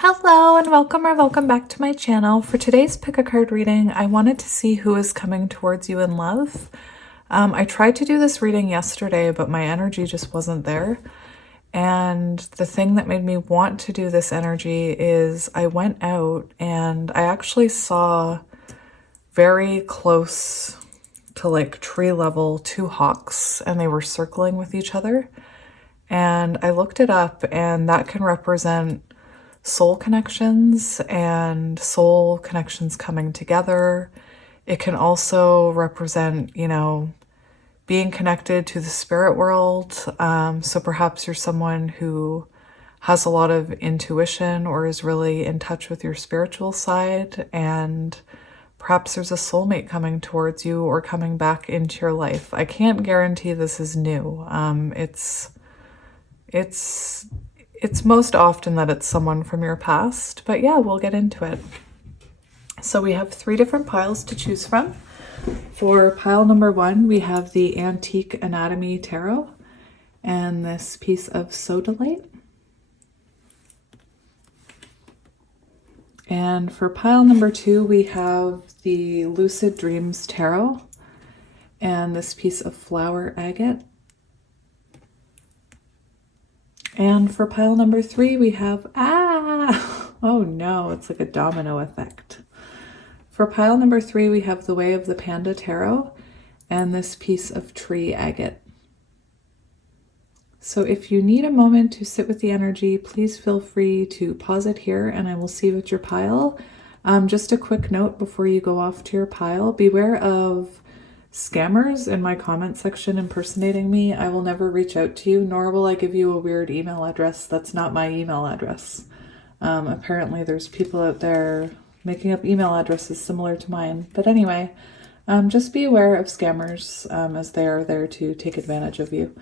Hello and welcome or welcome back to my channel. For today's pick a card reading, I wanted to see who is coming towards you in love. I tried to do this reading yesterday, but my energy just wasn't there. And the thing that made me want to do this energy is I went out and I actually saw very close to like tree level two hawks, and they were circling with each other. And I looked it up, and that can represent soul connections and soul connections coming together. It can also represent, being connected to the spirit world. So perhaps you're someone who has a lot of intuition or is really in touch with your spiritual side, and perhaps there's a soulmate coming towards you or coming back into your life. I can't guarantee this is new. It's most often that it's someone from your past, but yeah, we'll get into it. So we have 3 different piles to choose from. For pile number 1, we have the Antique Anatomy Tarot and this piece of Sodalite. And for pile number 2, we have the Lucid Dreams Tarot and this piece of Flower Agate. And for pile number 3, we have, oh no, it's like a domino effect. For pile number 3, we have the Way of the Panda Tarot and this piece of Tree Agate. So if you need a moment to sit with the energy, please feel free to pause it here and I will see what your pile. Just a quick note before you go off to your pile, beware of scammers in my comment section impersonating me. I will never reach out to you, nor will I give you a weird email address. That's not my email address. Apparently there's people out there making up email addresses similar to mine. But anyway, just be aware of scammers as they are there to take advantage of you.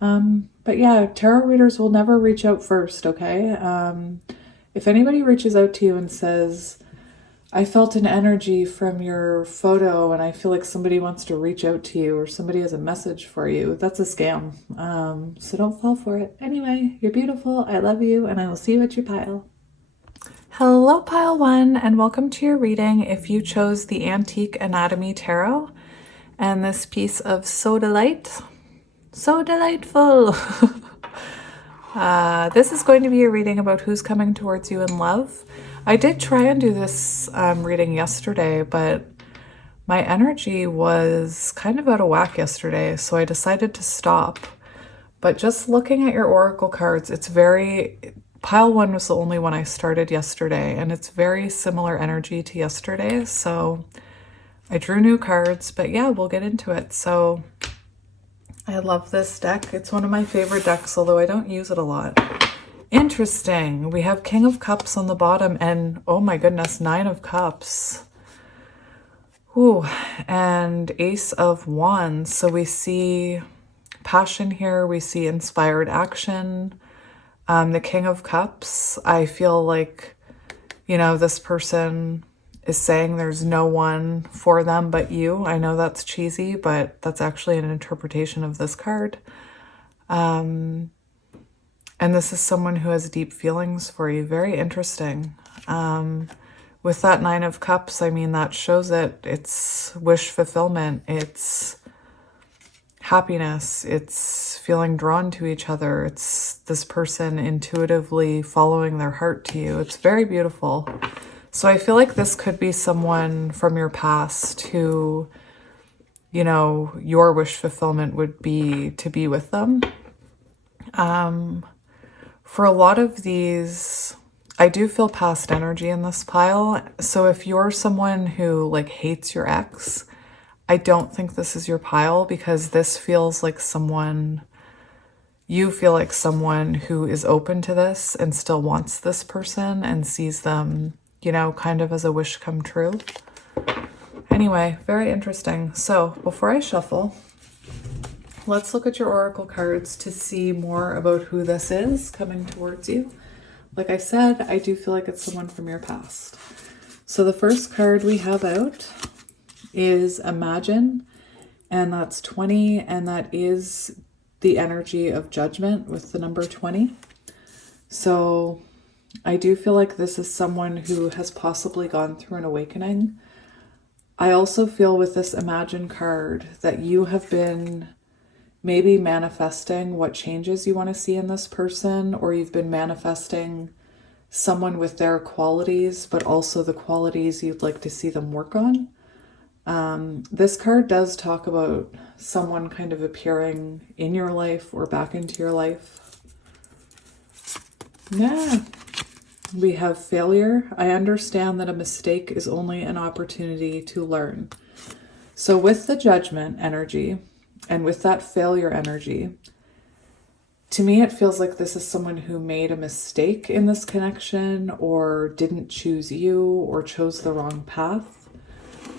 But yeah, tarot readers will never reach out first, okay? If anybody reaches out to you and says, I felt an energy from your photo and I feel like somebody wants to reach out to you or somebody has a message for you, that's a scam. So don't fall for it. Anyway, you're beautiful. I love you, and I will see you at your pile. Hello, pile 1, and welcome to your reading if you chose the Antique Anatomy Tarot and this piece of Sodalite. So delightful. This is going to be a reading about who's coming towards you in love. I did try and do this reading yesterday, but my energy was kind of out of whack yesterday, so I decided to stop. But just looking at your oracle cards, it's pile 1 was the only one I started yesterday, and it's very similar energy to yesterday, so I drew new cards, but yeah, we'll get into it. So I love this deck. It's one of my favorite decks, although I don't use it a lot. Interesting. We have King of Cups on the bottom and, oh my goodness, 9 of Cups. Ooh, and Ace of Wands. So we see passion here. We see inspired action. The King of Cups, I feel like, this person is saying there's no one for them but you. I know that's cheesy, but that's actually an interpretation of this card. And this is someone who has deep feelings for you. Very interesting. With that 9 of Cups, I mean, that shows it. It's wish fulfillment. It's happiness. It's feeling drawn to each other. It's this person intuitively following their heart to you. It's very beautiful. So I feel like this could be someone from your past who, your wish fulfillment would be to be with them. For a lot of these, I do feel past energy in this pile. So if you're someone who hates your ex, I don't think this is your pile, because this feels like you feel like someone who is open to this and still wants this person and sees them, kind of as a wish come true. Anyway, very interesting. So before I shuffle, let's look at your oracle cards to see more about who this is coming towards you. Like I said, I do feel like it's someone from your past. So the first card we have out is Imagine, and that's 20, and that is the energy of judgment with the number 20. So I do feel like this is someone who has possibly gone through an awakening. I also feel with this Imagine card that you have been maybe manifesting what changes you want to see in this person, or you've been manifesting someone with their qualities, but also the qualities you'd like to see them work on. This card does talk about someone kind of appearing in your life or back into your life. Yeah. We have failure. I understand that a mistake is only an opportunity to learn. So with the Judgment energy and with that failure energy, to me it feels like this is someone who made a mistake in this connection or didn't choose you or chose the wrong path.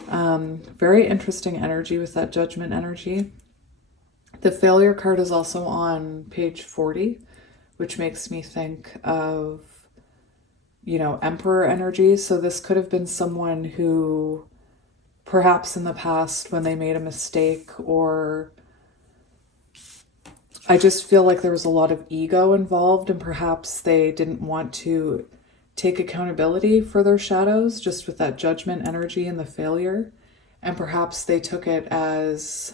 Very interesting energy with that Judgment energy. The failure card is also on page 40, which makes me think of, you know, Emperor energy. So this could have been someone who perhaps in the past when they made a mistake, or I just feel like there was a lot of ego involved and perhaps they didn't want to take accountability for their shadows, just with that Judgment energy and the failure. And perhaps they took it as,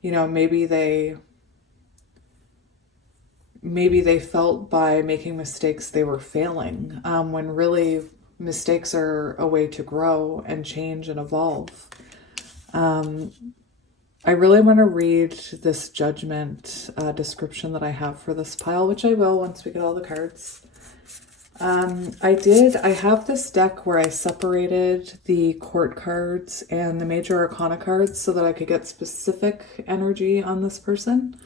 you know, maybe they felt by making mistakes they were failing, when really mistakes are a way to grow and change and evolve. I really want to read this Judgment description that I have for this pile, which I will once we get all the cards. I have this deck where I separated the court cards and the major arcana cards so that I could get specific energy on this person.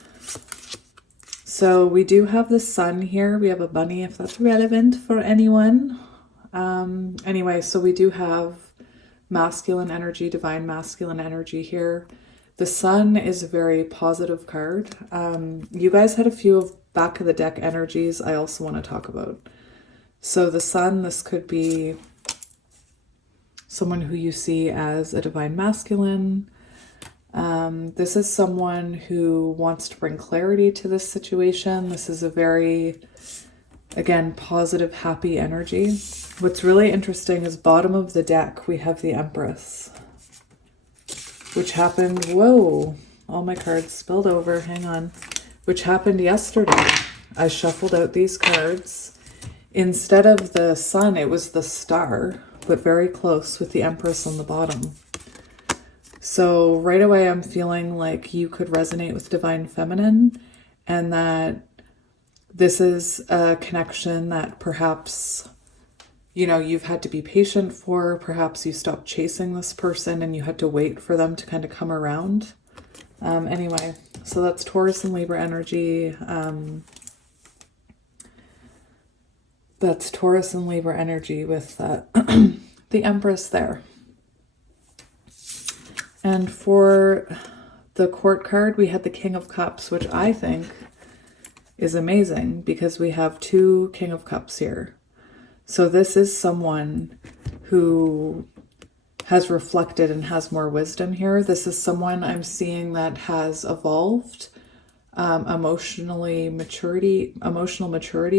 So we do have the Sun here. We have a bunny, if that's relevant for anyone. Anyway, so we do have masculine energy, divine masculine energy here. The Sun is a very positive card. You guys had a few of back of the deck energies I also want to talk about. So the Sun, this could be someone who you see as a divine masculine. This is someone who wants to bring clarity to this situation. This is a very, again, positive, happy energy. What's really interesting is bottom of the deck, we have the Empress, which happened, whoa, all my cards spilled over, hang on, which happened yesterday. I shuffled out these cards. Instead of the Sun, it was the Star, but very close with the Empress on the bottom. So right away, I'm feeling like you could resonate with Divine Feminine, and that this is a connection that perhaps, you know, you've had to be patient for. Perhaps you stopped chasing this person and you had to wait for them to kind of come around. Anyway, so that's Taurus and Libra energy. That's Taurus and Libra energy with the Empress there. And for the court card, we had the King of Cups, which I think is amazing because we have two King of Cups here. So this is someone who has reflected and has more wisdom here. This is someone I'm seeing that has evolved emotional maturity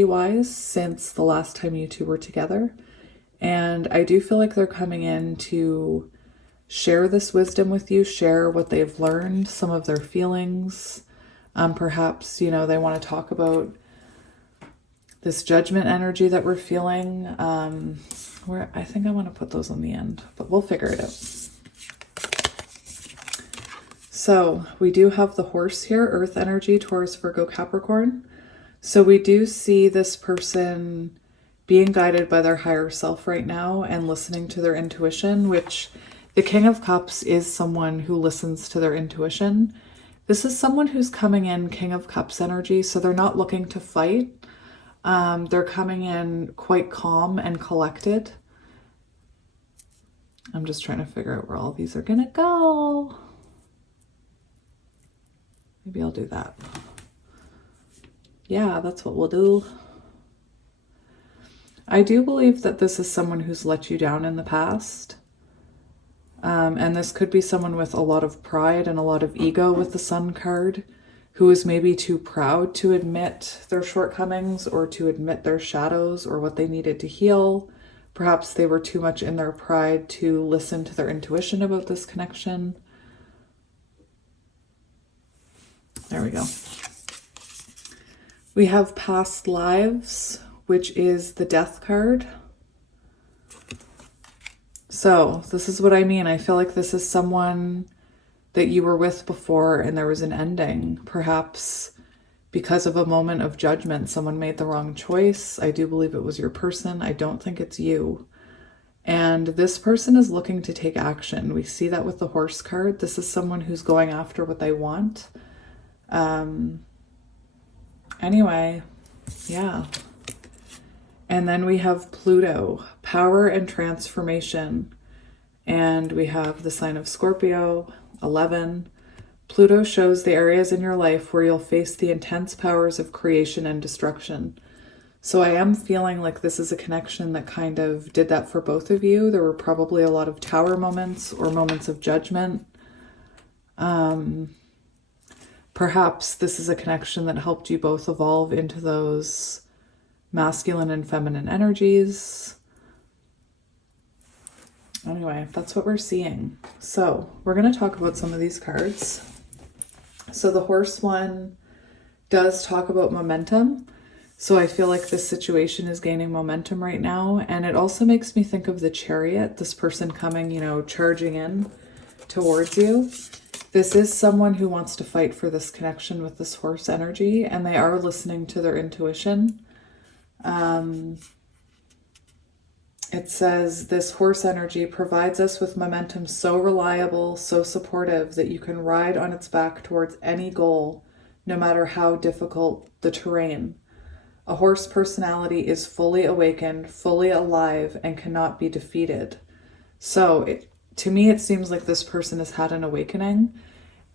wise since the last time you two were together. And I do feel like they're coming in to share this wisdom with you, share what they've learned, some of their feelings. Perhaps, you know, they want to talk about this Judgment energy that we're feeling. Where I think I want to put those on the end, but we'll figure it out. So we do have the Horse here, Earth energy, Taurus, Virgo, Capricorn. So we do see this person being guided by their higher self right now and listening to their intuition, which the King of Cups is someone who listens to their intuition. This is someone who's coming in King of Cups energy, so they're not looking to fight. They're coming in quite calm and collected. I'm just trying to figure out where all these are gonna go. Maybe I'll do that. Yeah, that's what we'll do. I do believe that this is someone who's let you down in the past. And this could be someone with a lot of pride and a lot of ego with the Sun card. who is maybe too proud to admit their shortcomings or to admit their shadows or what they needed to heal. Perhaps they were too much in their pride to listen to their intuition about this connection. There we go. We have past lives, which is the Death card. So this is what I mean. I feel like this is someone that you were with before and there was an ending. Perhaps because of a moment of judgment, someone made the wrong choice. I do believe it was your person. I don't think it's you. And this person is looking to take action. We see that with the Horse card. This is someone who's going after what they want. Anyway, yeah. And then we have Pluto, power and transformation. And we have the sign of Scorpio, 11. Pluto shows the areas in your life where you'll face the intense powers of creation and destruction. So I am feeling like this is a connection that kind of did that for both of you. There were probably a lot of tower moments or moments of judgment. Perhaps this is a connection that helped you both evolve into those masculine and feminine energies. Anyway, that's what we're seeing. So we're going to talk about some of these cards. So the Horse one does talk about momentum. So I feel like this situation is gaining momentum right now. And it also makes me think of the Chariot, this person coming, you know, charging in towards you. This is someone who wants to fight for this connection with this Horse energy, and they are listening to their intuition. It says this Horse energy provides us with momentum so reliable, so supportive that you can ride on its back towards any goal, no matter how difficult the terrain. A Horse personality is fully awakened, fully alive, and cannot be defeated. So to me, it seems like this person has had an awakening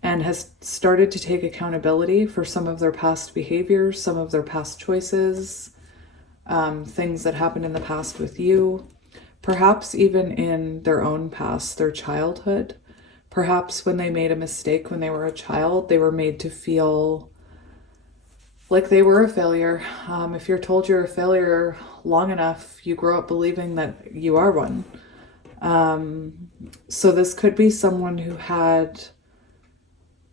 and has started to take accountability for some of their past behaviors, some of their past choices, things that happened in the past with you, perhaps even in their own past, their childhood. Perhaps when they made a mistake when they were a child, they were made to feel like they were a failure. If you're told you're a failure long enough, you grow up believing that you are one. So this could be someone who had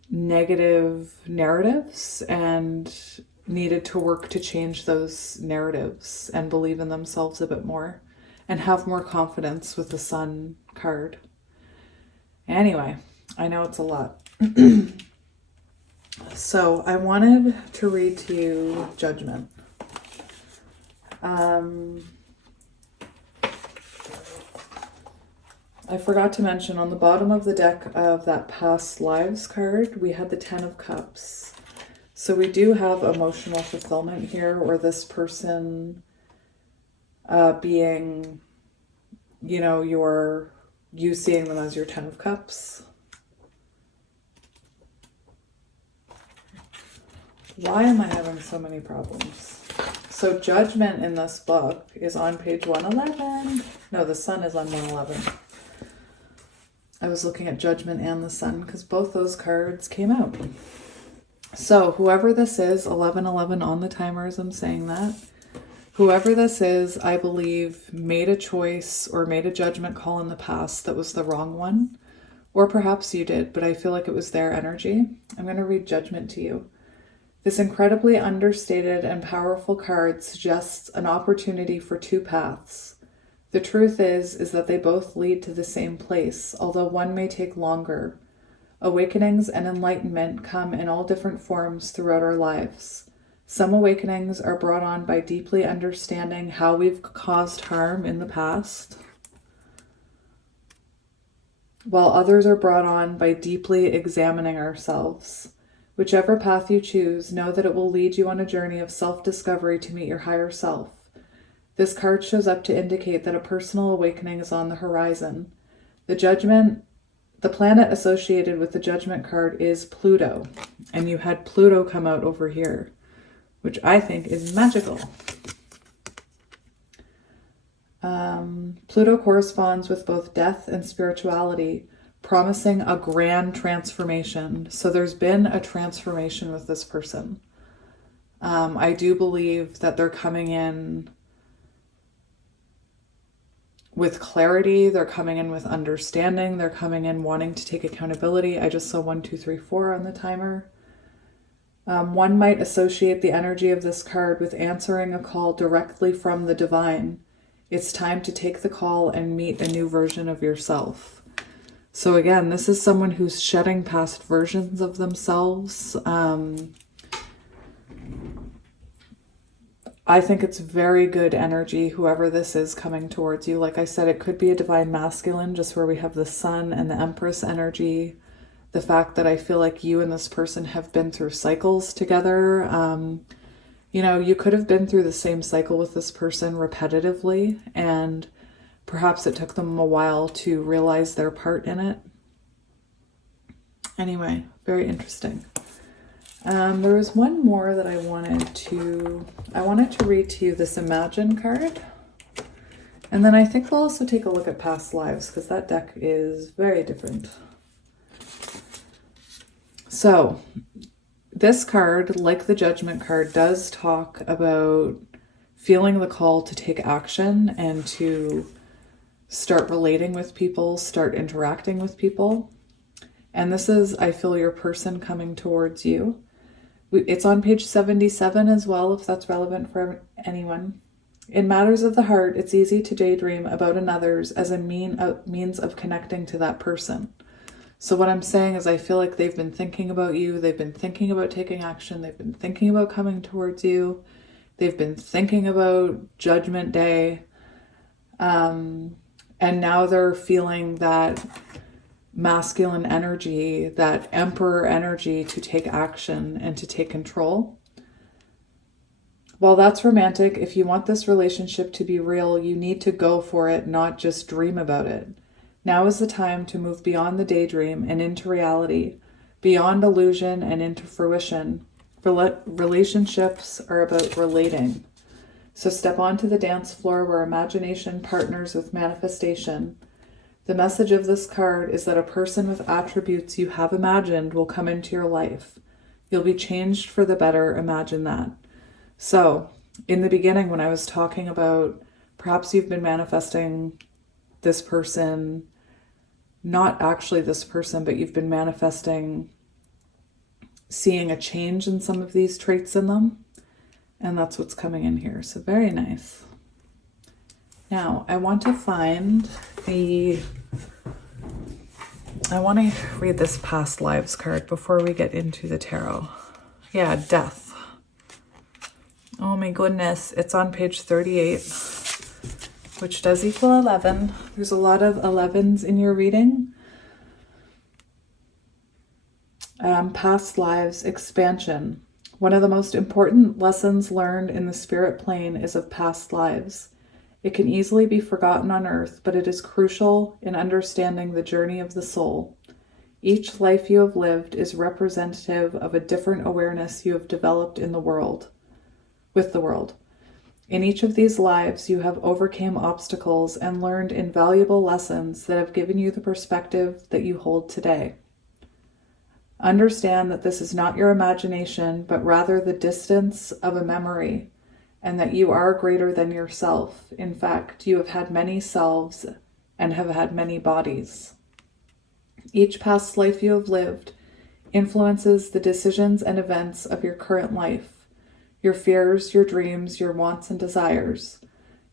negative narratives and needed to work to change those narratives and believe in themselves a bit more and have more confidence with the Sun card. Anyway, I know it's a lot. So I wanted to read to you Judgment. I forgot to mention on the bottom of the deck of that Past Lives card, we had the 10 of Cups. So we do have emotional fulfillment here, where this person being, you know, you seeing them as your 10 of Cups. Why am I having so many problems? So Judgment in this book is on page 111. No, the Sun is on 111. I was looking at Judgment and the Sun because both those cards came out. So whoever this is, 1111 on the timer as I'm saying that, whoever this is, I believe made a choice or made a judgment call in the past that was the wrong one. Or perhaps you did, but I feel like it was their energy. I'm going to read Judgment to you. This incredibly understated and powerful card suggests an opportunity for two paths. The truth is that they both lead to the same place, although one may take longer. Awakenings and enlightenment come in all different forms throughout our lives. Some awakenings are brought on by deeply understanding how we've caused harm in the past, while others are brought on by deeply examining ourselves. Whichever path you choose, know that it will lead you on a journey of self-discovery to meet your higher self. This card shows up to indicate that a personal awakening is on the horizon. The planet associated with the Judgment card is Pluto, and you had Pluto come out over here, which I think is magical. Pluto corresponds with both death and spirituality, promising a grand transformation. So there's been a transformation with this person. I do believe that they're coming in with clarity. They're coming in with understanding. They're coming in wanting to take accountability. I just saw 1, 2, 3, 4 on the timer. One might associate the energy of this card with answering a call directly from the divine. It's time to take the call and meet a new version of yourself. So again, this is someone who's shedding past versions of themselves. I think it's very good energy, whoever this is coming towards you. Like I said, it could be a divine masculine, just where we have the sun and the empress energy. The fact that I feel like you and this person have been through cycles together. You know, you could have been through the same cycle with this person repetitively, and perhaps it took them a while to realize their part in it. Anyway, very interesting. There was one more that I wanted to read to you, this Imagine card. And then I think we'll also take a look at past lives, because that deck is very different. So this card, like the Judgment card, does talk about feeling the call to take action and to start relating with people, start interacting with people. And this is, I feel, your person coming towards you. It's on page 77 as well, if that's relevant for anyone. In matters of the heart, it's easy to daydream about another's as a means of connecting to that person. So what I'm saying is I feel like they've been thinking about you. They've been thinking about taking action. They've been thinking about coming towards you. They've been thinking about Judgment Day. And now they're feeling that masculine energy, that emperor energy to take action and to take control. While that's romantic, if you want this relationship to be real, you need to go for it, not just dream about it. Now is the time to move beyond the daydream and into reality, beyond illusion and into fruition. Relationships are about relating. So step onto the dance floor where imagination partners with manifestation. The message of this card is that a person with attributes you have imagined will come into your life. You'll be changed for the better, imagine that. So, in the beginning when I was talking about perhaps you've been manifesting this person, not actually this person, but you've been manifesting seeing a change in some of these traits in them. And that's what's coming in here. So very nice. Now, I want to read this past lives card before we get into the tarot. Yeah, death. Oh my goodness, it's on page 38, which does equal 11. There's a lot of 11s in your reading. Past lives expansion. One of the most important lessons learned in the spirit plane is of past lives. It can easily be forgotten on earth, but it is crucial in understanding the journey of the soul. Each life you have lived is representative of a different awareness you have developed in the world, with the world. In each of these lives, you have overcome obstacles and learned invaluable lessons that have given you the perspective that you hold today. Understand that this is not your imagination, but rather the distance of a memory, and that you are greater than yourself. In fact, you have had many selves and have had many bodies. Each past life you have lived influences the decisions and events of your current life, your fears, your dreams, your wants and desires.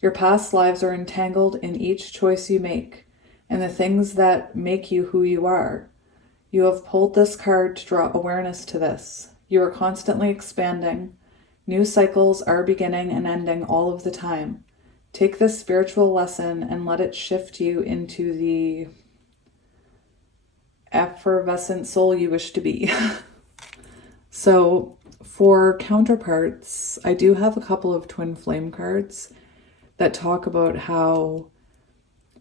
Your past lives are entangled in each choice you make and the things that make you who you are. You have pulled this card to draw awareness to this. You are constantly expanding. New cycles are beginning and ending all of the time. Take this spiritual lesson and let it shift you into the effervescent soul you wish to be. So for counterparts, I do have a couple of twin flame cards that talk about how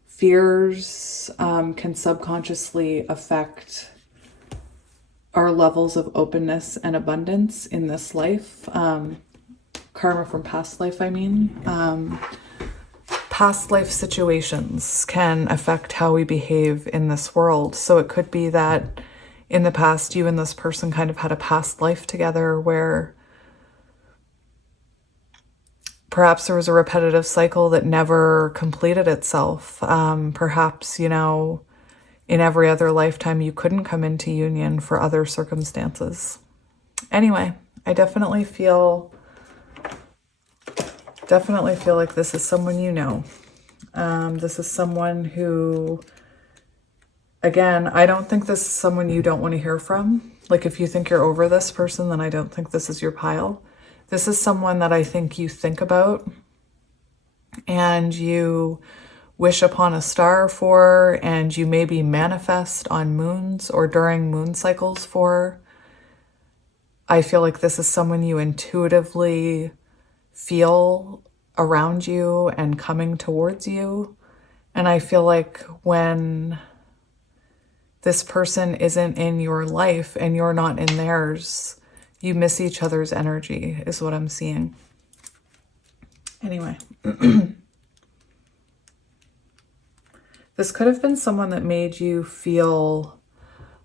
fears can subconsciously affect our levels of openness and abundance in this life. Karma from past life, I mean. past life situations can affect how we behave in this world. So it could be that in the past, you and this person kind of had a past life together where perhaps there was a repetitive cycle that never completed itself. Perhaps, you know, in every other lifetime, you couldn't come into union for other circumstances. Anyway, I definitely feel like this is someone you know. This is someone who, again, I don't think this is someone you don't want to hear from. Like, if you think you're over this person, then I don't think this is your pile. This is someone that I think you think about and you wish upon a star for, and you maybe manifest on moons or during moon cycles for. I feel like this is someone you intuitively feel around you and coming towards you. And I feel like when this person isn't in your life and you're not in theirs, you miss each other's energy, is what I'm seeing. Anyway. This could have been someone that made you feel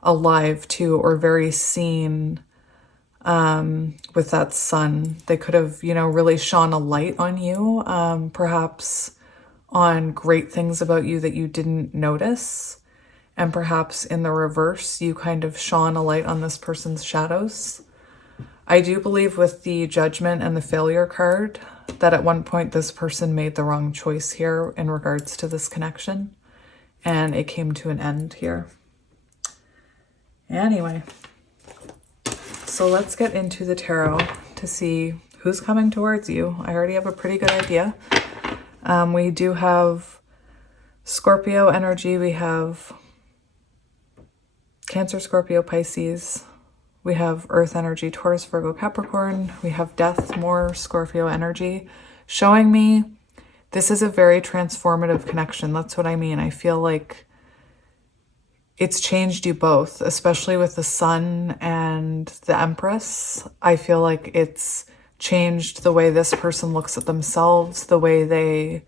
alive too, or very seen with that sun. They could have, you know, really shone a light on you, perhaps on great things about you that you didn't notice. And perhaps in the reverse, you kind of shone a light on this person's shadows. I do believe with the Judgment and the Failure card that at one point this person made the wrong choice here in regards to this connection. And it came to an end here. Anyway, so let's get into the tarot to see who's coming towards you. I already have a pretty good idea. We do have Scorpio energy. We have Cancer, Scorpio, Pisces. We have Earth energy, Taurus, Virgo, Capricorn. We have Death, more Scorpio energy, showing me this is a very transformative connection. That's what I mean. I feel like it's changed you both, especially with the Sun and the Empress. I feel like it's changed the way this person looks at themselves, the way they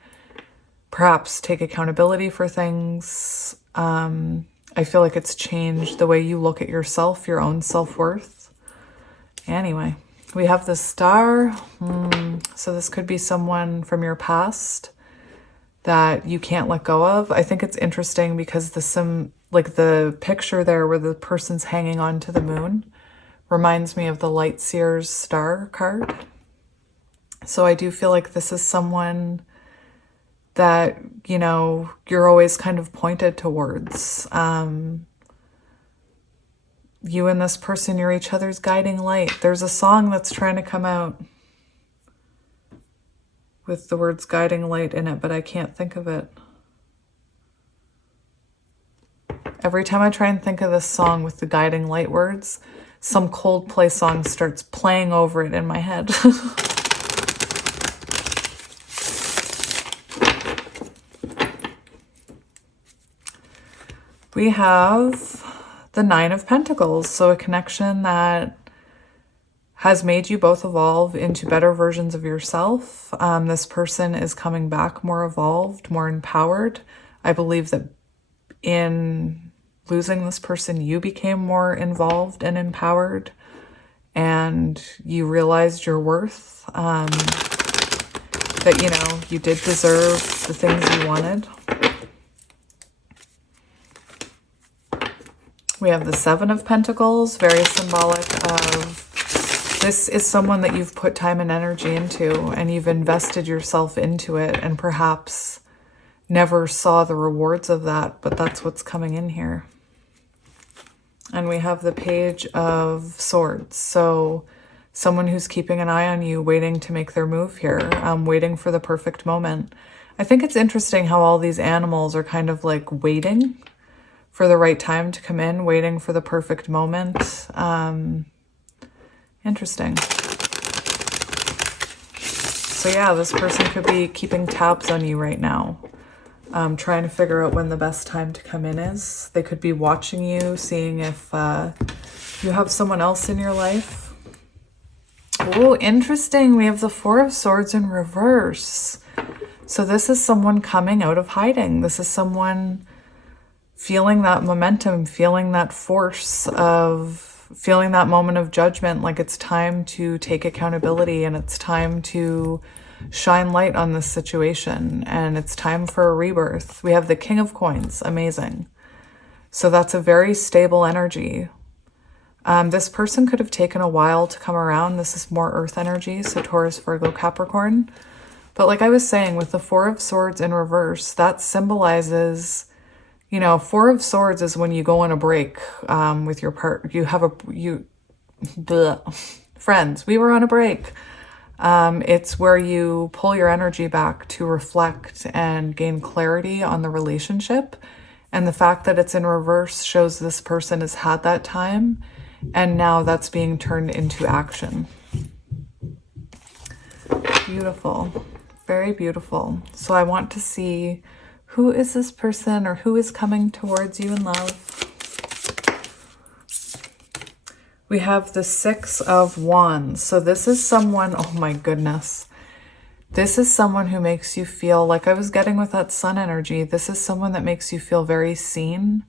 perhaps take accountability for things. I feel like it's changed the way you look at yourself, your own self-worth. Anyway, we have the Star. So this could be someone from your past that you can't let go of. I think it's interesting because the picture there where the person's hanging on to the moon reminds me of the Light Seer's Star card. So I do feel like this is someone that, you know, you're always kind of pointed towards. You and this person, you're each other's guiding light. There's a song that's trying to come out with the words guiding light in it, but I can't think of it. Every time I try and think of this song with the guiding light words, some Coldplay song starts playing over it in my head. We have the Nine of Pentacles, so a connection that has made you both evolve into better versions of yourself. This person is coming back more evolved, more empowered. I believe that in losing this person, you became more involved and empowered, and you realized your worth, that, you know, you did deserve the things you wanted. We have the Seven of Pentacles, very symbolic of this is someone that you've put time and energy into, and you've invested yourself into it, and perhaps never saw the rewards of that, but that's what's coming in here. And we have the Page of Swords. So someone who's keeping an eye on you, waiting to make their move here, waiting for the perfect moment. I think it's interesting how all these animals are kind of like waiting for the right time to come in, waiting for the perfect moment. Interesting. So yeah, this person could be keeping tabs on you right now, trying to figure out when the best time to come in is. They could be watching you, seeing if you have someone else in your life. Oh, interesting. We have the Four of Swords in reverse. So this is someone coming out of hiding. This is someone feeling that momentum, feeling that force of feeling that moment of judgment, like it's time to take accountability and it's time to shine light on this situation and it's time for a rebirth. We have the King of Coins, amazing. So that's a very stable energy. This person could have taken a while to come around. This is more earth energy, so Taurus, Virgo, Capricorn. But like I was saying, with the Four of Swords in reverse, that symbolizes, you know, Four of Swords is when you go on a break with your partner. You have friends. We were on a break. It's where you pull your energy back to reflect and gain clarity on the relationship. And the fact that it's in reverse shows this person has had that time and now that's being turned into action. Beautiful. Very beautiful. So I want to see, who is this person or who is coming towards you in love? We have the Six of Wands. So this is someone, oh my goodness. This is someone who makes you feel like I was getting with that sun energy. This is someone that makes you feel very seen,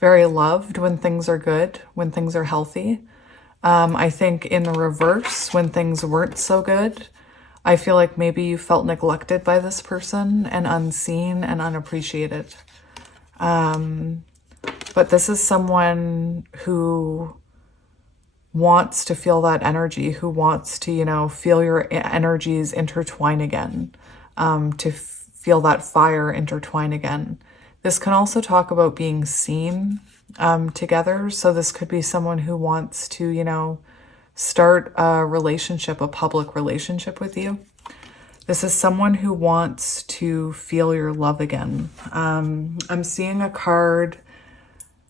very loved when things are good, when things are healthy. I think in the reverse, when things weren't so good, I feel like maybe you felt neglected by this person and unseen and unappreciated. But this is someone who wants to feel that energy, who wants to, you know, feel your energies intertwine again, to feel that fire intertwine again. This can also talk about being seen together. So this could be someone who wants to, you know, start a relationship, a public relationship with you. This is someone who wants to feel your love again. I'm seeing a card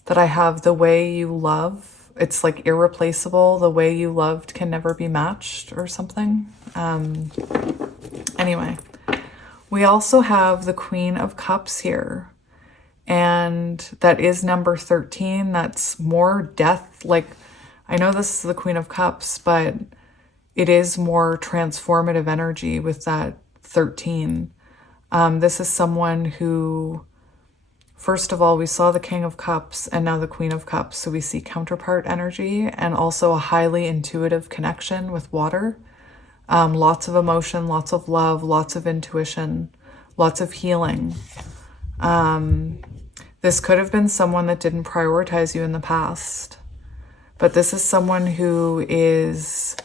that I have, the way you love. It's like irreplaceable. The way you loved can never be matched or something. Anyway, we also have the Queen of Cups here. And that is number 13. That's more death. Like, I know this is the Queen of Cups, but it is more transformative energy with that 13. This is someone who, first of all, we saw the King of Cups and now the Queen of Cups. So we see counterpart energy and also a highly intuitive connection with water. Lots of emotion, lots of love, lots of intuition, lots of healing. This could have been someone that didn't prioritize you in the past. But this is someone who is,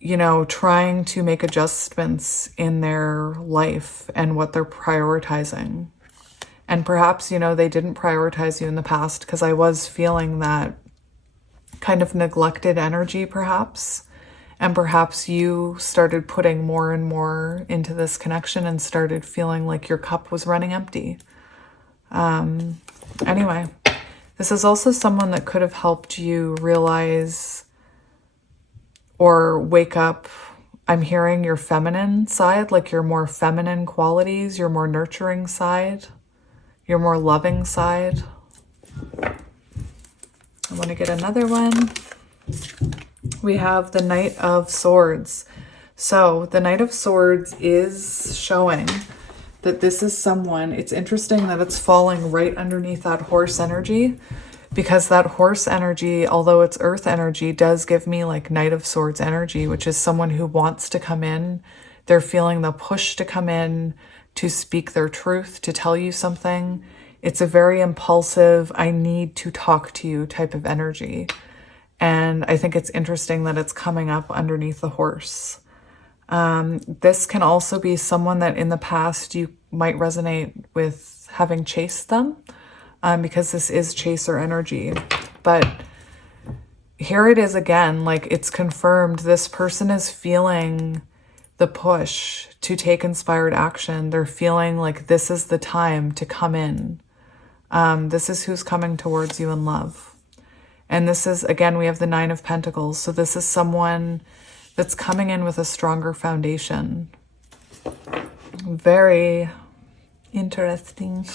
you know, trying to make adjustments in their life and what they're prioritizing. And perhaps, you know, they didn't prioritize you in the past, because I was feeling that kind of neglected energy perhaps. And perhaps you started putting more and more into this connection and started feeling like your cup was running empty. Anyway, this is also someone that could have helped you realize or wake up. I'm hearing your feminine side, like your more feminine qualities, your more nurturing side, your more loving side. I want to get another one. We have the Knight of Swords. So the Knight of Swords is showing that this is someone, it's interesting that it's falling right underneath that horse energy, because that horse energy, although it's earth energy, does give me like Knight of Swords energy, which is someone who wants to come in. They're feeling the push to come in, to speak their truth, to tell you something. It's a very impulsive, I need to talk to you type of energy. And I think it's interesting that it's coming up underneath the horse. This can also be someone that in the past you might resonate with having chased them, because this is chaser energy. But here it is again, like it's confirmed this person is feeling the push to take inspired action. They're feeling like this is the time to come in. This is who's coming towards you in love. And this is, again, we have the Nine of Pentacles. So this is someone that's coming in with a stronger foundation. Very interesting.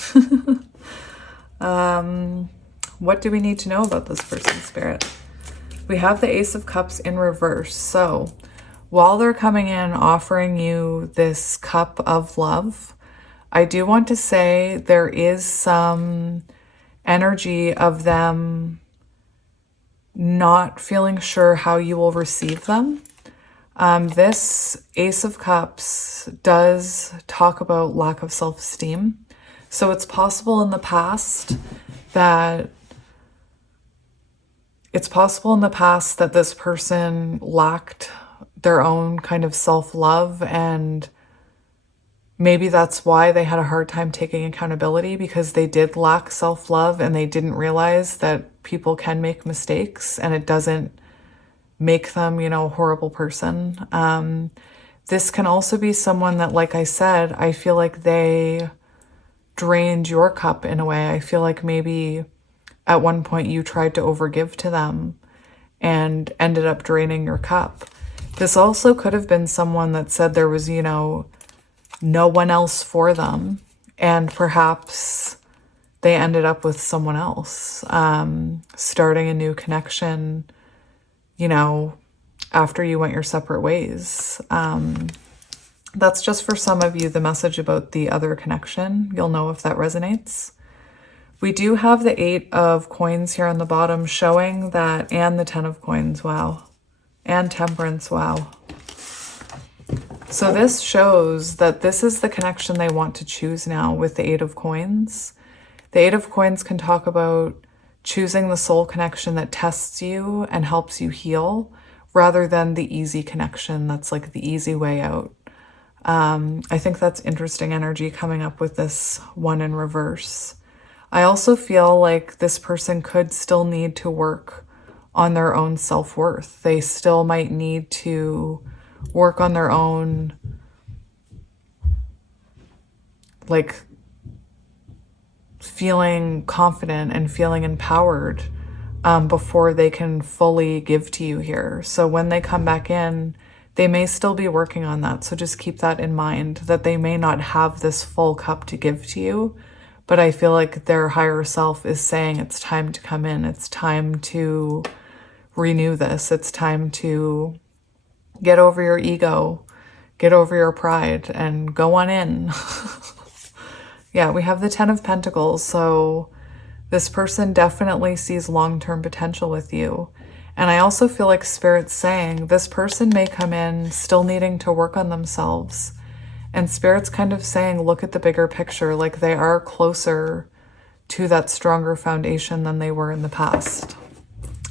What do we need to know about this person, Spirit? We have the Ace of Cups in reverse. So while they're coming in offering you this cup of love, I do want to say there is some energy of them not feeling sure how you will receive them. This Ace of Cups does talk about lack of self-esteem. So it's possible in the past that this person lacked their own kind of self-love, and maybe that's why they had a hard time taking accountability, because they did lack self-love and they didn't realize that people can make mistakes and it doesn't make them, you know, a horrible person. This can also be someone that, like I said, I feel like they drained your cup in a way. I feel like maybe at one point you tried to overgive to them and ended up draining your cup. This also could have been someone that said there was, you know, no one else for them, and perhaps they ended up with someone else, starting a new connection, you know, after you went your separate ways. That's just for some of you, the message about the other connection. You'll know if that resonates. We do have the 8 of coins here on the bottom showing that, and the 10 of coins, wow. And Temperance, wow. So this shows that this is the connection they want to choose now with the 8 of coins. The 8 of coins can talk about choosing the soul connection that tests you and helps you heal, rather than the easy connection that's like the easy way out. I think that's interesting energy coming up with this 1 in reverse. I also feel like this person could still need to work on their own self-worth. They still might need to work on their own, like, feeling confident and feeling empowered before they can fully give to you here. So when they come back in, they may still be working on that. So just keep that in mind, that they may not have this full cup to give to you, but I feel like their higher self is saying it's time to come in. It's time to renew this. It's time to get over your ego, get over your pride, and go on in. Yeah, we have the 10 of Pentacles. So this person definitely sees long-term potential with you. And I also feel like Spirit's saying this person may come in still needing to work on themselves. And Spirit's kind of saying, look at the bigger picture, like they are closer to that stronger foundation than they were in the past.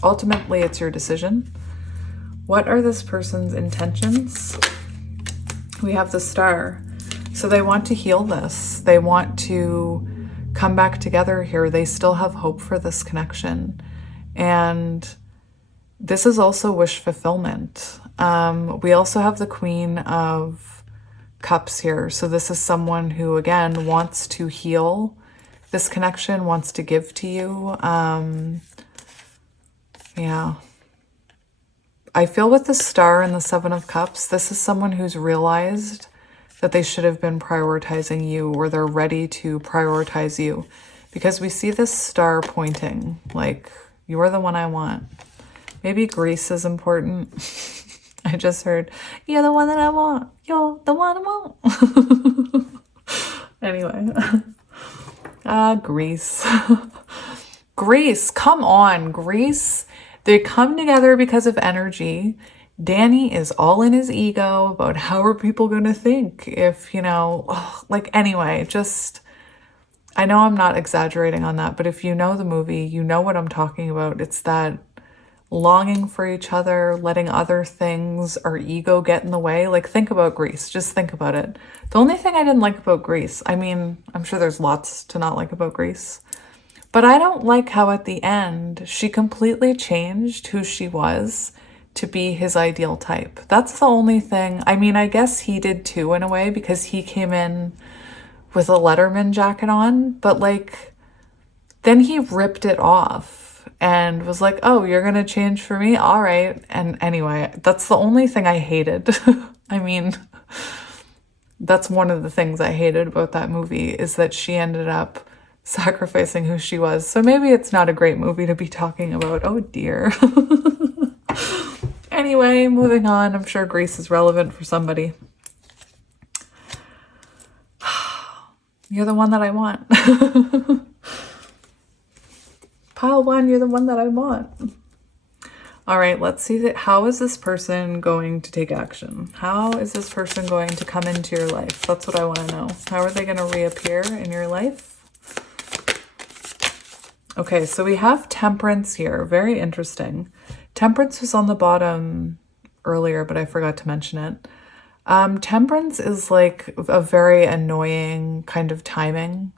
Ultimately, it's your decision. What are this person's intentions? We have the Star. So they want to heal this. They want to come back together here. They still have hope for this connection. And this is also wish fulfillment. We also have the Queen of Cups here. So this is someone who, again, wants to heal this connection, wants to give to you. Yeah. I feel with the Star and the 7 of Cups, this is someone who's realized that they should have been prioritizing you, or they're ready to prioritize you, because we see this Star pointing, like, you're the one I want. Maybe Greece is important. I just heard, you're the one that I want. You're the one I want. Anyway. Greece. Greece, come on, Greece. They come together because of energy. Danny is all in his ego about how are people going to think if, you know, like, anyway, just, I know I'm not exaggerating on that, but if you know the movie, you know what I'm talking about. It's that longing for each other, letting other things, our ego get in the way. Like, think about Greece. Just think about it. The only thing I didn't like about Greece, I mean, I'm sure there's lots to not like about Greece, but I don't like how at the end she completely changed who she was to be his ideal type. That's the only thing. I mean, I guess he did too in a way, because he came in with a Letterman jacket on, but like, then he ripped it off and was like, oh, you're gonna change for me? All right. And anyway, that's the only thing I hated. I mean, that's one of the things I hated about that movie, is that she ended up sacrificing who she was. So maybe it's not a great movie to be talking about. Oh dear. Anyway, moving on. I'm sure Greece is relevant for somebody. You're the one that I want. Pile 1, you're the one that I want. All right, let's see that. How is this person going to take action? How is this person going to come into your life? That's what I want to know. How are they going to reappear in your life? Okay, so we have Temperance here. Very interesting. Temperance was on the bottom earlier, but I forgot to mention it. Temperance is like a very annoying kind of timing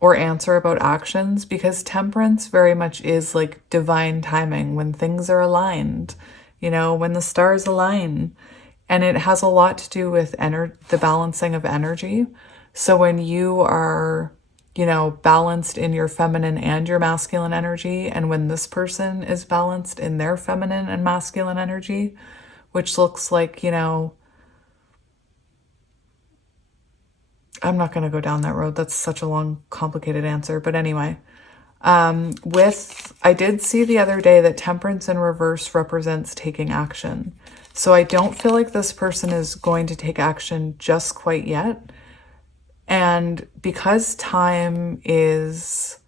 or answer about actions, because temperance very much is like divine timing, when things are aligned, you know, when the stars align. And it has a lot to do with the balancing of energy. So when you are, you know, balanced in your feminine and your masculine energy, and when this person is balanced in their feminine and masculine energy, which looks like, you know, I'm not going to go down that road. That's such a long, complicated answer. But anyway, I did see the other day that Temperance in reverse represents taking action. So I don't feel like this person is going to take action just quite yet. And because time is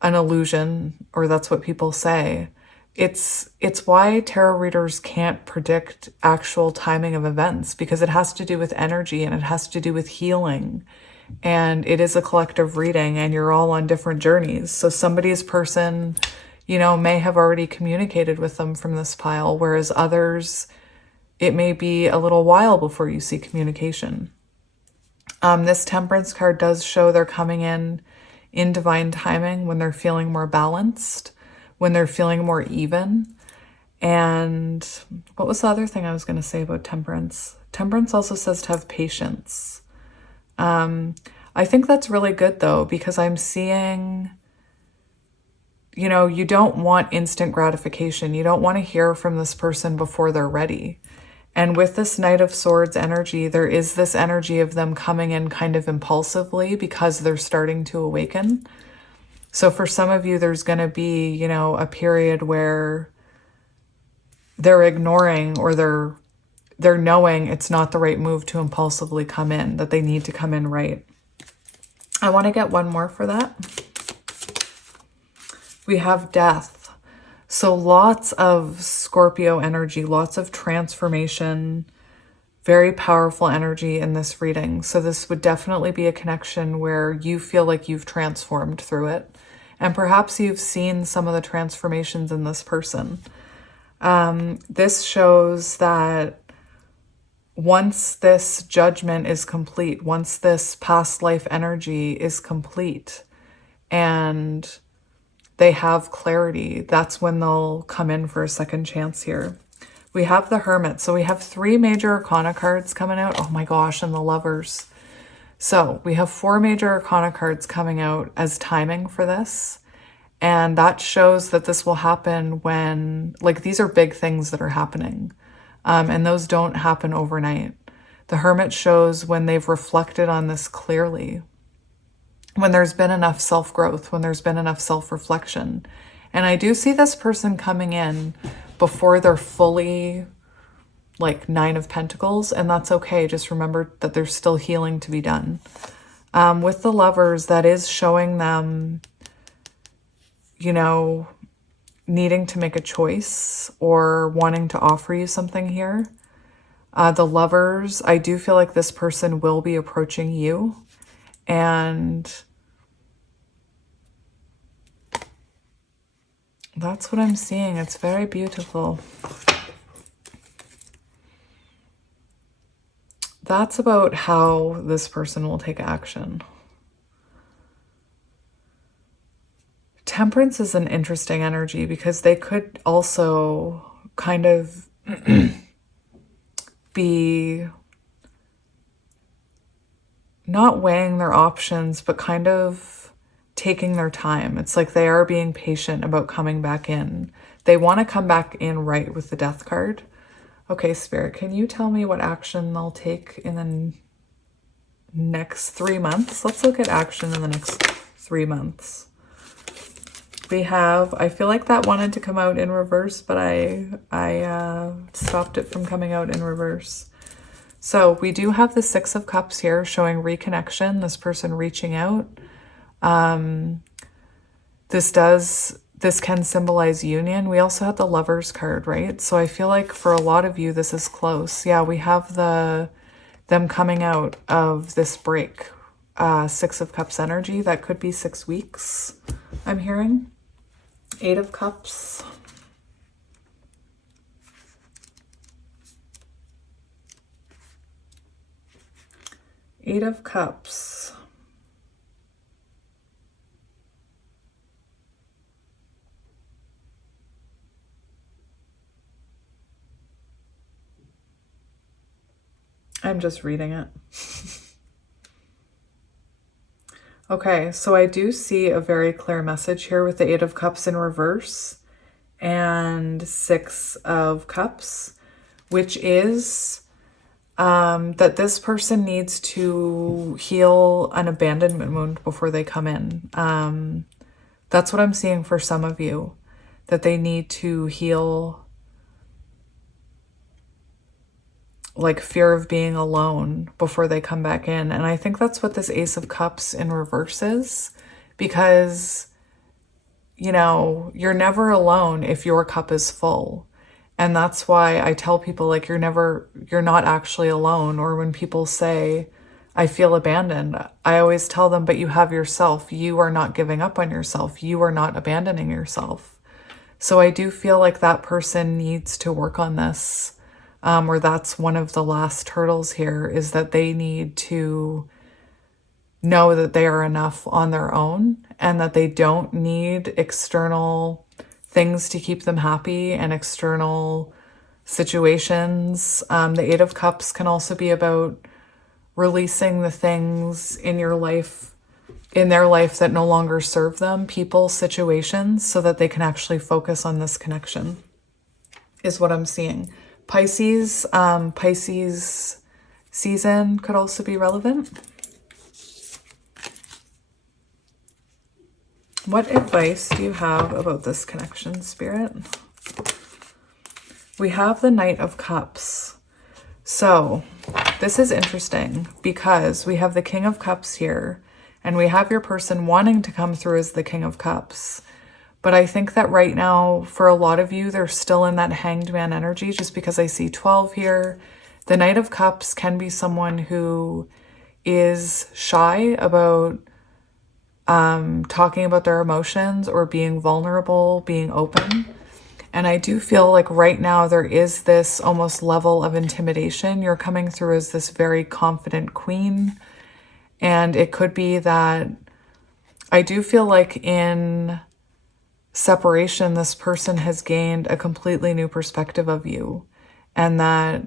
an illusion, or that's what people say, it's why tarot readers can't predict actual timing of events, because it has to do with energy and it has to do with healing. And it is a collective reading and you're all on different journeys. So somebody's person, you know, may have already communicated with them from this pile, whereas others, it may be a little while before you see communication. This Temperance card does show they're coming in divine timing, when they're feeling more balanced, when they're feeling more even. And what was the other thing I was going to say about Temperance? Temperance also says to have patience. I think that's really good though, because I'm seeing, you know, you don't want instant gratification. You don't want to hear from this person before they're ready. And with this Knight of Swords energy, there is this energy of them coming in kind of impulsively because they're starting to awaken. So for some of you, there's going to be, you know, a period where they're ignoring, or they're knowing it's not the right move to impulsively come in, that they need to come in right. I want to get one more for that. We have Death. So lots of Scorpio energy, lots of transformation, very powerful energy in this reading. So this would definitely be a connection where you feel like you've transformed through it. And perhaps you've seen some of the transformations in this person. This shows that once this judgment is complete, once this past life energy is complete, and they have clarity, that's when they'll come in for a second chance here. We have the Hermit. So we have 3 major arcana cards coming out. Oh my gosh, and the Lovers. So we have 4 major arcana cards coming out as timing for this. And that shows that this will happen when, like, these are big things that are happening. And those don't happen overnight. The Hermit shows when they've reflected on this clearly, when there's been enough self-growth, when there's been enough self-reflection. And I do see this person coming in before they're fully, like, 9 of Pentacles, and that's okay. Just remember that there's still healing to be done. With the Lovers, that is showing them, you know, needing to make a choice or wanting to offer you something here. The Lovers, I do feel like this person will be approaching you. And that's what I'm seeing. It's very beautiful. That's about how this person will take action. Temperance is an interesting energy because they could also kind of be not weighing their options, but kind of taking their time. It's like they are being patient about coming back in. They want to come back in right with the Death card. Okay, Spirit, can you tell me what action they'll take in the next 3 months? Let's look at action in the next 3 months. we have, I feel like that wanted to come out in reverse, but I stopped it from coming out in reverse. So we do have the Six of Cups here showing reconnection, this person reaching out. This can symbolize union. We also have the Lovers card, right? So I feel like for a lot of you, this is close. Yeah, we have them coming out of this break. Six of Cups energy. That could be 6 weeks, I'm hearing. Eight of Cups. Eight of Cups. I'm just reading it. Okay, so I do see a very clear message here with the Eight of Cups in reverse and Six of Cups, which is that this person needs to heal an abandonment wound before they come in. That's what I'm seeing for some of you, that they need to heal like fear of being alone before they come back in. And I think that's what this Ace of Cups in reverse is, because, you know, you're never alone if your cup is full. And that's why I tell people, like, you're not actually alone. Or when people say, I feel abandoned, I always tell them, but you have yourself. You are not giving up on yourself. You are not abandoning yourself. So I do feel like that person needs to work on this. Or that's one of the last hurdles here, is that they need to know that they are enough on their own and that they don't need external things to keep them happy and external situations. The Eight of Cups can also be about releasing the things in your life, in their life, that no longer serve them, people, situations, so that they can actually focus on this connection, is what I'm seeing. Pisces season could also be relevant. What advice do you have about this connection, Spirit? We have the Knight of Cups. So this is interesting because we have the King of Cups here, and we have your person wanting to come through as the King of Cups. But I think that right now, for a lot of you, they're still in that Hanged Man energy, just because I see 12 here. The Knight of Cups can be someone who is shy about talking about their emotions or being vulnerable, being open. And I do feel like right now there is this almost level of intimidation. You're coming through as this very confident queen. And it could be that I do feel like in separation, this person has gained a completely new perspective of you. And that,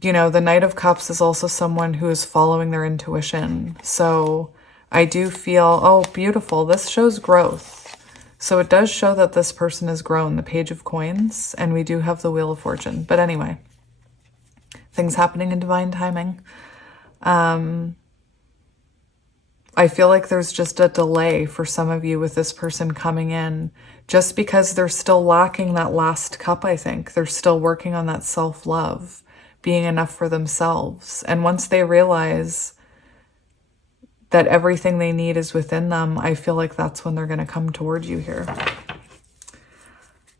you know, the Knight of Cups is also someone who is following their intuition. So I do feel, oh, beautiful. This shows growth. So it does show that this person has grown, the Page of Coins, and we do have the Wheel of Fortune. But anyway, things happening in divine timing. I feel like there's just a delay for some of you with this person coming in, just because they're still lacking that last cup, I think. They're still working on that self-love, being enough for themselves. And once they realize that everything they need is within them, I feel like that's when they're going to come toward you here.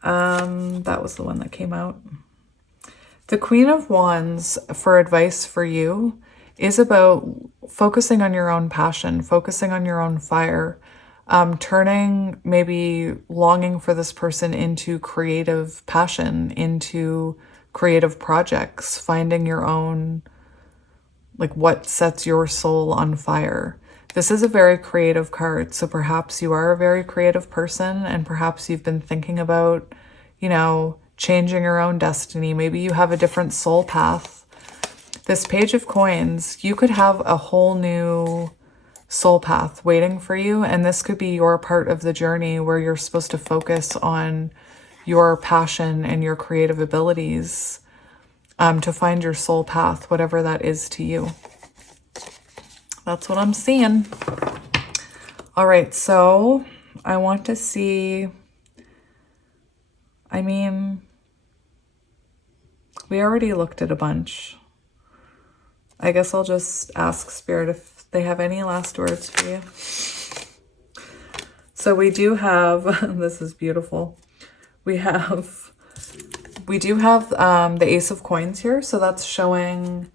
That was the one that came out. The Queen of Wands, for advice for you, is about focusing on your own passion, focusing on your own fire, turning maybe longing for this person into creative passion, into creative projects, finding your own, like what sets your soul on fire. This is a very creative card, so perhaps you are a very creative person, and perhaps you've been thinking about, you know, changing your own destiny. Maybe you have a different soul path. This Page of Coins, you could have a whole new soul path waiting for you, and this could be your part of the journey where you're supposed to focus on your passion and your creative abilities to find your soul path, whatever that is to you. That's what I'm seeing. All right, so I want to see, I mean, we already looked at a bunch. I guess I'll just ask Spirit if they have any last words for you. So we do have, this is beautiful. We do have the Ace of Coins here. So that's showing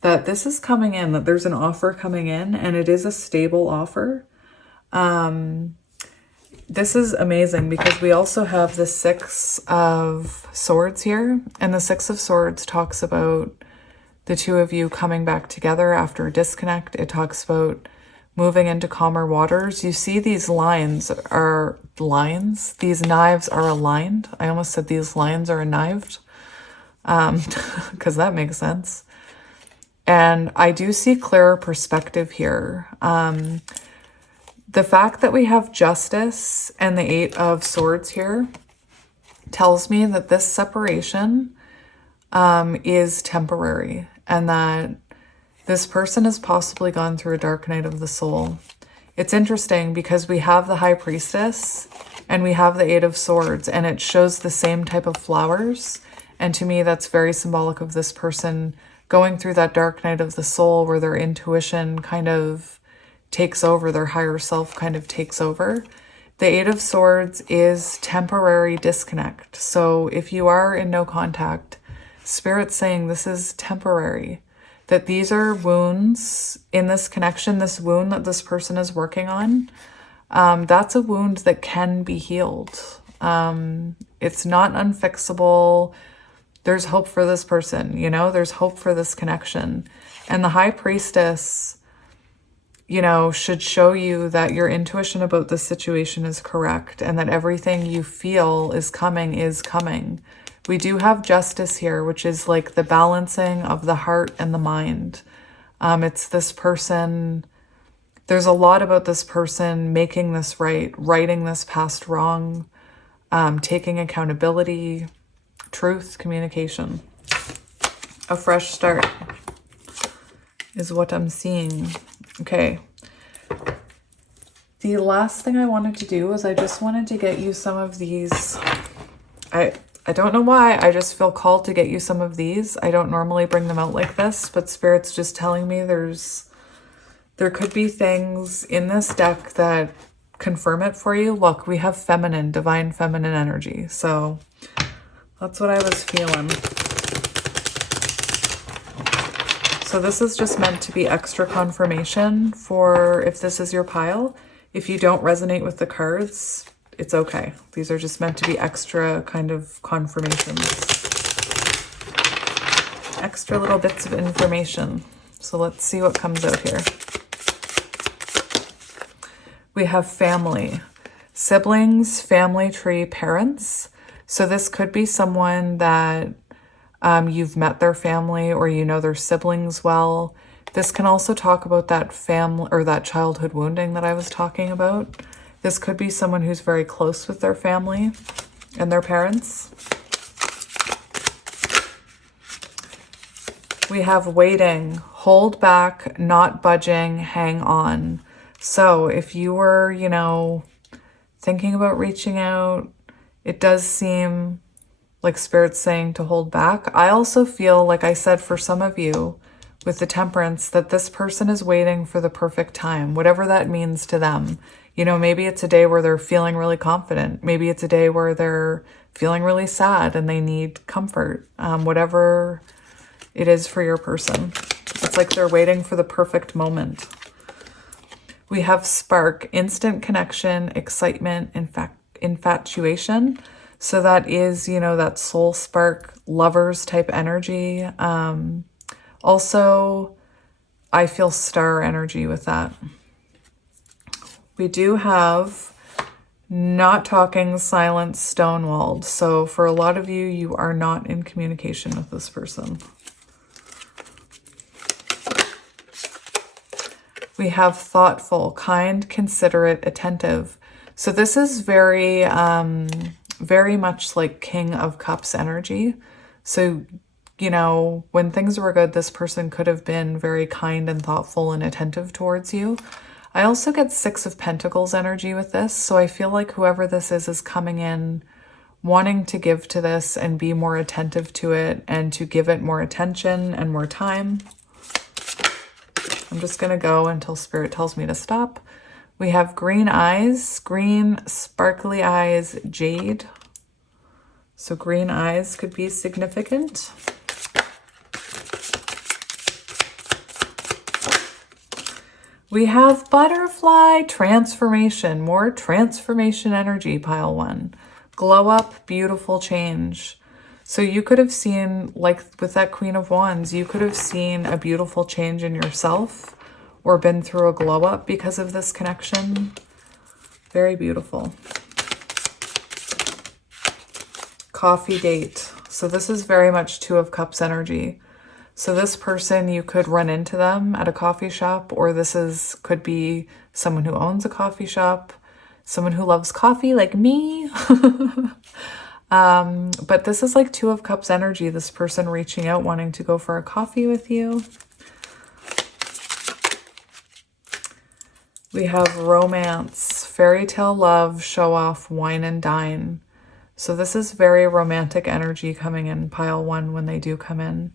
that this is coming in, that there's an offer coming in, and it is a stable offer. This is amazing because we also have the Six of Swords here. And the Six of Swords talks about the two of you coming back together after a disconnect. It talks about moving into calmer waters. You see these lines are lines. These knives are aligned. I almost said these lines are knived because that makes sense. And I do see clearer perspective here. The fact that we have Justice and the Eight of Swords here tells me that this separation is temporary, and that this person has possibly gone through a dark night of the soul. It's interesting because we have the High Priestess and we have the Eight of Swords, and it shows the same type of flowers. And to me, that's very symbolic of this person going through that dark night of the soul where their intuition kind of takes over, their higher self kind of takes over. The Eight of Swords is temporary disconnect. So if you are in no contact, Spirit's saying this is temporary, that these are wounds in this connection, this wound that this person is working on. That's a wound that can be healed. It's not unfixable. There's hope for this person, you know, there's hope for this connection. And the High Priestess, you know, should show you that your intuition about this situation is correct and that everything you feel is coming is coming. We do have Justice here, which is like the balancing of the heart and the mind. It's this person, there's a lot about this person making this right, righting this past wrong, taking accountability, truth, communication. A fresh start is what I'm seeing. Okay. The last thing I wanted to do is I just wanted to get you some of these. I don't know why, I just feel called to get you some of these. I don't normally bring them out like this, but Spirit's just telling me there could be things in this deck that confirm it for you. Look, we have feminine, divine feminine energy. So that's what I was feeling. So this is just meant to be extra confirmation for if this is your pile. If you don't resonate with the cards, it's okay. These are just meant to be extra kind of confirmations. Extra little bits of information. So let's see what comes out here. We have family, siblings, family tree, parents. So this could be someone that you've met their family or you know their siblings well. This can also talk about that family or that childhood wounding that I was talking about. This could be someone who's very close with their family and their parents. We have waiting, hold back, not budging, hang on. So if you were, you know, thinking about reaching out, it does seem like Spirit's saying to hold back. I also feel, like I said, for some of you with the Temperance, that this person is waiting for the perfect time, whatever that means to them. You know, maybe it's a day where they're feeling really confident. Maybe it's a day where they're feeling really sad and they need comfort. Whatever it is for your person. It's like they're waiting for the perfect moment. We have spark, instant connection, excitement, infatuation. So that is, you know, that soul spark, lovers type energy. Also, I feel star energy with that. We do have not talking, silent, stonewalled. So for a lot of you, you are not in communication with this person. We have thoughtful, kind, considerate, attentive. So this is very, very much like King of Cups energy. So, you know, when things were good, this person could have been very kind and thoughtful and attentive towards you. I also get Six of Pentacles energy with this, so I feel like whoever this is coming in wanting to give to this and be more attentive to it and to give it more attention and more time. I'm just going to go until Spirit tells me to stop. We have green eyes, green sparkly eyes, jade. So green eyes could be significant. We have butterfly, transformation, more transformation energy, pile 1. Glow up, beautiful change. So you could have seen, like with that Queen of Wands, you could have seen a beautiful change in yourself or been through a glow up because of this connection. Very beautiful. Coffee date. So this is very much Two of Cups energy. So this person, you could run into them at a coffee shop, or could be someone who owns a coffee shop, someone who loves coffee like me. But this is like Two of Cups energy, this person reaching out, wanting to go for a coffee with you. We have romance, fairy tale love, show off, wine and dine. So this is very romantic energy coming in, pile 1, when they do come in.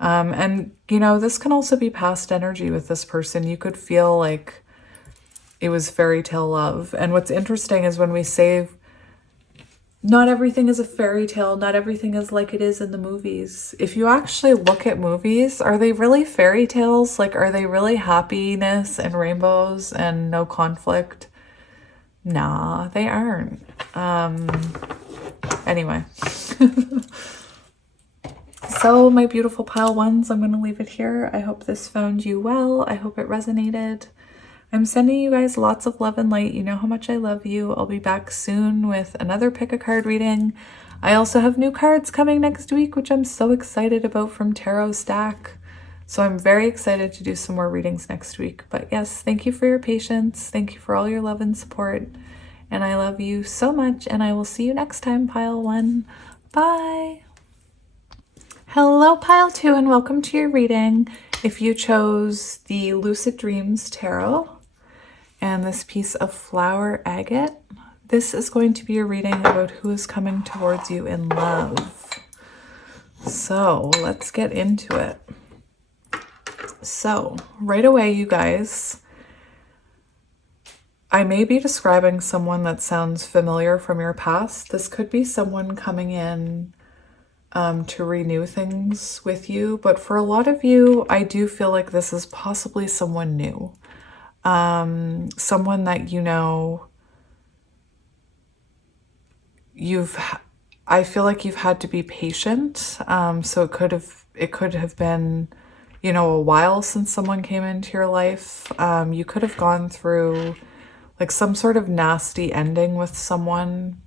And, you know, this can also be past energy with this person. You could feel like it was fairy tale love. And what's interesting is when we say not everything is a fairy tale, not everything is like it is in the movies. If you actually look at movies, are they really fairy tales? Like, are they really happiness and rainbows and no conflict? Nah, they aren't. Anyway. So my beautiful pile 1s, I'm going to leave it here. I hope this found you well. I hope it resonated. I'm sending you guys lots of love and light. You know how much I love you. I'll be back soon with another pick a card reading. I also have new cards coming next week, which I'm so excited about, from Tarot Stack. So I'm very excited to do some more readings next week. But yes, thank you for your patience. Thank you for all your love and support. And I love you so much. And I will see you next time, pile 1. Bye. Hello, pile 2, and welcome to your reading. If you chose the Lucid Dreams Tarot and this piece of flower agate, this is going to be a reading about who is coming towards you in love. So let's get into it. So right away, you guys, I may be describing someone that sounds familiar from your past. This could be someone coming in to renew things with you, but for a lot of you, I do feel like this is possibly someone new. Someone that, you know, I feel like you've had to be patient. So it could have been, you know, a while since someone came into your life. You could have gone through like some sort of nasty ending with someone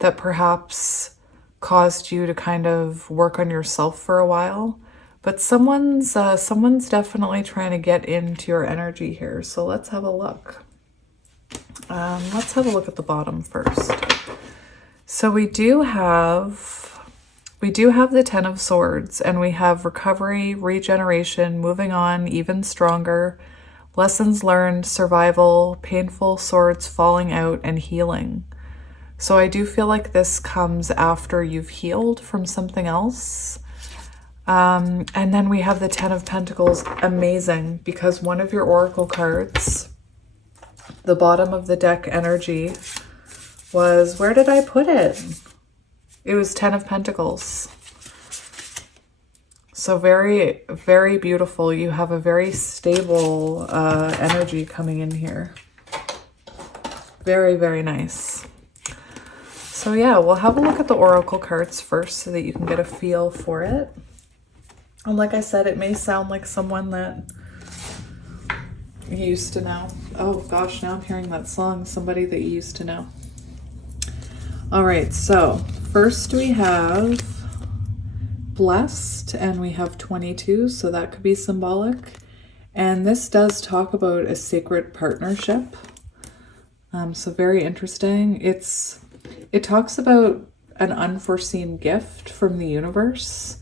that perhaps caused you to kind of work on yourself for a while. But someone's definitely trying to get into your energy here. So let's have a look. Let's have a look at the bottom first. So we do have the Ten of Swords, and we have recovery, regeneration, moving on, even stronger, lessons learned, survival, painful swords falling out, and healing. So I do feel like this comes after you've healed from something else. And then we have the Ten of Pentacles. Amazing, because one of your oracle cards, the bottom of the deck energy was, where did I put it? It was Ten of Pentacles. So very, very beautiful. You have a very stable energy coming in here. Very, very nice. So yeah, we'll have a look at the oracle cards first so that you can get a feel for it. And like I said, it may sound like someone that you used to know. Oh gosh, now I'm hearing that song, somebody that you used to know. All right, so first we have blessed, and we have 22, so that could be symbolic. And this does talk about a sacred partnership. So very interesting. It talks about an unforeseen gift from the universe.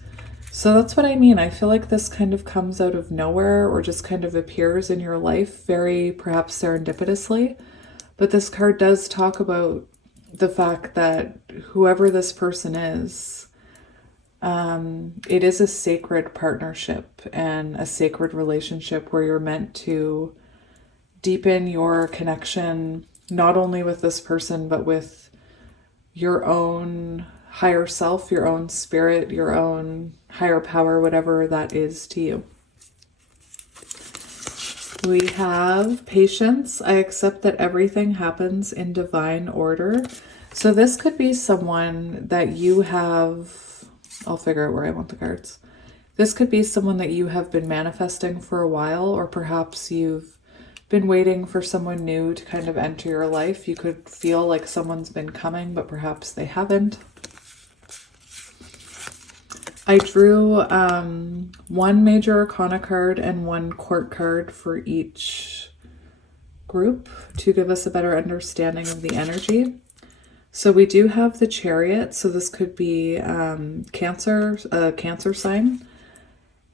So that's what I mean. I feel like this kind of comes out of nowhere or just kind of appears in your life very perhaps serendipitously. But this card does talk about the fact that whoever this person is, it is a sacred partnership and a sacred relationship where you're meant to deepen your connection, not only with this person, but with your own higher self, your own spirit, your own higher power, whatever that is to you. We have patience. I accept that everything happens in divine order. So this could be someone that you have, I'll figure out where I want the cards. This could be someone that you have been manifesting for a while, or perhaps you've been waiting for someone new to kind of enter your life. You could feel like someone's been coming, but perhaps they haven't. I drew one major arcana card and one court card for each group to give us a better understanding of the energy. So we do have the Chariot. So this could be Cancer, a Cancer sign.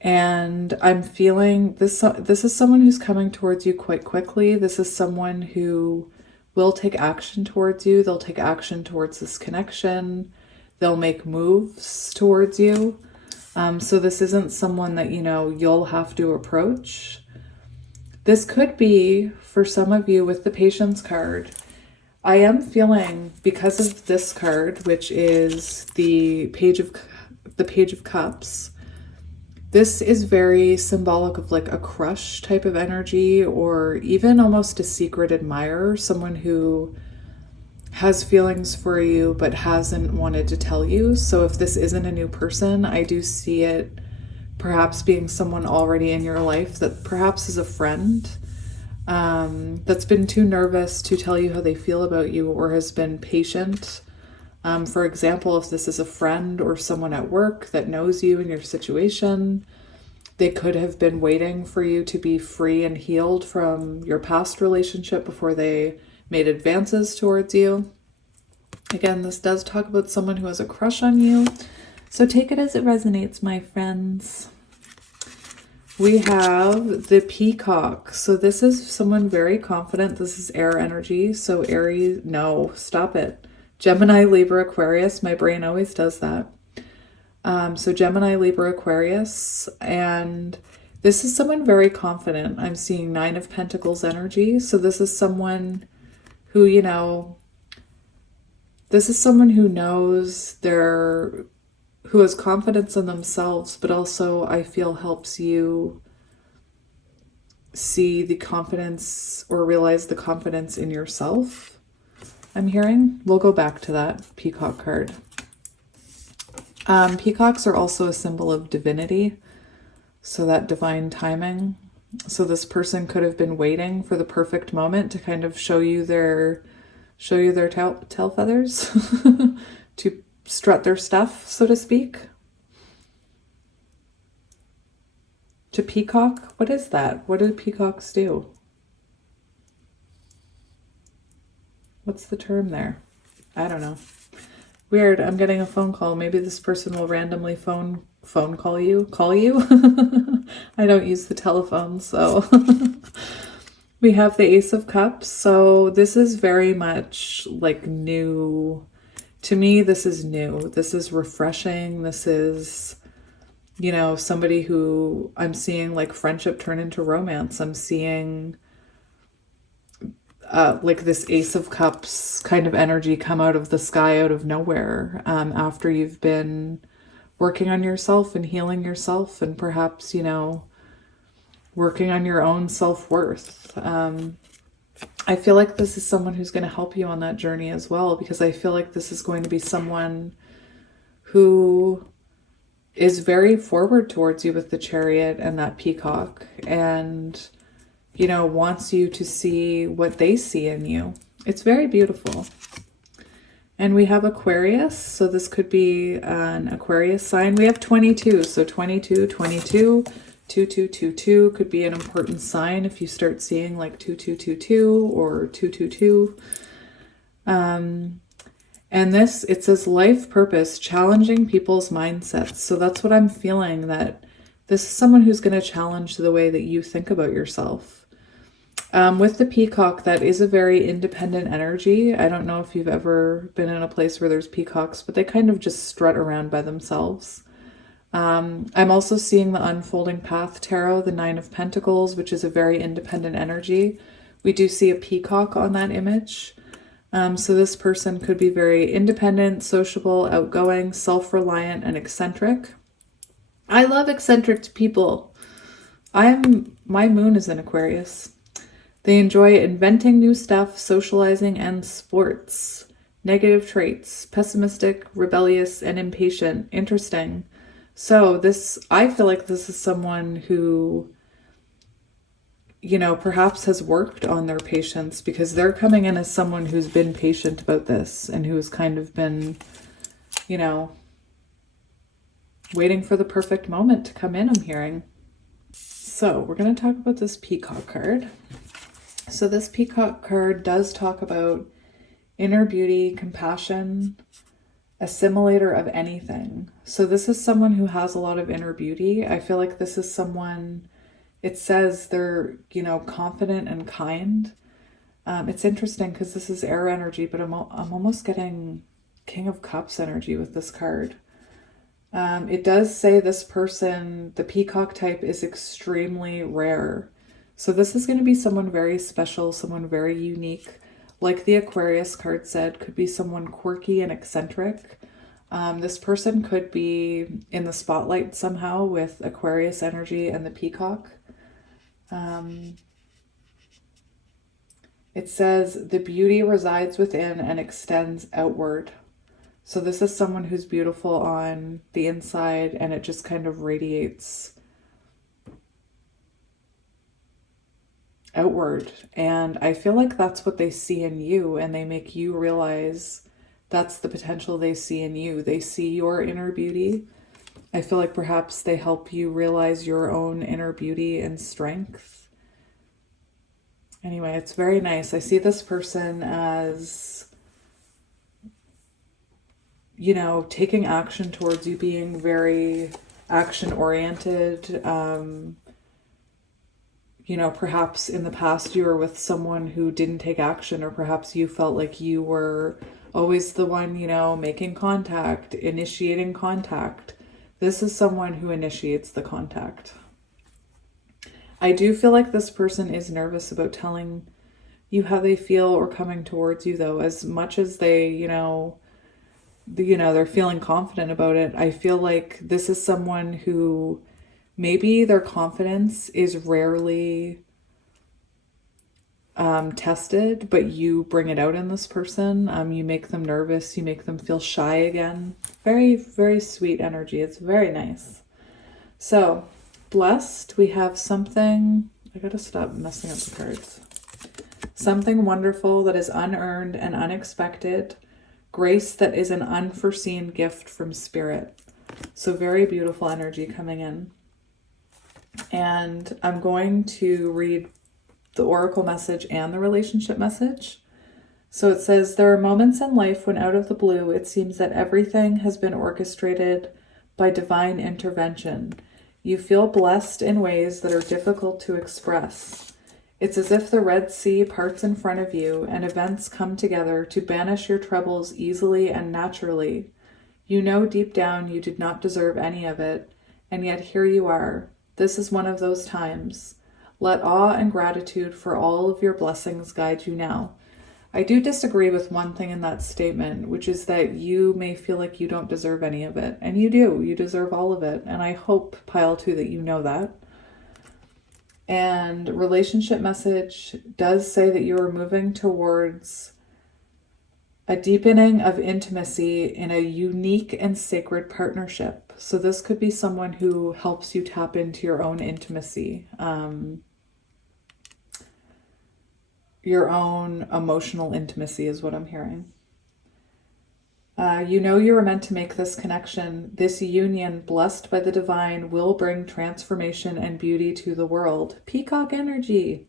And I'm feeling this is someone who's coming towards you quite quickly. This is someone who will take action towards you. They'll take action towards this connection. They'll make moves towards you. So this isn't someone that, you'll have to approach. This could be, for some of you with the Patience card, I am feeling, because of this card, which is the Page of Cups, this is very symbolic of like a crush type of energy, or even almost a secret admirer, someone who has feelings for you but hasn't wanted to tell you. So if this isn't a new person, I do see it perhaps being someone already in your life that perhaps is a friend that's been too nervous to tell you how they feel about you, or has been patient. For example, if this is a friend or someone at work that knows you and your situation, they could have been waiting for you to be free and healed from your past relationship before they made advances towards you. Again, this does talk about someone who has a crush on you. So take it as it resonates, my friends. We have the Peacock. So this is someone very confident. This is air energy. So Aries, no, stop it. Gemini, Libra, Aquarius. My brain always does that. So Gemini, Libra, Aquarius. And this is someone very confident. I'm seeing Nine of Pentacles energy. So this is someone who, this is someone who knows who has confidence in themselves, but also I feel helps you see the confidence or realize the confidence in yourself. I'm hearing. We'll go back to that Peacock card. Peacocks are also a symbol of divinity. So that divine timing. So this person could have been waiting for the perfect moment to kind of show you their tail feathers, to strut their stuff, so to speak. To peacock? What is that? What do peacocks do? What's the term there? I don't know. Weird. I'm getting a phone call. Maybe this person will randomly phone call you. I don't use the telephone, so. We have the Ace of Cups. So this is very much like new. To me, this is new. This is refreshing. This is, somebody who I'm seeing like friendship turn into romance. I'm seeing like this Ace of Cups kind of energy come out of the sky, out of nowhere, after you've been working on yourself and healing yourself, and perhaps, working on your own self-worth. I feel like this is someone who's going to help you on that journey as well, because I feel like this is going to be someone who is very forward towards you with the Chariot and that Peacock, and, wants you to see what they see in you. It's very beautiful. And we have Aquarius. So this could be an Aquarius sign. We have 22. So 22, 22. 2222 could be an important sign if you start seeing like 2222 or 222. And And this, it says life purpose, challenging people's mindsets. So that's what I'm feeling, that this is someone who's going to challenge the way that you think about yourself. With the peacock, that is a very independent energy. I don't know if you've ever been in a place where there's peacocks, but they kind of just strut around by themselves. I'm also seeing the Unfolding Path Tarot, the Nine of Pentacles, which is a very independent energy. We do see a peacock on that image. So this person could be very independent, sociable, outgoing, self-reliant, and eccentric. I love eccentric people. My moon is in Aquarius. They enjoy inventing new stuff, socializing, and sports. Negative traits: pessimistic, rebellious, and impatient. Interesting. So I feel like this is someone who, you know, perhaps has worked on their patience, because they're coming in as someone who's been patient about this and who's kind of been, you know, waiting for the perfect moment to come in, I'm hearing. So we're going to talk about this peacock card. So this peacock card does talk about inner beauty, compassion, assimilator of anything. So this is someone who has a lot of inner beauty. I feel like this is someone, it says they're, you know, confident and kind. It's interesting because this is air energy, but I'm almost getting King of Cups energy with this card. It does say this person, the peacock type, is extremely rare. So this is going to be someone very special, someone very unique. Like the Aquarius card said, could be someone quirky and eccentric. This person could be in the spotlight somehow with Aquarius energy and the peacock. It says the beauty resides within and extends outward. So this is someone who's beautiful on the inside, and it just kind of radiates outward. And I feel like that's what they see in you, and they make you realize that's the potential they see in you. They see your inner beauty. I feel like perhaps they help you realize your own inner beauty and strength. Anyway, it's very nice. I see this person as, you know, taking action towards you, being very action oriented. You know, perhaps in the past you were with someone who didn't take action, or perhaps you felt like you were always the one, you know, making contact, initiating contact. This is someone who initiates the contact. I do feel like this person is nervous about telling you how they feel or coming towards you, though. As much as they, they're feeling confident about it, I feel like this is someone who maybe their confidence is rarely tested, but you bring it out in this person. You make them nervous. You make them feel shy again. Very, very sweet energy. It's very nice. So, blessed, we have something. I gotta stop messing up the cards. Something wonderful that is unearned and unexpected. Grace that is an unforeseen gift from spirit. So very beautiful energy coming in. And I'm going to read the oracle message and the relationship message. So it says, there are moments in life when out of the blue, it seems that everything has been orchestrated by divine intervention. You feel blessed in ways that are difficult to express. It's as if the Red Sea parts in front of you and events come together to banish your troubles easily and naturally. You know deep down you did not deserve any of it, and yet here you are. This is one of those times. Let awe and gratitude for all of your blessings guide you now. I do disagree with one thing in that statement, which is that you may feel like you don't deserve any of it. And you do. You deserve all of it. And I hope, pile 2, that you know that. And relationship message does say that you are moving towards a deepening of intimacy in a unique and sacred partnership. So this could be someone who helps you tap into your own intimacy, your own emotional intimacy is what I'm hearing. You know you were meant to make this connection. This union, blessed by the divine, will bring transformation and beauty to the world. Peacock energy.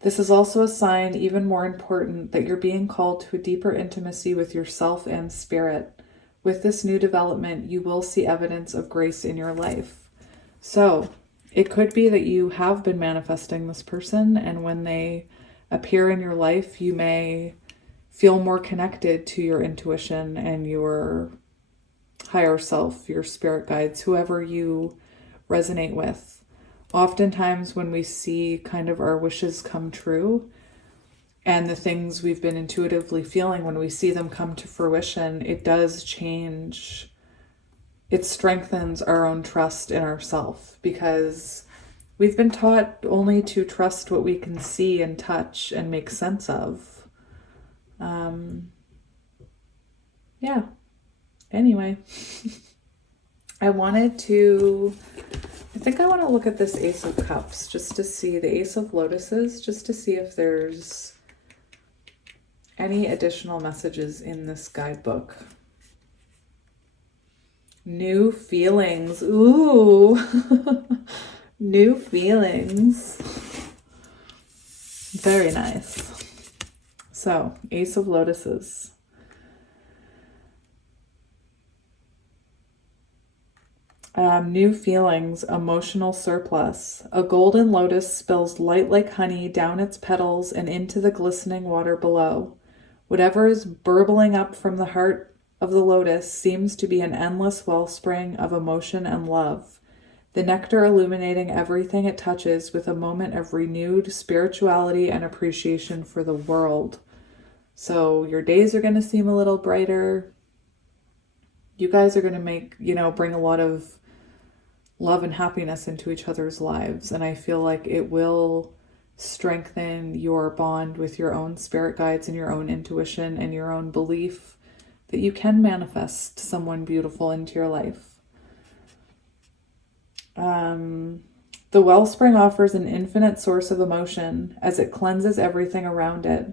This is also a sign, even more important, that you're being called to a deeper intimacy with yourself and spirit. With this new development, you will see evidence of grace in your life. So it could be that you have been manifesting this person, and when they appear in your life, you may feel more connected to your intuition and your higher self, your spirit guides, whoever you resonate with. Oftentimes when we see kind of our wishes come true and the things we've been intuitively feeling, when we see them come to fruition, it does change. It strengthens our own trust in ourselves, because we've been taught only to trust what we can see and touch and make sense of. Yeah. Anyway, I think I want to look at this Ace of Cups just to see, the Ace of Lotuses, just to see if there's any additional messages in this guidebook. New feelings. Ooh. New feelings. Very nice. So, Ace of Lotuses. New feelings, emotional surplus. A golden lotus spills light like honey down its petals and into the glistening water below. Whatever is burbling up from the heart of the lotus seems to be an endless wellspring of emotion and love, the nectar illuminating everything it touches with a moment of renewed spirituality and appreciation for the world. So your days are going to seem a little brighter. You guys are going to bring a lot of love and happiness into each other's lives. And I feel like it will strengthen your bond with your own spirit guides and your own intuition and your own belief that you can manifest someone beautiful into your life. The wellspring offers an infinite source of emotion as it cleanses everything around it,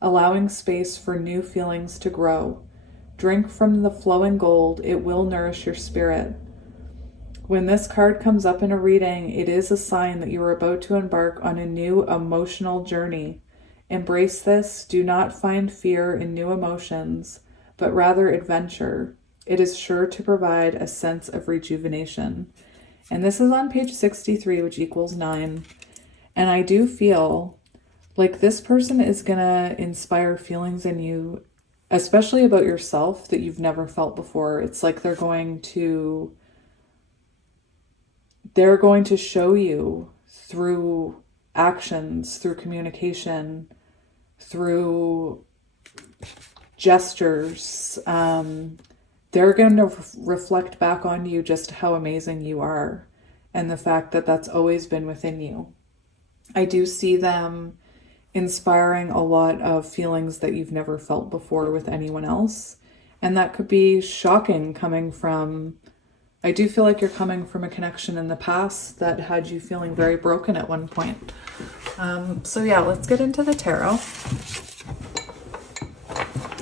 allowing space for new feelings to grow. Drink from the flowing gold, it will nourish your spirit. When this card comes up in a reading, it is a sign that you are about to embark on a new emotional journey. Embrace this. Do not find fear in new emotions, but rather adventure. It is sure to provide a sense of rejuvenation. And this is on page 63, which equals 9. And I do feel like this person is going to inspire feelings in you, especially about yourself, that you've never felt before. It's like they're going to show you through actions, through communication, through gestures. They're going to reflect back on you just how amazing you are and the fact that that's always been within you. I do see them inspiring a lot of feelings that you've never felt before with anyone else. And that could be shocking I do feel like you're coming from a connection in the past that had you feeling very broken at one point. So yeah, let's get into the tarot.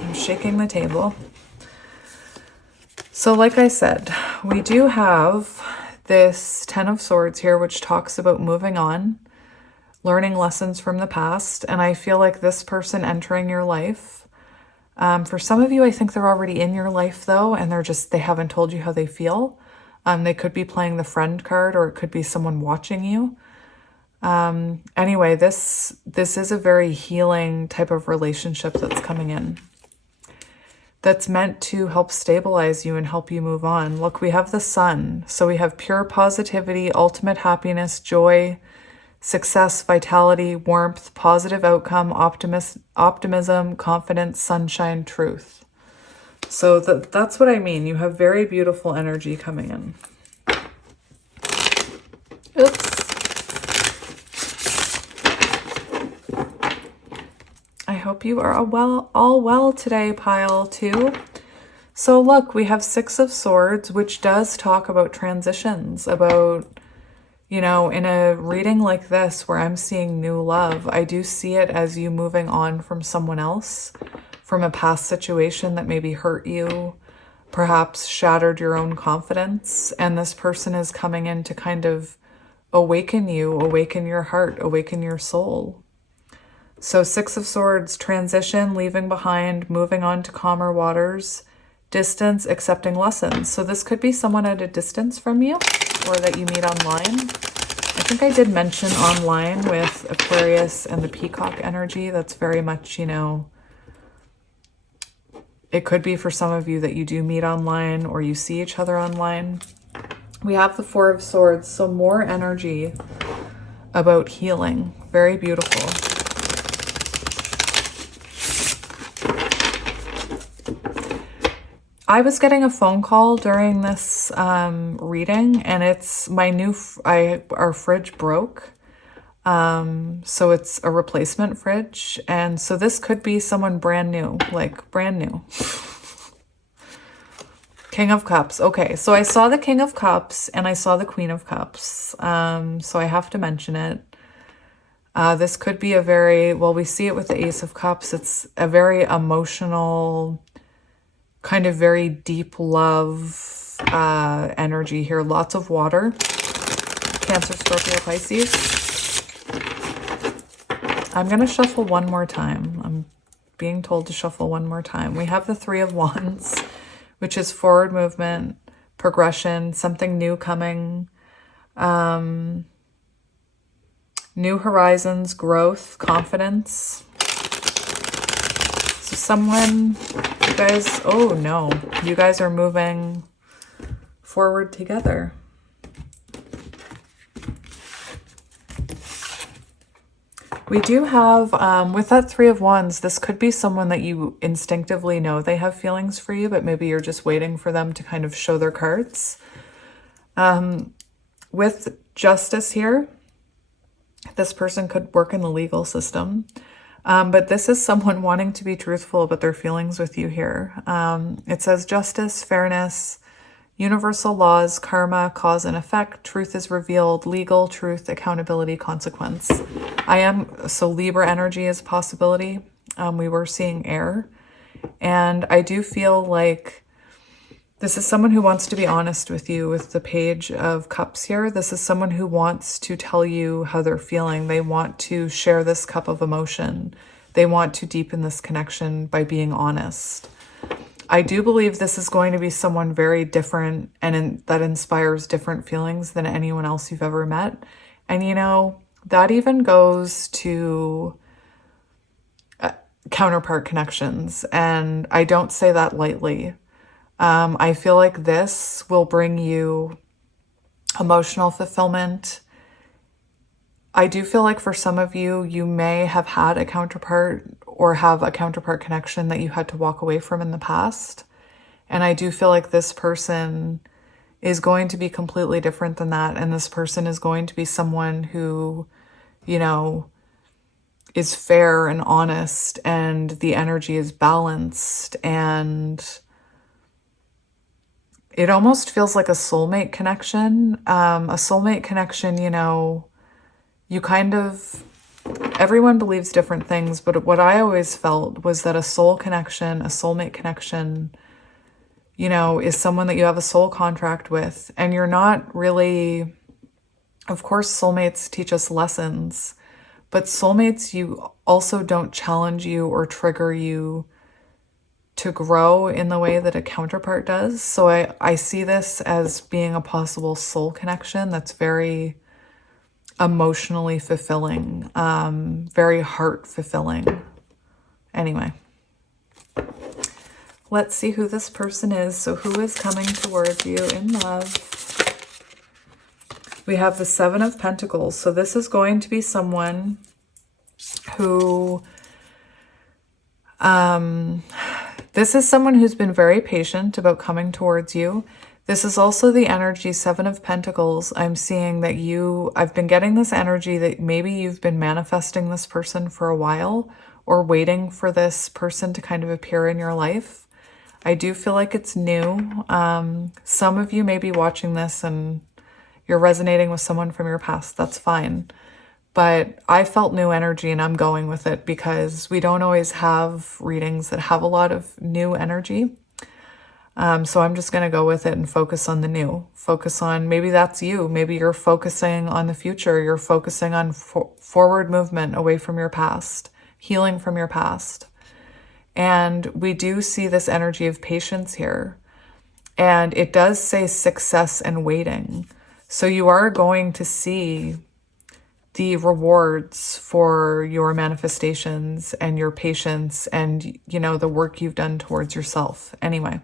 I'm shaking the table. So like I said, we do have this 10 of Swords here, which talks about moving on, learning lessons from the past. And I feel like this person entering your life, for some of you, I think they're already in your life though, and they haven't told you how they feel. They could be playing the friend card, or it could be someone watching you. Anyway, this is a very healing type of relationship that's coming in, that's meant to help stabilize you and help you move on. Look, we have the Sun. So we have pure positivity, ultimate happiness, joy, success, vitality, warmth, positive outcome, optimism, confidence, sunshine, truth. So that's what I mean. You have very beautiful energy coming in. Oops. I hope you are all well today, pile 2. So look, we have 6 of Swords, which does talk about transitions, about, in a reading like this where I'm seeing new love, I do see it as you moving on from someone else, from a past situation that maybe hurt you, perhaps shattered your own confidence. And this person is coming in to kind of awaken you, awaken your heart, awaken your soul. So 6 of Swords, transition, leaving behind, moving on to calmer waters, distance, accepting lessons. So this could be someone at a distance from you or that you meet online. I think I did mention online with Aquarius and the peacock energy. That's very much, you know, it could be for some of you that you do meet online or you see each other online. We have the 4 of Swords, so more energy about healing. Very beautiful. I was getting a phone call during this reading, and it's my our fridge broke. So it's a replacement fridge. And so this could be someone brand new, like brand new. King of Cups. Okay, so I saw the King of Cups and I saw the Queen of Cups. So I have to mention it. This could be a very, well, we see it with the Ace of Cups. It's a very emotional, kind of very deep love energy here. Lots of water. Cancer, Scorpio, Pisces. I'm going to shuffle one more time. I'm being told to shuffle one more time. We have the 3 of Wands, which is forward movement, progression, something new coming, new horizons, growth, confidence. So someone, you guys, oh no, you guys are moving forward together. We do have, with that 3 of Wands, this could be someone that you instinctively know they have feelings for you, but maybe you're just waiting for them to kind of show their cards. With Justice here, this person could work in the legal system, but this is someone wanting to be truthful about their feelings with you here. It says justice, fairness, universal laws, karma, cause and effect, truth is revealed, legal, truth, accountability, consequence. So Libra energy is a possibility. We were seeing air. And I do feel like this is someone who wants to be honest with you with the Page of Cups here. This is someone who wants to tell you how they're feeling. They want to share this cup of emotion. They want to deepen this connection by being honest. I do believe this is going to be someone very different and that inspires different feelings than anyone else you've ever met. And, you know, that even goes to counterpart connections. And I don't say that lightly. I feel like this will bring you emotional fulfillment. I do feel like for some of you, you may have had a counterpart or have a counterpart connection that you had to walk away from in the past. And I do feel like this person is going to be completely different than that. And this person is going to be someone who, you know, is fair and honest and the energy is balanced. And it almost feels like a soulmate connection. A soulmate connection, you know, you kind of, everyone believes different things, but what I always felt was that a soul connection, a soulmate connection, you know, is someone that you have a soul contract with. And you're not really, of course, soulmates teach us lessons, but soulmates, you also don't challenge you or trigger you to grow in the way that a counterpart does. So I see this as being a possible soul connection that's very emotionally fulfilling, very heart fulfilling. Anyway, let's see who this person is. So who is coming towards you in love? We have the 7 of Pentacles. So this is going to be someone who, this is someone who's been very patient about coming towards you. This is also the energy, 7 of Pentacles. I'm seeing that I've been getting this energy that maybe you've been manifesting this person for a while or waiting for this person to kind of appear in your life. I do feel like it's new. Some of you may be watching this and you're resonating with someone from your past. That's fine. But I felt new energy and I'm going with it because we don't always have readings that have a lot of new energy. So I'm just going to go with it and focus on the new. Focus on, maybe that's you. Maybe you're focusing on the future. You're focusing on forward movement away from your past. healing from your past. And we do see this energy of patience here. And it does say success and waiting. So you are going to see the rewards for your manifestations and your patience and, you know, the work you've done towards yourself. Anyway,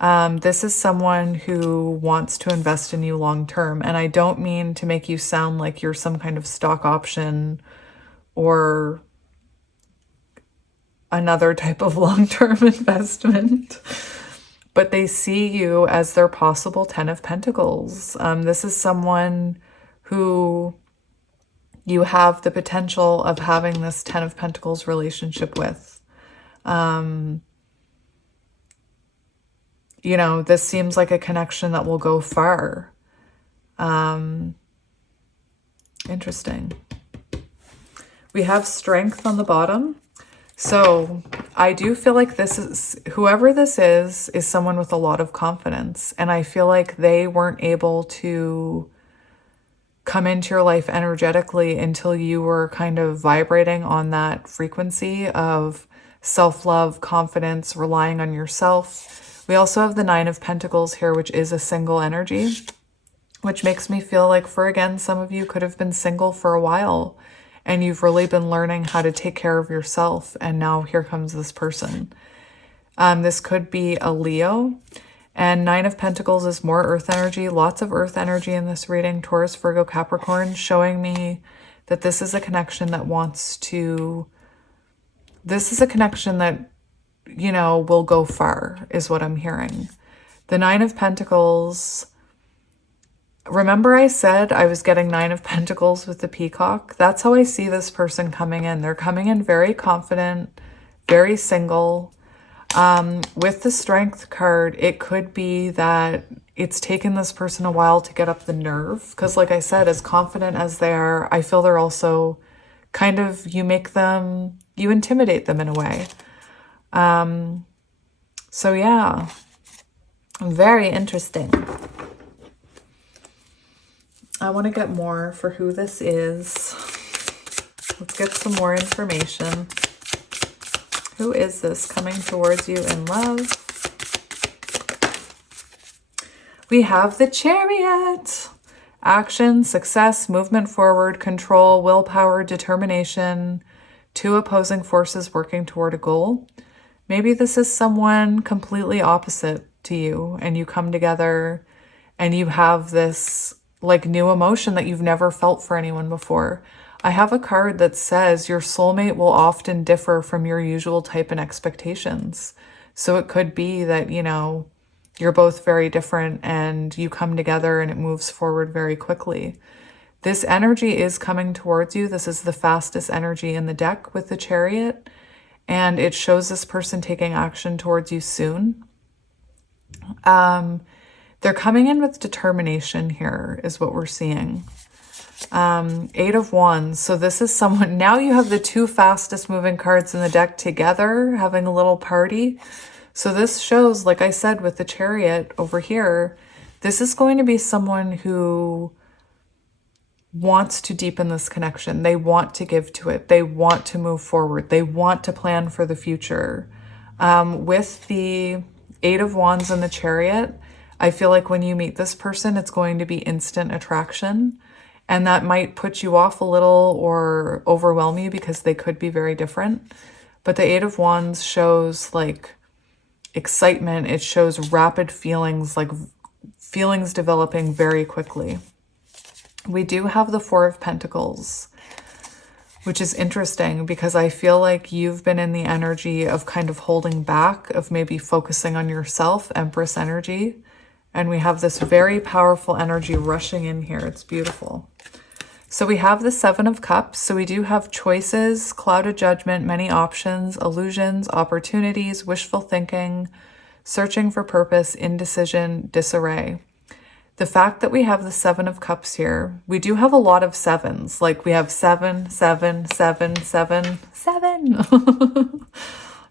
this is someone who wants to invest in you long term. And I don't mean to make you sound like you're some kind of stock option or another type of long-term investment. But they see you as their possible 10 of Pentacles. This is someone who you have the potential of having this 10 of Pentacles relationship with. You know, this seems like a connection that will go far. Interesting. We have Strength on the bottom. So I do feel like this is, whoever this is someone with a lot of confidence. And I feel like they weren't able to come into your life energetically until you were kind of vibrating on that frequency of self-love, confidence, relying on yourself. We also have the 9 of Pentacles here, which is a single energy, which makes me feel like, for again, some of you could have been single for a while. And you've really been learning how to take care of yourself. And now here comes this person. This could be a Leo. And 9 of Pentacles is more earth energy. Lots of earth energy in this reading. Taurus, Virgo, Capricorn, showing me that this is a connection that wants to... This is a connection that, you know, will go far, is what I'm hearing. The 9 of Pentacles... Remember I said I was getting 9 of Pentacles with the peacock? That's how I see this person coming in. They're coming in very confident, very single. With the Strength card, it could be that it's taken this person a while to get up the nerve. Because like I said, as confident as they are, I feel they're also kind of, you intimidate them in a way. So yeah, very interesting. I want to get more for who this is. Let's get some more information. Who is this coming towards you in love? We have the Chariot. Action, success, movement forward, control, willpower, determination. 2 opposing forces working toward a goal. Maybe this is someone completely opposite to you, and you come together and you have this like new emotion that you've never felt for anyone before. I have a card that says your soulmate will often differ from your usual type and expectations. So it could be that, you know, you're both very different and you come together and it moves forward very quickly. This energy is coming towards you. This is the fastest energy in the deck with the Chariot. And it shows this person taking action towards you soon. They're coming in with determination here is what we're seeing. 8 of Wands. So this is someone, now you have the 2 fastest moving cards in the deck together, having a little party. So this shows, like I said, with the Chariot over here, this is going to be someone who wants to deepen this connection. They want to give to it. They want to move forward. They want to plan for the future. With the 8 of Wands and the Chariot, I feel like when you meet this person, it's going to be instant attraction. And that might put you off a little or overwhelm you because they could be very different. But the 8 of Wands shows like excitement. It shows rapid feelings, like feelings developing very quickly. We do have the 4 of Pentacles, which is interesting because I feel like you've been in the energy of kind of holding back, of maybe focusing on yourself, Empress energy. And we have this very powerful energy rushing in here. It's beautiful. So we have the 7 of Cups. So we do have choices, clouded judgment, many options, illusions, opportunities, wishful thinking, searching for purpose, indecision, disarray. The fact that we have the 7 of Cups here, we do have a lot of 7s. Like we have 7, 7, 7, 7, 7.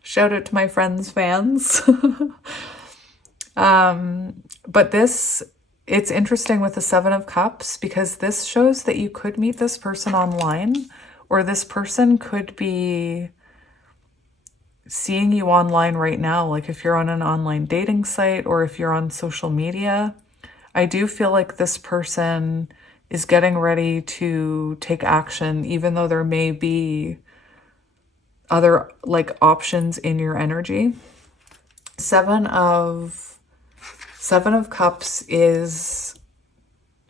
Shout out to my friends, fans. But this, it's interesting with the 7 of Cups because this shows that you could meet this person online or this person could be seeing you online right now. Like if you're on an online dating site or if you're on social media, I do feel like this person is getting ready to take action, even though there may be other like options in your energy. Seven of Cups is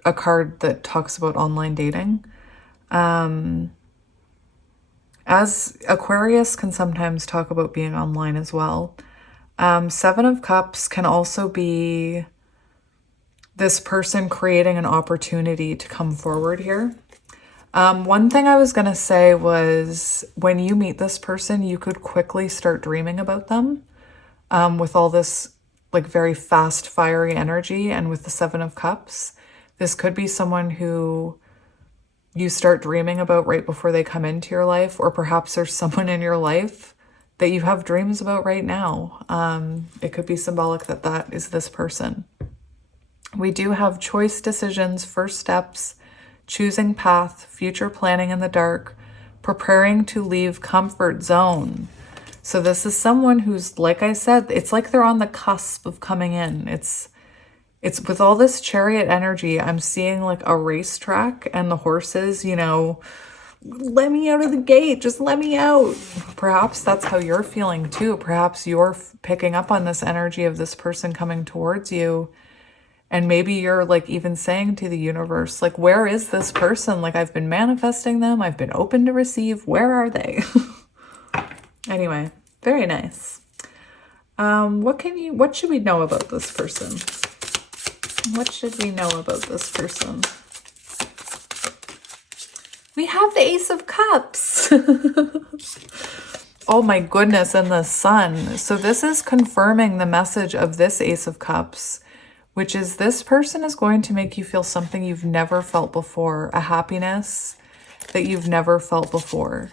a card that talks about online dating. As Aquarius can sometimes talk about being online as well. Seven of Cups can also be this person creating an opportunity to come forward here. One thing I was going to say was when you meet this person, you could quickly start dreaming about them with all this like very fast, fiery energy. And with the Seven of Cups, this could be someone who you start dreaming about right before they come into your life, or perhaps there's someone in your life that you have dreams about right now. It could be symbolic that that is this person. We do have choice decisions, first steps, choosing path, future planning in the dark, preparing to leave comfort zone. So this is someone who's, like I said, it's like they're on the cusp of coming in. It's with all this Chariot energy, I'm seeing like a racetrack and the horses, you know, let me out of the gate, just let me out. Perhaps that's how you're feeling too. Perhaps you're picking up on this energy of this person coming towards you. And maybe you're like even saying to the universe, like, where is this person? Like, I've been manifesting them. I've been open to receive. Where are they? Anyway, very nice. What should we know about this person? What should we know about this person? We have the Ace of Cups. Oh my goodness, and the Sun. So this is confirming the message of this Ace of Cups, which is this person is going to make you feel something you've never felt before, a happiness that you've never felt before.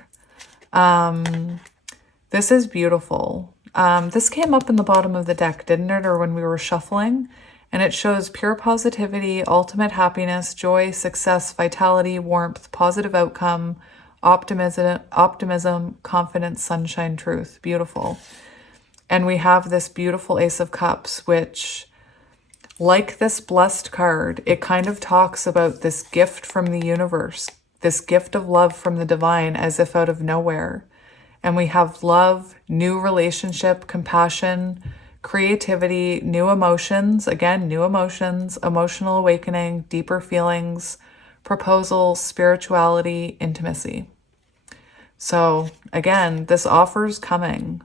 This is beautiful. This came up in the bottom of the deck, didn't it? Or when we were shuffling. And it shows pure positivity, ultimate happiness, joy, success, vitality, warmth, positive outcome, optimism, confidence, sunshine, truth. Beautiful. And we have this beautiful Ace of Cups, which, like this blessed card, it kind of talks about this gift from the universe, this gift of love from the divine as if out of nowhere. And we have love, new relationship, compassion, creativity, new emotions, again, new emotions, emotional awakening, deeper feelings, proposal, spirituality, intimacy. So again, this offer's coming,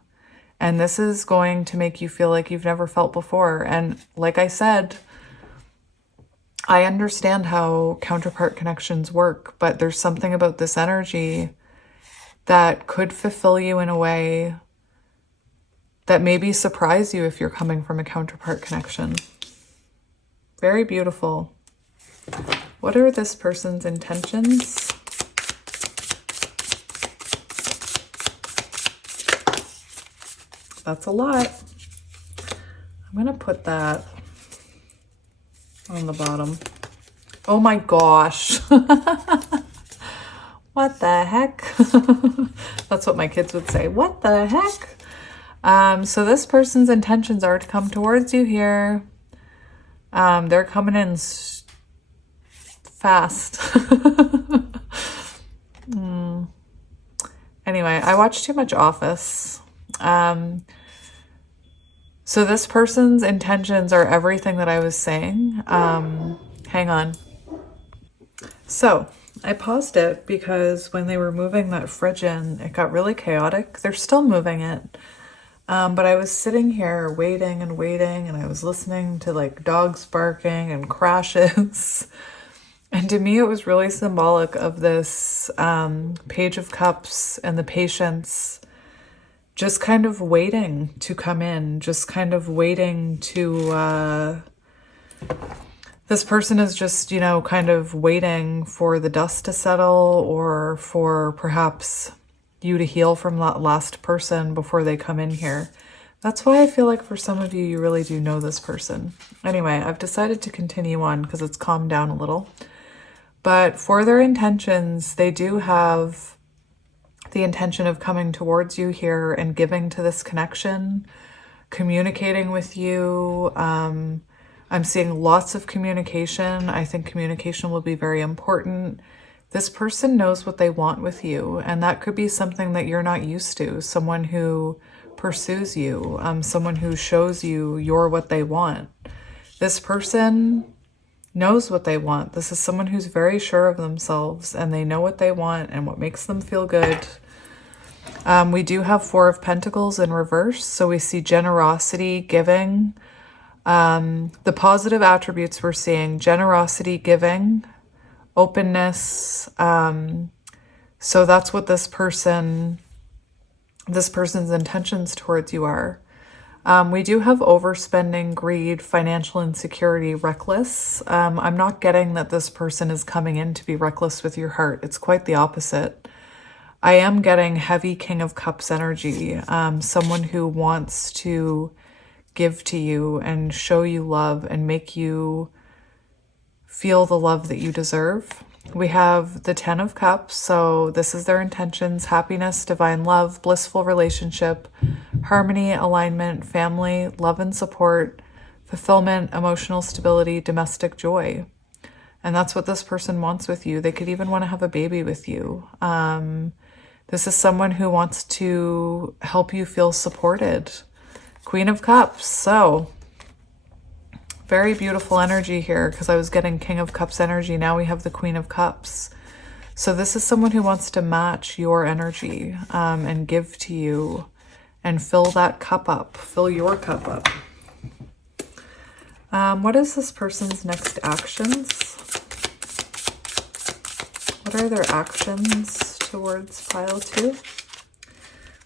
and this is going to make you feel like you've never felt before. And like I said, I understand how counterpart connections work, but there's something about this energy that could fulfill you in a way that maybe surprise you if you're coming from a counterpart connection. Very beautiful. What are this person's intentions? That's a lot. I'm going to put that on the bottom. Oh my gosh. What the heck? That's what my kids would say. What the heck? So this person's intentions are to come towards you here. They're coming in fast. Anyway, I watch too much Office. So this person's intentions are everything that I was saying. Hang on. So I paused it because when they were moving that fridge in, it got really chaotic. They're still moving it. But I was sitting here waiting, and I was listening to like dogs barking and crashes. And to me, it was really symbolic of this Page of Cups and the patience just kind of waiting to come in, just kind of waiting to, this person is just, you know, kind of waiting for the dust to settle, or for perhaps you to heal from that last person before they come in here. That's why I feel like for some of you, you really do know this person. Anyway, I've decided to continue on because it's calmed down a little. But for their intentions, they do have the intention of coming towards you here and giving to this connection, communicating with you. I'm seeing lots of communication. I think communication will be very important. This person knows what they want with you, and that could be something that you're not used to. Someone who pursues you, someone who shows you you're what they want. This person knows what they want. This is someone who's very sure of themselves, and they know what they want and what makes them feel good. We do have Four of Pentacles in reverse, so we see generosity, giving. The positive attributes we're seeing: generosity, giving, openness. So that's what this person's intentions towards you are. We do have overspending, greed, financial insecurity, reckless. I'm not getting that this person is coming in to be reckless with your heart. It's quite the opposite. I am getting heavy King of Cups energy. Someone who wants to give to you and show you love and make you feel the love that you deserve. We have the Ten of Cups, so this is their intentions: happiness, divine love, blissful relationship, harmony, alignment, family, love and support, fulfillment, emotional stability, domestic joy. And that's what this person wants with you. They could even want to have a baby with you. This is someone who wants to help you feel supported. Queen of Cups. So very beautiful energy here, because I was getting King of Cups energy. Now we have the Queen of Cups. So this is someone who wants to match your energy and give to you and fill that cup up, fill your cup up. What is this person's next actions? What are their actions towards pile 2?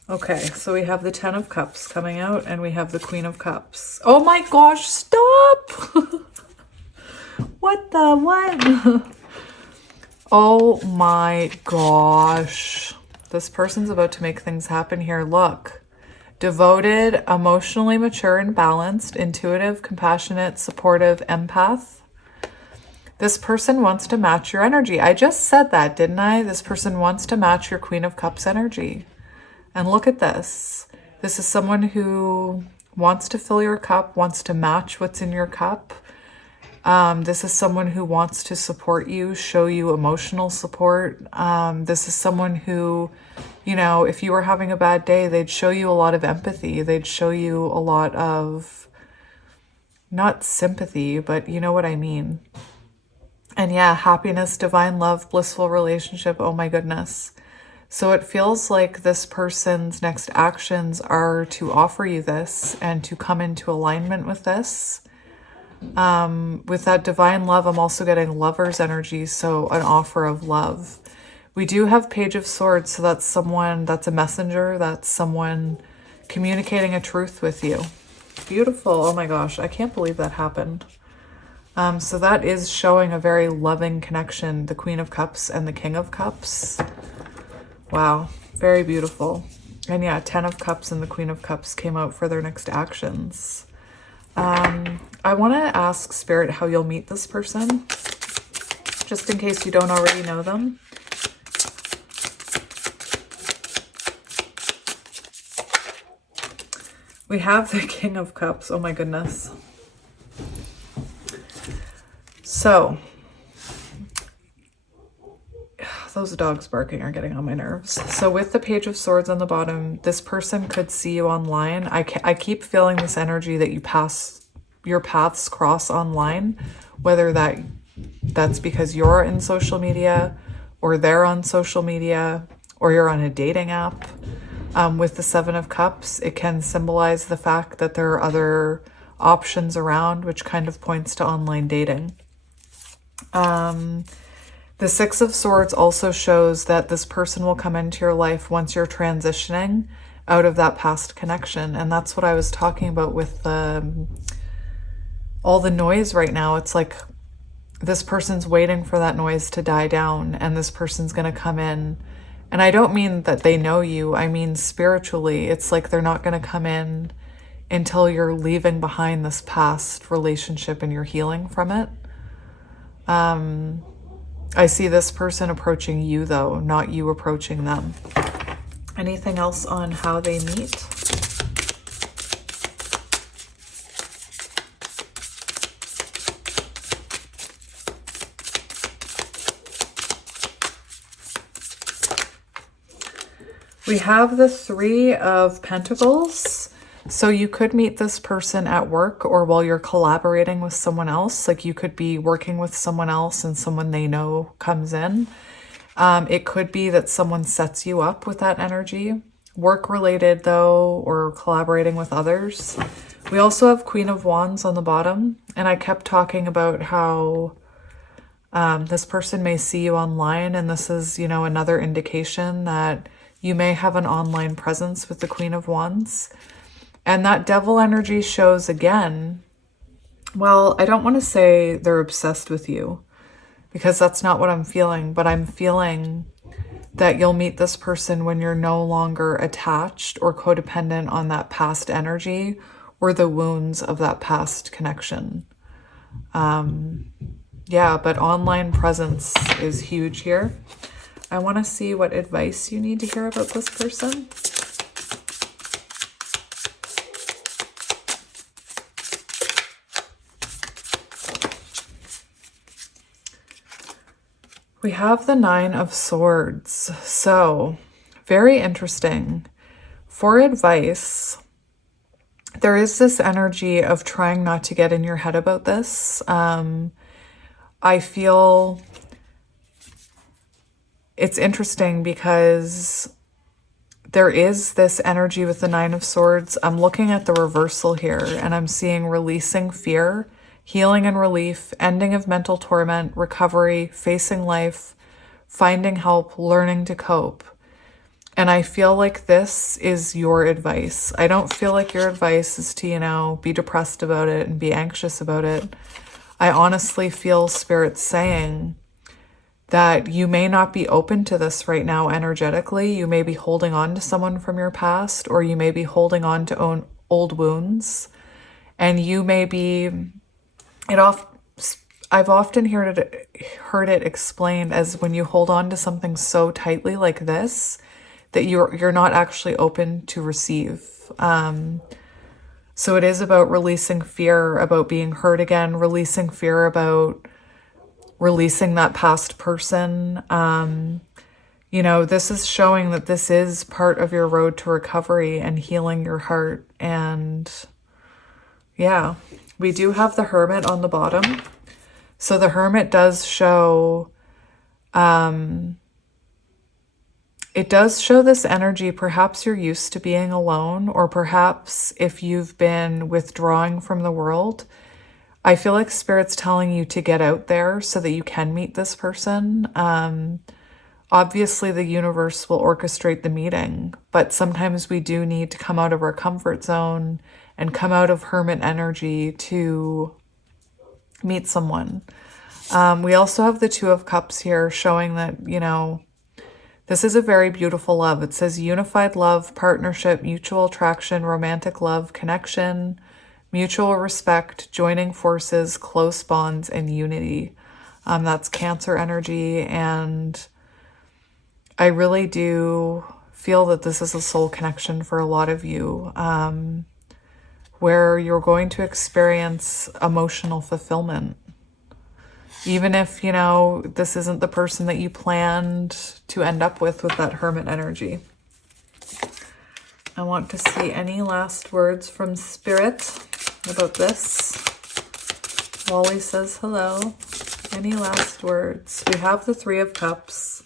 Okay, so we have the Ten of Cups coming out, and we have the Queen of Cups. Oh my gosh, stop! What? Oh my gosh. This person's about to make things happen here. Look. Devoted, emotionally mature and balanced, intuitive, compassionate, supportive, empath. This person wants to match your energy. I just said that, didn't I? This person wants to match your Queen of Cups energy. And look at this. This is someone who wants to fill your cup, wants to match what's in your cup. This is someone who wants to support you, show you emotional support. This is someone who, you know, if you were having a bad day, they'd show you a lot of empathy. They'd show you a lot of, not sympathy, but you know what I mean. And yeah, happiness, divine love, blissful relationship. Oh my goodness. So it feels like this person's next actions are to offer you this and to come into alignment with this. With that divine love, I'm also getting lover's energy, so an offer of love. We do have Page of Swords, so that's someone, that's a messenger, that's someone communicating a truth with you. Beautiful. Oh my gosh, I can't believe that happened. So that is showing a very loving connection, the Queen of Cups and the King of Cups. Wow, very beautiful. And yeah, Ten of Cups and the Queen of Cups came out for their next actions. I want to ask Spirit how you'll meet this person, just in case you don't already know them. We have the King of Cups. Oh my goodness. So, those dogs barking are getting on my nerves. So with the Page of Swords on the bottom, this person could see you online. I keep feeling this energy that your paths cross online, whether that's because you're in social media or they're on social media or you're on a dating app. With the Seven of Cups, it can symbolize the fact that there are other options around, which kind of points to online dating. The Six of Swords also shows that this person will come into your life once you're transitioning out of that past connection. And that's what I was talking about with all the noise right now. It's like this person's waiting for that noise to die down, and this person's going to come in. And I don't mean that they know you. I mean spiritually. It's like they're not going to come in until you're leaving behind this past relationship and you're healing from it. I see this person approaching you, though, not you approaching them. Anything else on how they meet? We have the Three of Pentacles. So you could meet this person at work or while you're collaborating with someone else. Like you could be working with someone else and someone they know comes in. It could be that someone sets you up with that energy. Work related though, or collaborating with others. We also have Queen of Wands on the bottom. And I kept talking about how this person may see you online. And this is, you know, another indication that you may have an online presence with the Queen of Wands. And that devil energy shows again, well, I don't want to say they're obsessed with you because that's not what I'm feeling, but I'm feeling that you'll meet this person when you're no longer attached or codependent on that past energy or the wounds of that past connection. Yeah, but online presence is huge here. I want to see what advice you need to hear about this person. We have the Nine of Swords. So, very interesting. For advice, there is this energy of trying not to get in your head about this. I feel it's interesting because there is this energy with the Nine of Swords. I'm looking at the reversal here and I'm seeing releasing fear, healing and relief, ending of mental torment, recovery, facing life, finding help, learning to cope. And I feel like this is your advice. I don't feel like your advice is to, you know, be depressed about it and be anxious about it. I honestly feel Spirit saying that you may not be open to this right now energetically. You may be holding on to someone from your past, or you may be holding on to old wounds. And you may be, I've often heard it explained as when you hold on to something so tightly like this, that you're not actually open to receive. So it is about releasing fear about being hurt again, releasing fear about releasing that past person. You know, this is showing that this is part of your road to recovery and healing your heart. And yeah, we do have the Hermit on the bottom. So the Hermit does show, it does show this energy. Perhaps you're used to being alone, or perhaps if you've been withdrawing from the world, I feel like Spirit's telling you to get out there so that you can meet this person. Obviously, the universe will orchestrate the meeting, but sometimes we do need to come out of our comfort zone and come out of hermit energy to meet someone. We also have the Two of Cups here showing that, you know, this is a very beautiful love. It says unified love, partnership, mutual attraction, romantic love, connection, mutual respect, joining forces, close bonds, and unity. That's Cancer energy. And I really do feel that this is a soul connection for a lot of you, where you're going to experience emotional fulfillment. Even if, you know, this isn't the person that you planned to end up with that hermit energy. I want to see any last words from Spirit about this. Wally says hello. Any last words? We have the Three of Cups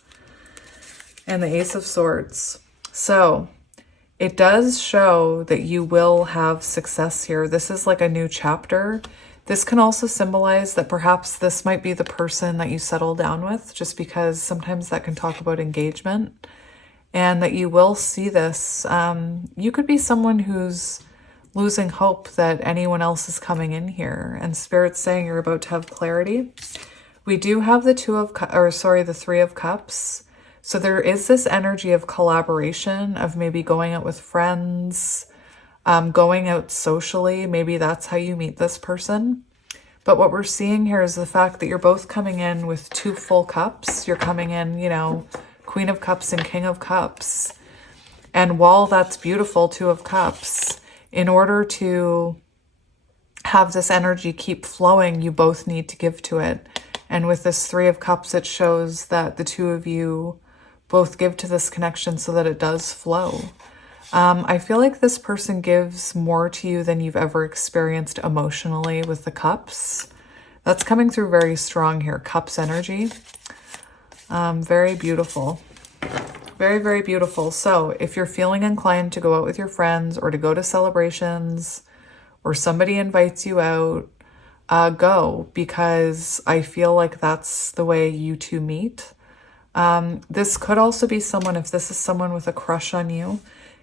and the Ace of Swords. So it does show that you will have success here. This is like a new chapter. This can also symbolize that perhaps this might be the person that you settle down with, just because sometimes that can talk about engagement, and that you will see this. You could be someone who's losing hope that anyone else is coming in here, and Spirit's saying you're about to have clarity. We do have the the Three of Cups. So there is this energy of collaboration, of maybe going out with friends, going out socially. Maybe that's how you meet this person. But what we're seeing here is the fact that you're both coming in with two full cups. You're coming in, you know, Queen of Cups and King of Cups. And while that's beautiful, Two of Cups, in order to have this energy keep flowing, you both need to give to it. And with this Three of Cups, it shows that the two of you both give to this connection so that it does flow. I feel like this person gives more to you than you've ever experienced emotionally with the Cups. That's coming through very strong here. Cups energy. Very beautiful. Very, very beautiful. So if you're feeling inclined to go out with your friends or to go to celebrations or somebody invites you out, go, because I feel like that's the way you two meet. This could also be someone, if this is someone with a crush on you,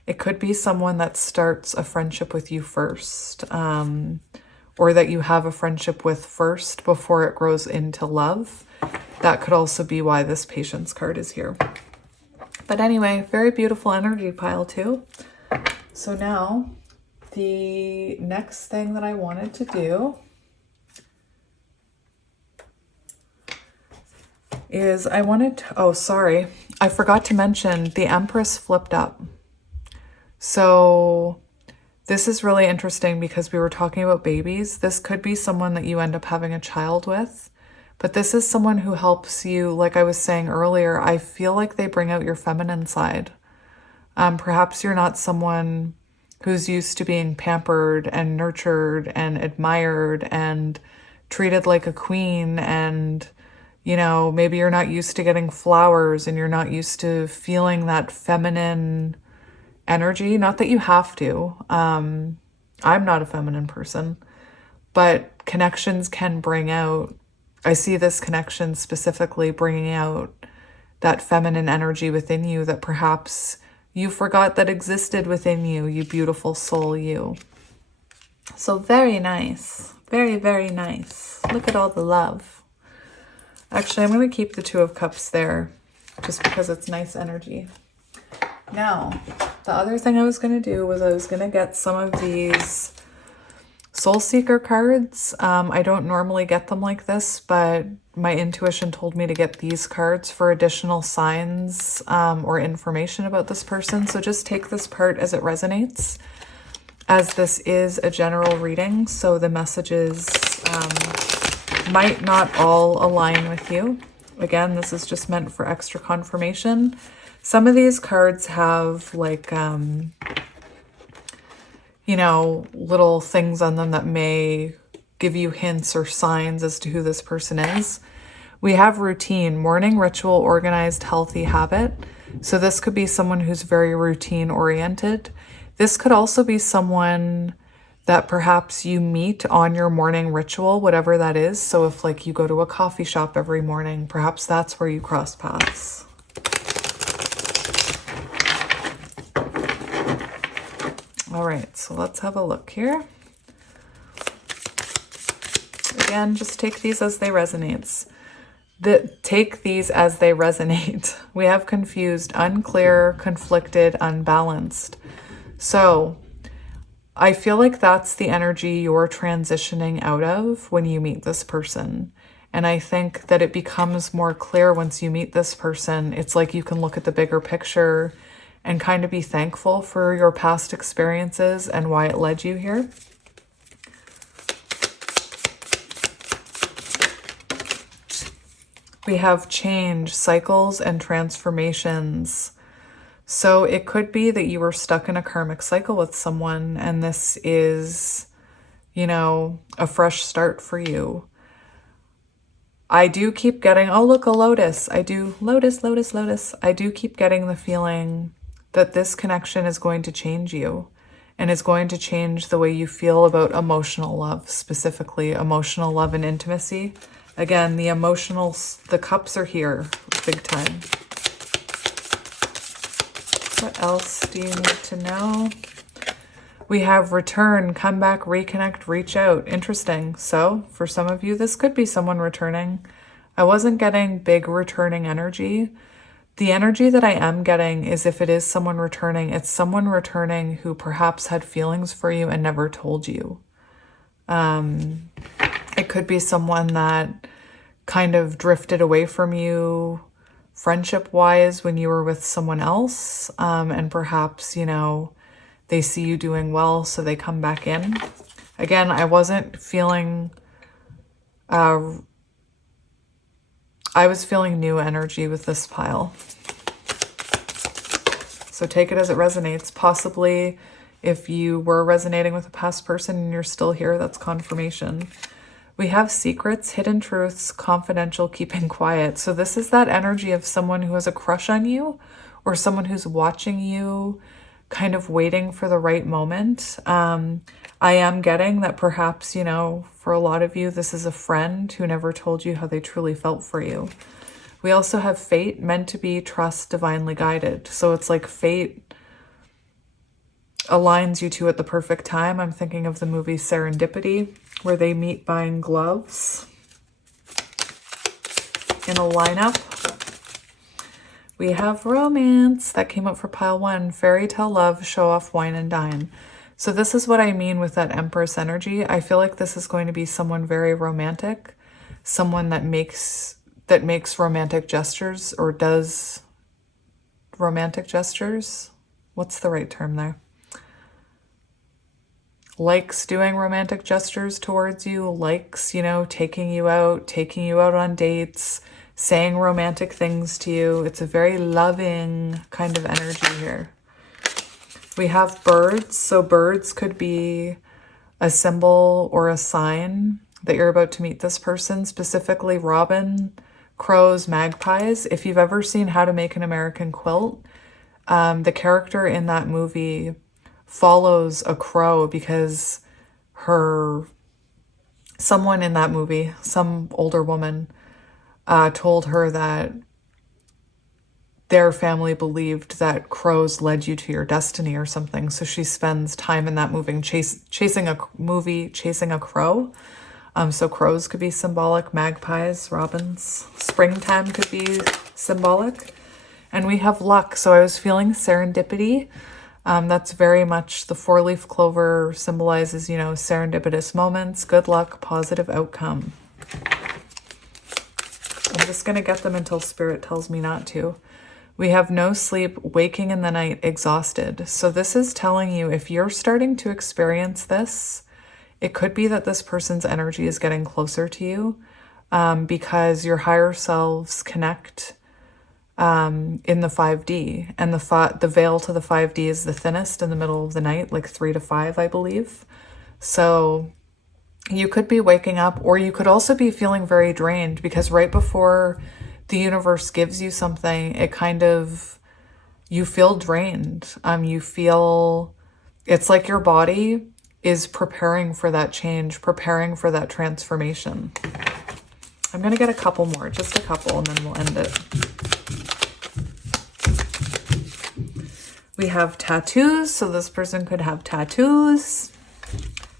it could be someone that starts a friendship with you first, or that you have a friendship with first before it grows into love. That could also be why this Patience card is here. But anyway, very beautiful energy pile too. So now the next thing that I wanted to do is I forgot to mention the Empress flipped up. So this is really interesting because we were talking about babies. This could be someone that you end up having a child with, but this is someone who helps you. Like I was saying earlier, I feel like they bring out your feminine side. Perhaps you're not someone who's used to being pampered and nurtured and admired and treated like a queen, and you know, maybe you're not used to getting flowers and you're not used to feeling that feminine energy. Not that you have to. I'm not a feminine person, but connections can bring out, I see this connection specifically bringing out that feminine energy within you that perhaps you forgot that existed within you, you beautiful soul, you. So very nice. Very, very nice. Look at all the love. Actually, I'm going to keep the Two of Cups there just because it's nice energy. Now, the other thing I was going to do was I was going to get some of these Soul Seeker cards. I don't normally get them like this, but my intuition told me to get these cards for additional signs or information about this person. So just take this part as it resonates, as this is a general reading. So the messages might not all align with you. Again, this is just meant for extra confirmation. Some of these cards have like, you know, little things on them that may give you hints or signs as to who this person is. We have routine, morning ritual, organized, healthy habit. So this could be someone who's very routine oriented. This could also be someone that perhaps you meet on your morning ritual, whatever that is. So if like you go to a coffee shop every morning, perhaps that's where you cross paths. All right, so let's have a look here. Again, just take these as they resonate. Take these as they resonate. We have confused, unclear, conflicted, unbalanced. So I feel like that's the energy you're transitioning out of when you meet this person. And I think that it becomes more clear once you meet this person. It's like you can look at the bigger picture and kind of be thankful for your past experiences and why it led you here. We have change, cycles, and transformations. So it could be that you were stuck in a karmic cycle with someone and this is, you know, a fresh start for you. I do keep getting, oh look, a lotus. I do, lotus. I do keep getting the feeling that this connection is going to change you and is going to change the way you feel about emotional love, specifically emotional love and intimacy. Again, the cups are here big time. What else do you need to know? We have return, come back, reconnect, reach out. Interesting. So for some of you, this could be someone returning. I wasn't getting big returning energy. The energy that I am getting is if it is someone returning, it's someone returning who perhaps had feelings for you and never told you. It could be someone that kind of drifted away from you friendship-wise when you were with someone else, and perhaps, you know, they see you doing well, so they come back in. Again, I wasn't feeling, I was feeling new energy with this pile. So take it as it resonates. Possibly if you were resonating with a past person and you're still here, that's confirmation. We have secrets, hidden truths, confidential, keeping quiet. So this is that energy of someone who has a crush on you or someone who's watching you, kind of waiting for the right moment. I am getting that perhaps, you know, for a lot of you, this is a friend who never told you how they truly felt for you. We also have fate, meant to be, trust, divinely guided. So it's like fate aligns you two at the perfect time. I'm thinking of the movie Serendipity, where they meet buying gloves in a lineup. We have romance. That came up for pile 1. Fairy tale love, show off, wine and dine. So this is what I mean with that Empress energy. I feel like this is going to be someone very romantic, someone that makes romantic gestures or does romantic gestures. What's the right term there? Likes doing romantic gestures towards you, likes, you know, taking you out on dates, saying romantic things to you. It's a very loving kind of energy here. We have birds. So birds could be a symbol or a sign that you're about to meet this person, specifically robin, crows, magpies. If you've ever seen How to Make an American Quilt, the character in that movie follows a crow because someone in that movie, some older woman, told her that their family believed that crows led you to your destiny or something. So she spends time in that movie chasing a crow. So crows could be symbolic, magpies, robins. Springtime could be symbolic. And we have luck. So I was feeling serendipity. That's very much the 4-leaf clover symbolizes, you know, serendipitous moments, good luck, positive outcome. I'm just going to get them until Spirit tells me not to. We have no sleep, waking in the night, exhausted. So this is telling you if you're starting to experience this, it could be that this person's energy is getting closer to you because your higher selves connect in the 5D, and the veil to the 5D is the thinnest in the middle of the night, like 3 to 5, I believe. So you could be waking up, or you could also be feeling very drained because right before the universe gives you something, it kind of, you feel drained. You feel, it's like your body is preparing for that change, preparing for that transformation. I'm going to get a couple more, just a couple, and then we'll end it. We have tattoos, so this person could have tattoos.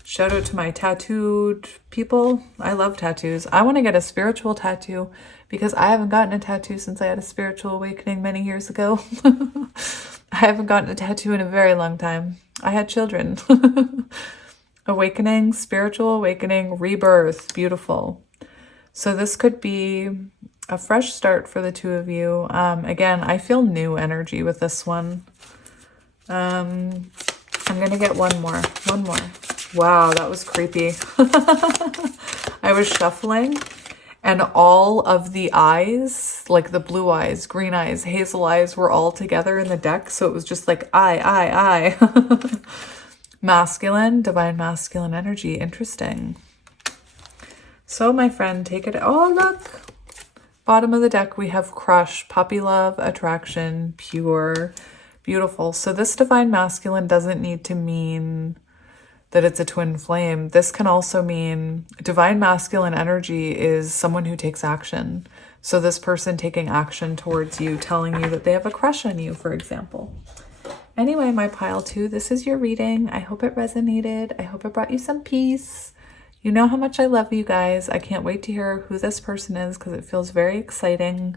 Shout out to my tattooed people. I love tattoos. I want to get a spiritual tattoo because I haven't gotten a tattoo since I had a spiritual awakening many years ago. I haven't gotten a tattoo in a very long time. I had children. Awakening, spiritual awakening, rebirth, beautiful. So this could be a fresh start for the two of you. Again, I feel new energy with this one. I'm going to get one more. Wow, that was creepy. I was shuffling and all of the eyes, like the blue eyes, green eyes, hazel eyes were all together in the deck. So it was just like I. Masculine, divine masculine energy. Interesting. So my friend, take it. Oh, look. Bottom of the deck, we have crush, puppy love, attraction, pure, beautiful. So this divine masculine doesn't need to mean that it's a twin flame. This can also mean divine masculine energy is someone who takes action. So this person taking action towards you, telling you that they have a crush on you, for example. Anyway, my pile 2, this is your reading. I hope it resonated. I hope it brought you some peace. You know how much I love you guys. I can't wait to hear who this person is because it feels very exciting.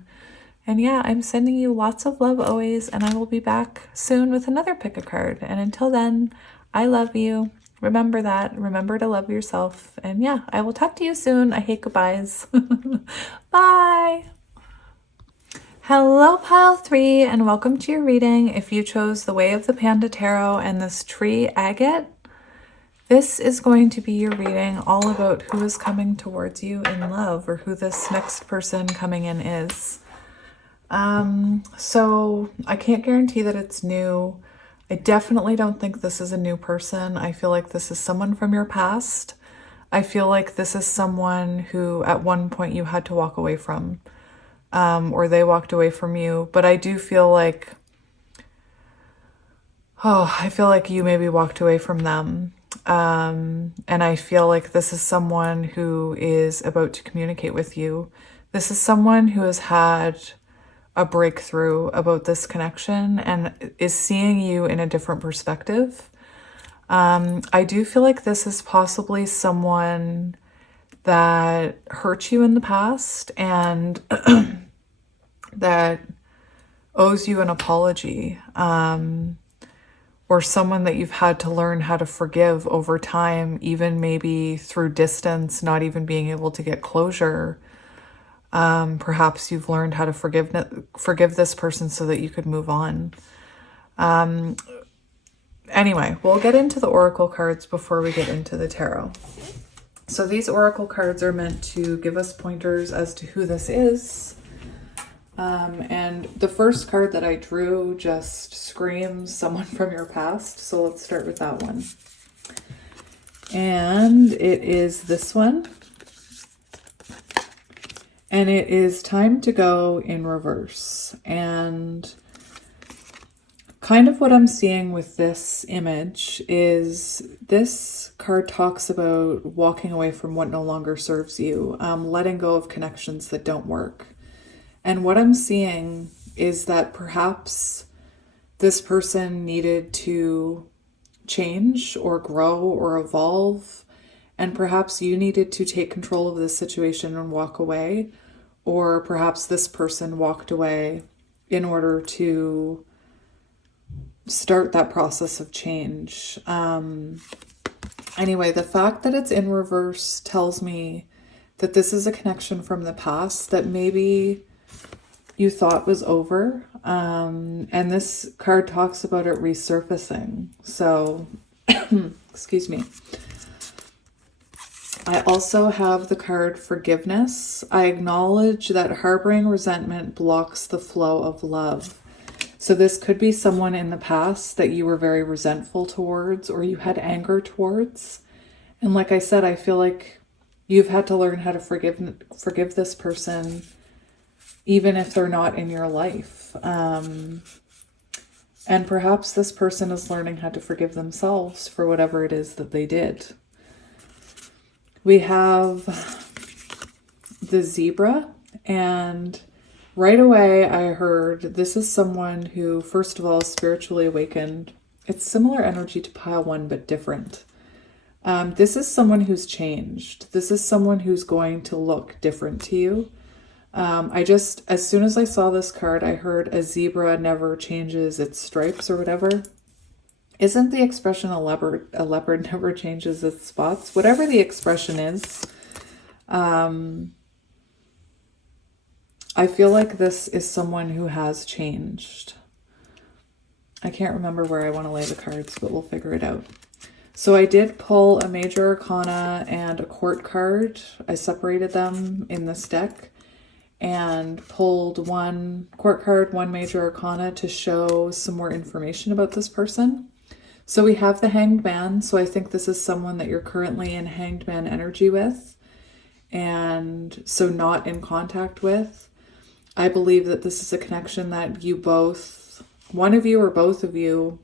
And yeah, I'm sending you lots of love always, and I will be back soon with another pick a card. And until then, I love you. Remember that. Remember to love yourself. And yeah, I will talk to you soon. I hate goodbyes. Bye. Hello, pile 3, and welcome to your reading. If you chose the Way of the Panda Tarot and this tree agate, this is going to be your reading all about who is coming towards you in love, or who this next person coming in is. So I can't guarantee that it's new. I definitely don't think this is a new person. I feel like this is someone from your past. I feel like this is someone who at one point you had to walk away from. Or they walked away from you. But I do feel like, I feel like you maybe walked away from them. And I feel like this is someone who is about to communicate with you. This is someone who has had a breakthrough about this connection and is seeing you in a different perspective. I do feel like this is possibly someone that hurt you in the past and that owes you an apology, or someone that you've had to learn how to forgive over time, even maybe through distance, not even being able to get closure. Perhaps you've learned how to forgive this person so that you could move on. Anyway, we'll get into the oracle cards before we get into the tarot. So these oracle cards are meant to give us pointers as to who this is. And the first card that I drew just screams someone from your past. So let's start with that one. And it is this one. And it is time to go in reverse. And kind of what I'm seeing with this image is this card talks about walking away from what no longer serves you, letting go of connections that don't work. And what I'm seeing is that perhaps this person needed to change or grow or evolve, and perhaps you needed to take control of this situation and walk away, or perhaps this person walked away in order to start that process of change. Anyway, the fact that it's in reverse tells me that this is a connection from the past that maybe you thought was over. And this card talks about it resurfacing. So, excuse me. I also have the card Forgiveness. I acknowledge that harboring resentment blocks the flow of love. So this could be someone in the past that you were very resentful towards, or you had anger towards. And like I said, I feel like you've had to learn how to forgive this person, even if they're not in your life. And perhaps this person is learning how to forgive themselves for whatever it is that they did. We have the zebra, and right away I heard this is someone who, first of all, is spiritually awakened. It's similar energy to pile 1, but different. This is someone who's changed. This is someone who's going to look different to you. As soon as I saw this card, I heard a zebra never changes its stripes or whatever. Isn't the expression a leopard never changes its spots? Whatever the expression is, I feel like this is someone who has changed. I can't remember where I want to lay the cards, but we'll figure it out. So I did pull a major arcana and a court card. I separated them in this deck and pulled one court card, one major arcana to show some more information about this person. So we have the Hanged Man. So I think this is someone that you're currently in Hanged Man energy with, and so not in contact with. I believe that this is a connection that you both, one of you or both of you,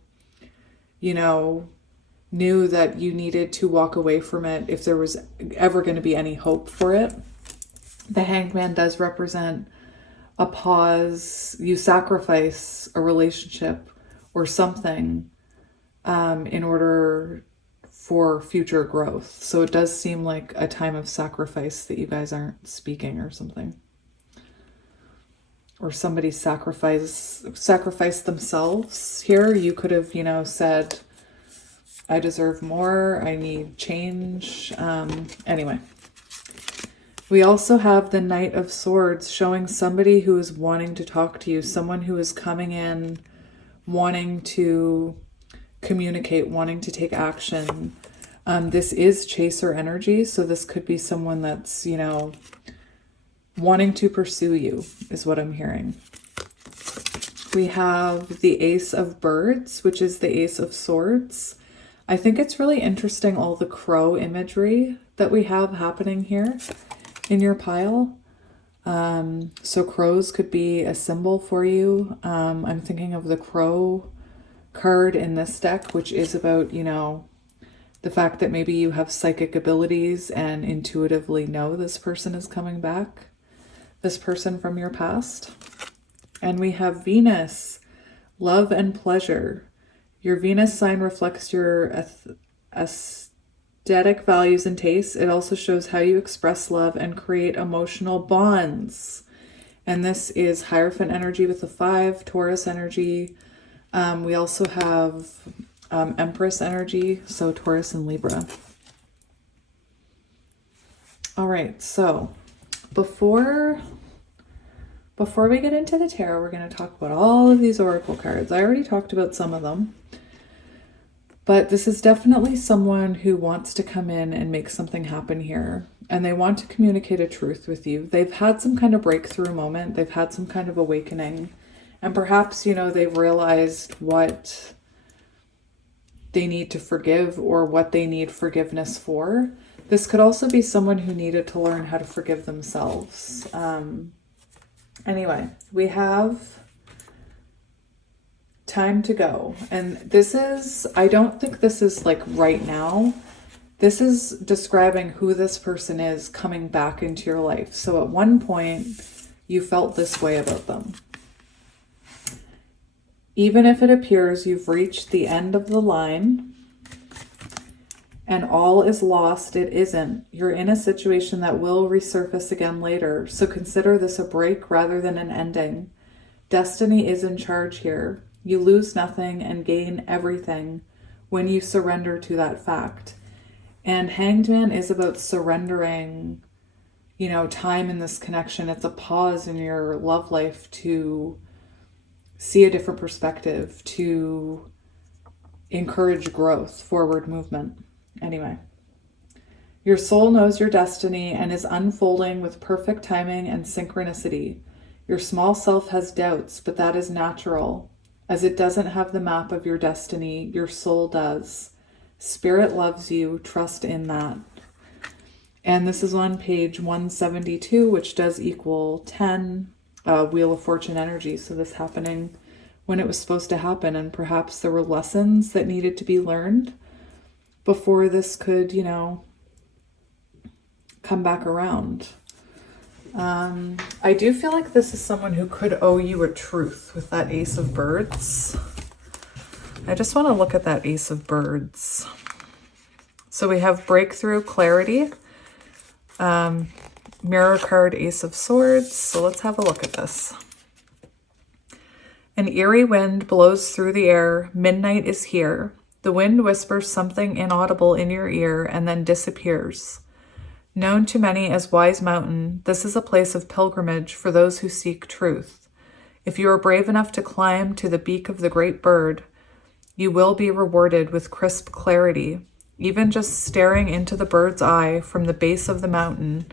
knew that you needed to walk away from it if there was ever going to be any hope for it. The Hanged Man does represent a pause. You sacrifice a relationship or something in order for future growth. So it does seem like a time of sacrifice that you guys aren't speaking or something. Or somebody sacrificed themselves here. You could have, said, I deserve more. I need change. Anyway. We also have the Knight of Swords showing somebody who is wanting to talk to you, someone who is coming in, wanting to communicate, wanting to take action. This is chaser energy, so this could be someone that's, you know, wanting to pursue you, is what I'm hearing. We have the Ace of Birds, which is the Ace of Swords. I think it's really interesting, all the crow imagery that we have happening here in your pile. So crows could be a symbol for you. I'm thinking of the crow card in this deck, which is about, you know, the fact that maybe you have psychic abilities and intuitively know this person is coming back, this person from your past. And we have Venus, love and pleasure. Your Venus sign reflects your aesthetic values and tastes. It also shows how you express love and create emotional bonds. And this is Hierophant energy with the 5, Taurus energy. We also have Empress energy, so Taurus and Libra. All right, so before we get into the tarot, we're going to talk about all of these oracle cards. I already talked about some of them, but this is definitely someone who wants to come in and make something happen here, and they want to communicate a truth with you. They've had some kind of breakthrough moment. They've had some kind of awakening, and perhaps, you know, they've realized what they need to forgive or what they need forgiveness for. This could also be someone who needed to learn how to forgive themselves. Anyway, we have time to go. And this is, I don't think this is like right now. This is describing who this person is coming back into your life. So at one point, you felt this way about them. Even if it appears you've reached the end of the line and all is lost, it isn't. You're in a situation that will resurface again later. So consider this a break rather than an ending. Destiny is in charge here. You lose nothing and gain everything when you surrender to that fact. And Hanged Man is about surrendering, you know, time in this connection. It's a pause in your love life to see a different perspective, to encourage growth, forward movement. Anyway, your soul knows your destiny and is unfolding with perfect timing and synchronicity. Your small self has doubts, but that is natural, as it doesn't have the map of your destiny. Your soul does. Spirit loves you. Trust in that. And this is on page 172, which does equal 10. Wheel of Fortune energy. So this happening when it was supposed to happen, and perhaps there were lessons that needed to be learned before this could, you know, come back around. I do feel like this is someone who could owe you a truth with that Ace of Birds. I just want to look at that Ace of Birds. So we have breakthrough, clarity, mirror card, Ace of Swords. So let's have a look at this. An eerie wind blows through the air. Midnight is here. The wind whispers something inaudible in your ear and then disappears. Known to many as Wise Mountain, this is a place of pilgrimage for those who seek truth. If you are brave enough to climb to the beak of the great bird, you will be rewarded with crisp clarity. Even just staring into the bird's eye from the base of the mountain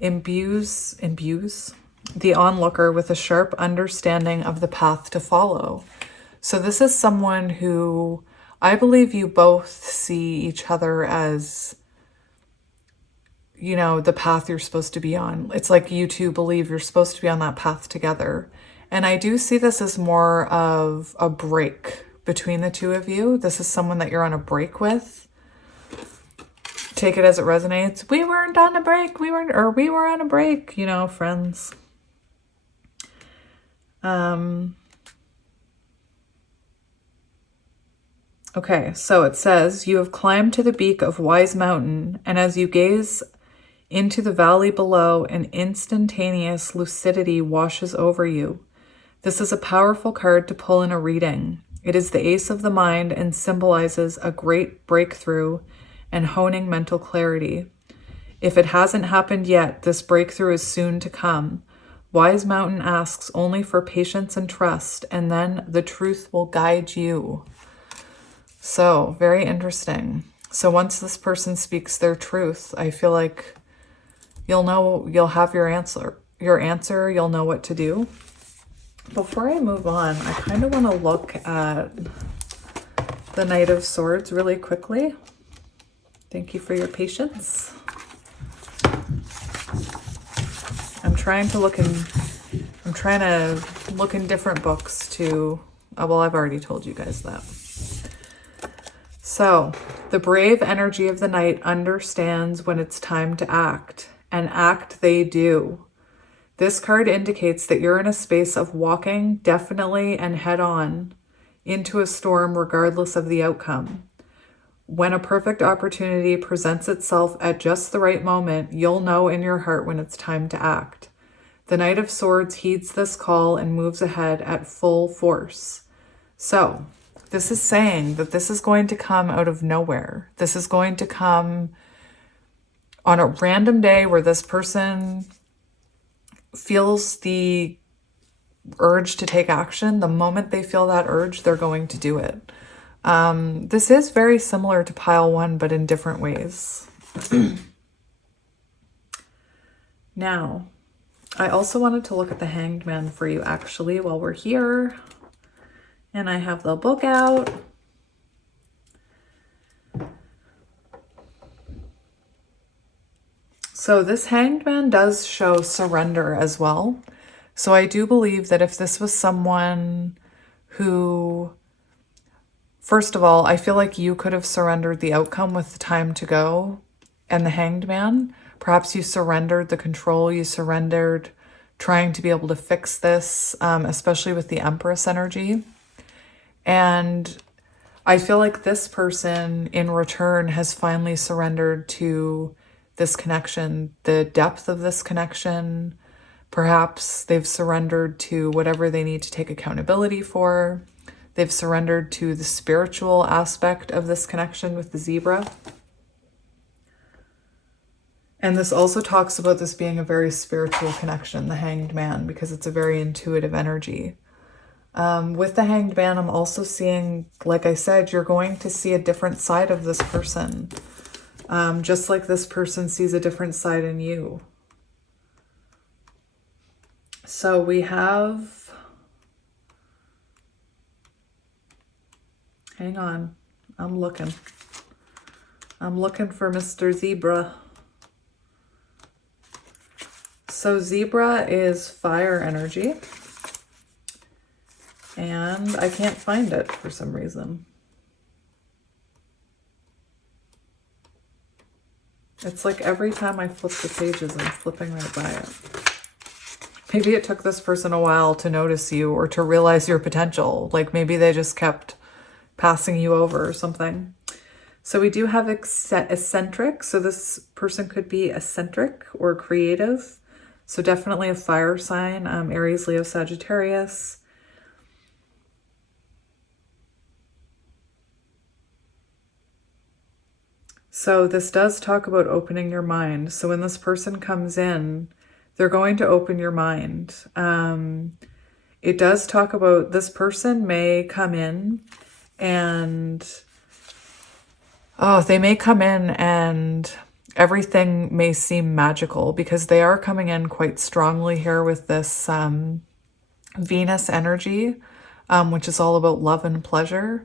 imbues the onlooker with a sharp understanding of the path to follow. So this is someone who I believe you both see each other as, you know, the path you're supposed to be on. It's like you two believe you're supposed to be on that path together. And I do see this as more of a break between the two of you. This is someone that you're on a break with. Take it as it resonates. We weren't on a break. We were on a break, you know, friends. Okay, so it says, you have climbed to the beak of Wise Mountain, and as you gaze into the valley below, an instantaneous lucidity washes over you. This is a powerful card to pull in a reading. It is the ace of the mind and symbolizes a great breakthrough and honing mental clarity. If it hasn't happened yet, this breakthrough is soon to come. Wise Mountain asks only for patience and trust, and then the truth will guide you. So, very interesting. So once this person speaks their truth, I feel like you'll know, you'll have your answer, you'll know what to do. Before I move on, I kind of want to look at the Knight of Swords really quickly. Thank you for your patience. I'm trying to look in different books to, well, I've already told you guys that. So, the brave energy of the Knight understands when it's time to act, and act they do. This card indicates that you're in a space of walking definitely and head on into a storm regardless of the outcome. When a perfect opportunity presents itself at just the right moment, you'll know in your heart when it's time to act. The Knight of Swords heeds this call and moves ahead at full force. So, this is saying that this is going to come out of nowhere. This is going to come on a random day where this person feels the urge to take action. The moment they feel that urge, they're going to do it. This is very similar to pile one, but in different ways. Now, I also wanted to look at the Hanged Man for you actually while we're here. And I have the book out. So this Hanged Man does show surrender as well. So I do believe that if this was someone who, first of all, I feel like you could have surrendered the outcome with the time to go and the Hanged Man. Perhaps you surrendered the control, you surrendered trying to be able to fix this, especially with the Empress energy. And I feel like this person in return has finally surrendered to this connection, the depth of this connection. Perhaps they've surrendered to whatever they need to take accountability for. They've surrendered to the spiritual aspect of this connection with the zebra. And this also talks about this being a very spiritual connection, the Hanged Man, because it's a very intuitive energy. With the Hanged Man, I'm also seeing, like I said, you're going to see a different side of this person. Just like this person sees a different side in you. So we have, hang on, I'm looking for Mr. Zebra. So Zebra is fire energy. And I can't find it for some reason. It's like every time I flip the pages, I'm flipping right by it. Maybe it took this person a while to notice you or to realize your potential. Like maybe they just kept passing you over or something. So we do have eccentric. So this person could be eccentric or creative. So definitely a fire sign, Aries, Leo, Sagittarius. So this does talk about opening your mind. So when this person comes in, they're going to open your mind. It does talk about this person may come in and, they may come in and everything may seem magical because they are coming in quite strongly here with this Venus energy, which is all about love and pleasure.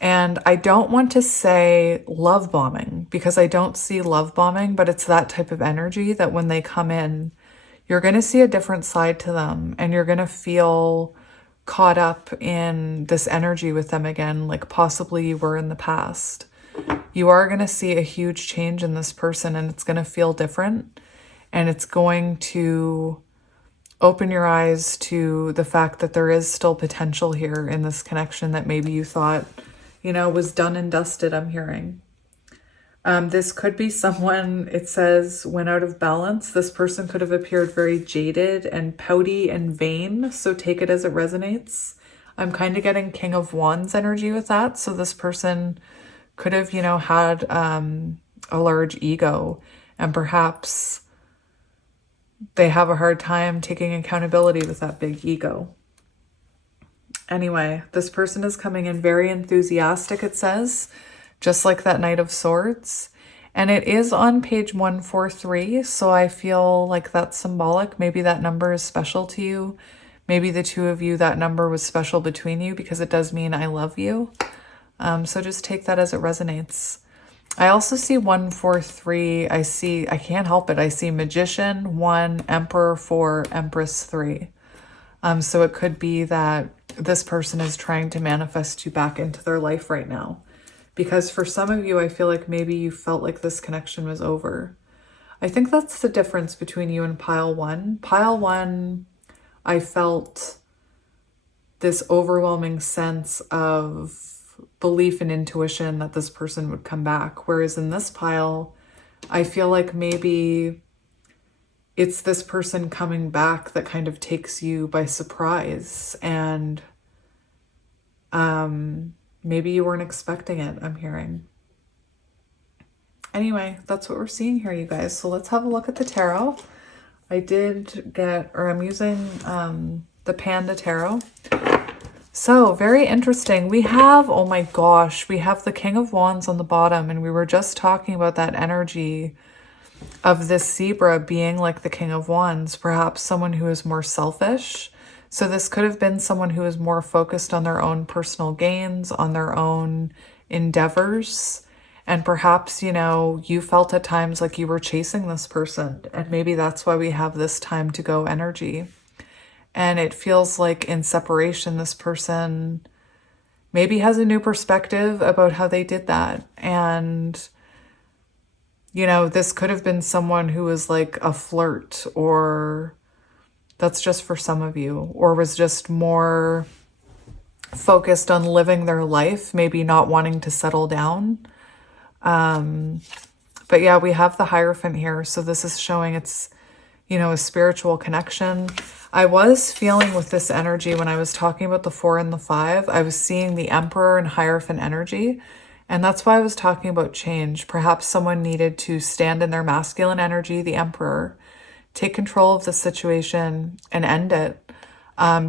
And I don't want to say love bombing because I don't see love bombing, but it's that type of energy that when they come in, you're going to see a different side to them and you're going to feel caught up in this energy with them again, like possibly you were in the past. You are going to see a huge change in this person and it's going to feel different and it's going to open your eyes to the fact that there is still potential here in this connection that maybe you thought, was done and dusted, I'm hearing. This could be someone, it says, when out of balance. This person could have appeared very jaded and pouty and vain, so take it as it resonates. I'm kind of getting King of Wands energy with that, so this person could have, had a large ego And perhaps they have a hard time taking accountability with that big ego. Anyway, this person is coming in very enthusiastic, it says, just like that Knight of Swords. And it is on page 143, so I feel like that's symbolic. Maybe that number is special to you. Maybe the two of you, that number was special between you because it does mean I love you. So just take that as it resonates. I also see 143. I can't help it. I see Magician 1, Emperor 4, Empress 3. So it could be that this person is trying to manifest you back into their life right now. Because for some of you, I feel like maybe you felt like this connection was over. I think that's the difference between you and pile 1. Pile 1, I felt this overwhelming sense of belief and intuition that this person would come back. Whereas in this pile, I feel like maybe it's this person coming back that kind of takes you by surprise. And maybe you weren't expecting it, I'm hearing. Anyway, that's what we're seeing here, you guys. So let's have a look at the tarot. I'm using the Panda Tarot. So very interesting. We have, oh my gosh, we have the King of Wands on the bottom, and we were just talking about that energy of this zebra being like the King of Wands, perhaps someone who is more selfish. So this could have been someone who is more focused on their own personal gains, on their own endeavors. And perhaps, you felt at times like you were chasing this person. And maybe that's why we have this time to go energy. And it feels like in separation, this person maybe has a new perspective about how they did that. And, this could have been someone who was like a flirt, or that's just for some of you, or was just more focused on living their life, maybe not wanting to settle down. But yeah, we have the Hierophant here. So this is showing it's, a spiritual connection. I was feeling with this energy when I was talking about the 4 and the 5, I was seeing the Emperor and Hierophant energy. And that's why I was talking about change. Perhaps someone needed to stand in their masculine energy, the Emperor, take control of the situation and end it,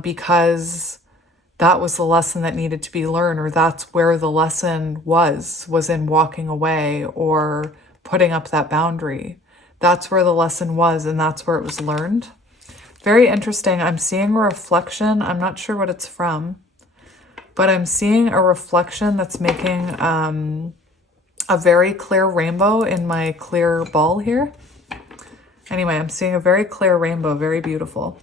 because that was the lesson that needed to be learned, or that's where the lesson was in walking away or putting up that boundary. That's where the lesson was, and that's where it was learned. Very interesting. I'm seeing a reflection. I'm not sure what it's from, but I'm seeing a reflection that's making a very clear rainbow in my clear ball here. Anyway, I'm seeing a very clear rainbow, very beautiful.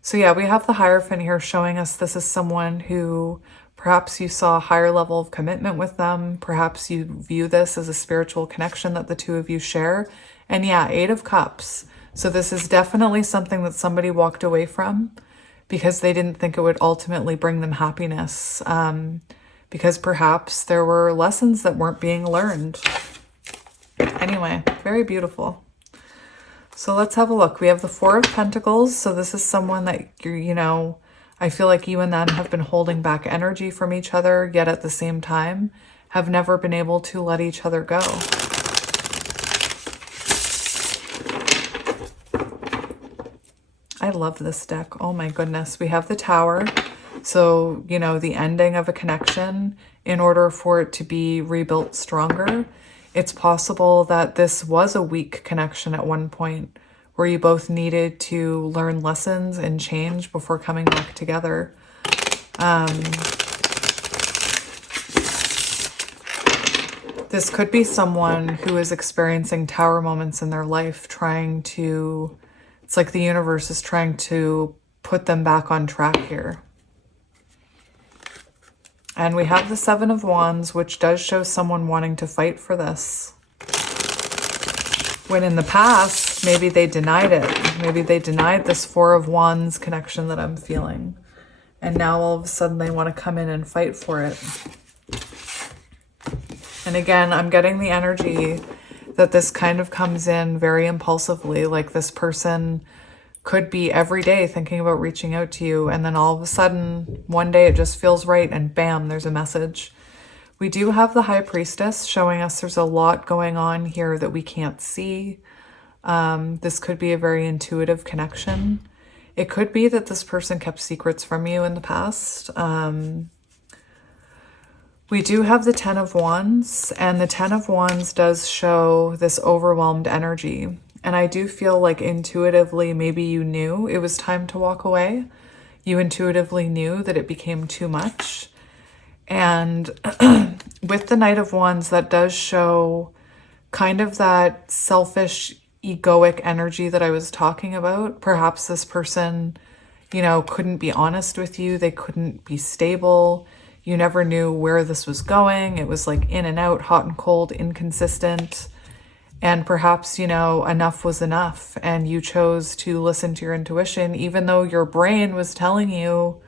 So yeah, we have the Hierophant here showing us this is someone who perhaps you saw a higher level of commitment with them. Perhaps you view this as a spiritual connection that the two of you share. And yeah, 8 of Cups. So this is definitely something that somebody walked away from because they didn't think it would ultimately bring them happiness. Because perhaps there were lessons that weren't being learned. Anyway, very beautiful. So let's have a look. We have the 4 of Pentacles. So this is someone that you're, I feel like you and them have been holding back energy from each other, yet at the same time have never been able to let each other go. I love this deck. Oh my goodness. We have the Tower. So, the ending of a connection in order for it to be rebuilt stronger. It's possible that this was a weak connection at one point where you both needed to learn lessons and change before coming back together. This could be someone who is experiencing tower moments in their life, it's like the universe is trying to put them back on track here. And we have the 7 of Wands, which does show someone wanting to fight for this. When in the past, maybe they denied it. Maybe they denied this 4 of Wands connection that I'm feeling. And now all of a sudden they want to come in and fight for it. And again, I'm getting the energy that this kind of comes in very impulsively. Like this person could be every day thinking about reaching out to you, and then all of a sudden one day it just feels right and bam, there's a message. We do have the High Priestess showing us there's a lot going on here that we can't see. This could be a very intuitive connection. It could be that this person kept secrets from you in the past. We do have the Ten of Wands, and the Ten of Wands does show this overwhelmed energy. And I do feel like intuitively, maybe you knew it was time to walk away. You intuitively knew that it became too much. And with the Knight of Wands, that does show kind of that selfish, egoic energy that I was talking about. Perhaps this person, you know, couldn't be honest with you. They couldn't be stable. You never knew where this was going. It was like in and out, hot and cold, inconsistent. And perhaps, you know, enough was enough. And you chose to listen to your intuition, even though your brain was telling you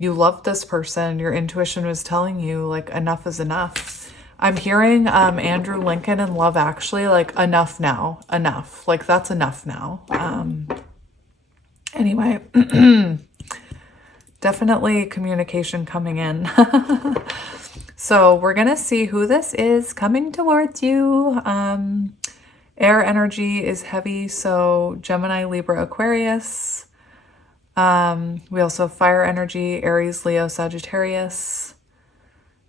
you loved this person. Your intuition was telling you like enough is enough. I'm hearing Andrew Lincoln in Love Actually, like enough now, enough. Like that's enough now. Anyway, definitely communication coming in. So we're going to see who this is coming towards you. Air energy is heavy, so Gemini, Libra, Aquarius. We also have fire energy, Aries, Leo, Sagittarius,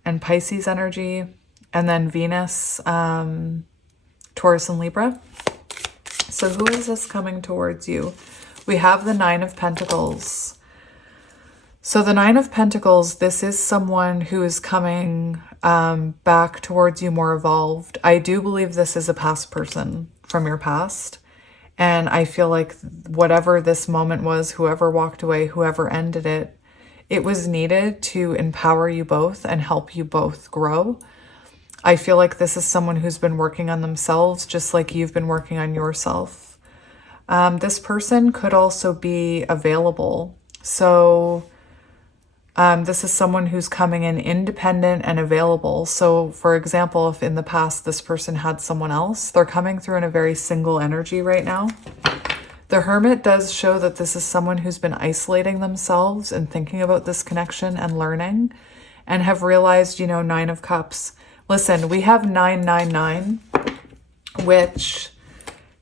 and Pisces energy. And then Venus, Taurus, and Libra. So who is this coming towards you? We have the Nine of Pentacles. So the Nine of Pentacles, this is someone who is coming back towards you more evolved. I do believe this is a past person from your past. And I feel like whatever this moment was, whoever walked away, whoever ended it, it was needed to empower you both and help you both grow. I feel like this is someone who's been working on themselves, just like you've been working on yourself. This person could also be available. So this is someone who's coming in independent and available. So for example, if in the past this person had someone else, they're coming through in a very single energy right now. The Hermit does show that this is someone who's been isolating themselves and thinking about this connection and learning and have realized, you know, Nine of Cups. Listen, we have 999, which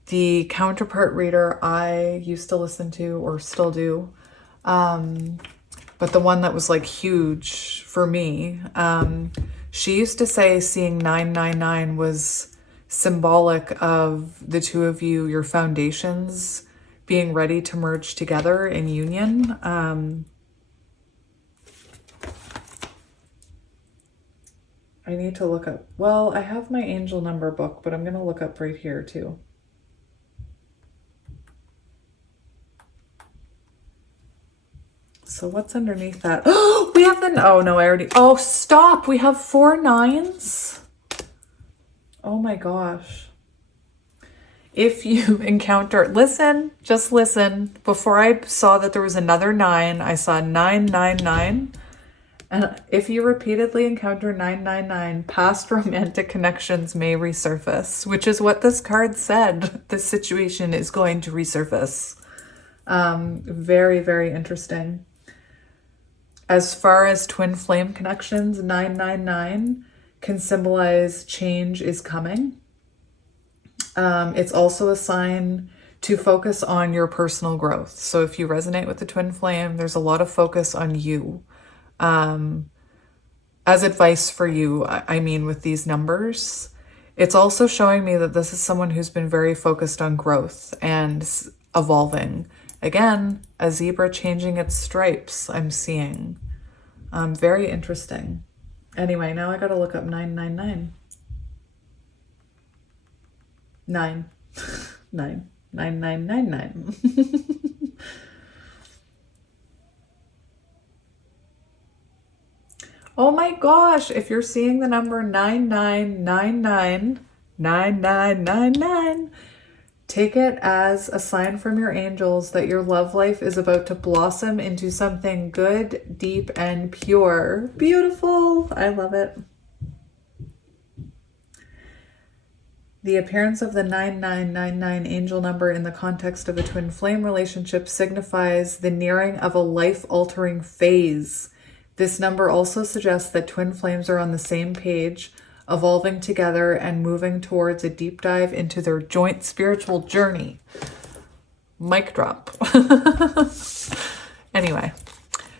the counterpart reader I used to listen to or still do. But the one that was like huge for me, she used to say seeing 999 was symbolic of the two of you, your foundations being ready to merge together in union. I need to look up, well, I have my angel number book, but I'm going to look up right here too. So what's underneath that? Oh, we have the, oh no, I already, oh, stop. We have 4 9s. Oh my gosh. If you encounter, listen, just listen. Before I saw that there was another 9, I saw 999. And if you repeatedly encounter 999, past romantic connections may resurface, which is what this card said. This situation is going to resurface. Very, very interesting. As far as twin flame connections, 999 can symbolize change is coming. It's also a sign to focus on your personal growth. So if you resonate with the twin flame, there's a lot of focus on you. As advice for you, I mean, with these numbers, it's also showing me that this is someone who's been very focused on growth and evolving. Again, a zebra changing its stripes, I'm seeing. Very interesting. Anyway, now I gotta look up 999. 9. 9. 9999. Oh my gosh, if you're seeing the number 9999, take it as a sign from your angels that your love life is about to blossom into something good, deep, and pure. Beautiful. I love it. The appearance of the 9999 angel number in the context of a twin flame relationship signifies the nearing of a life-altering phase. This number also suggests that twin flames are on the same page, evolving together and moving towards a deep dive into their joint spiritual journey. Mic drop. Anyway,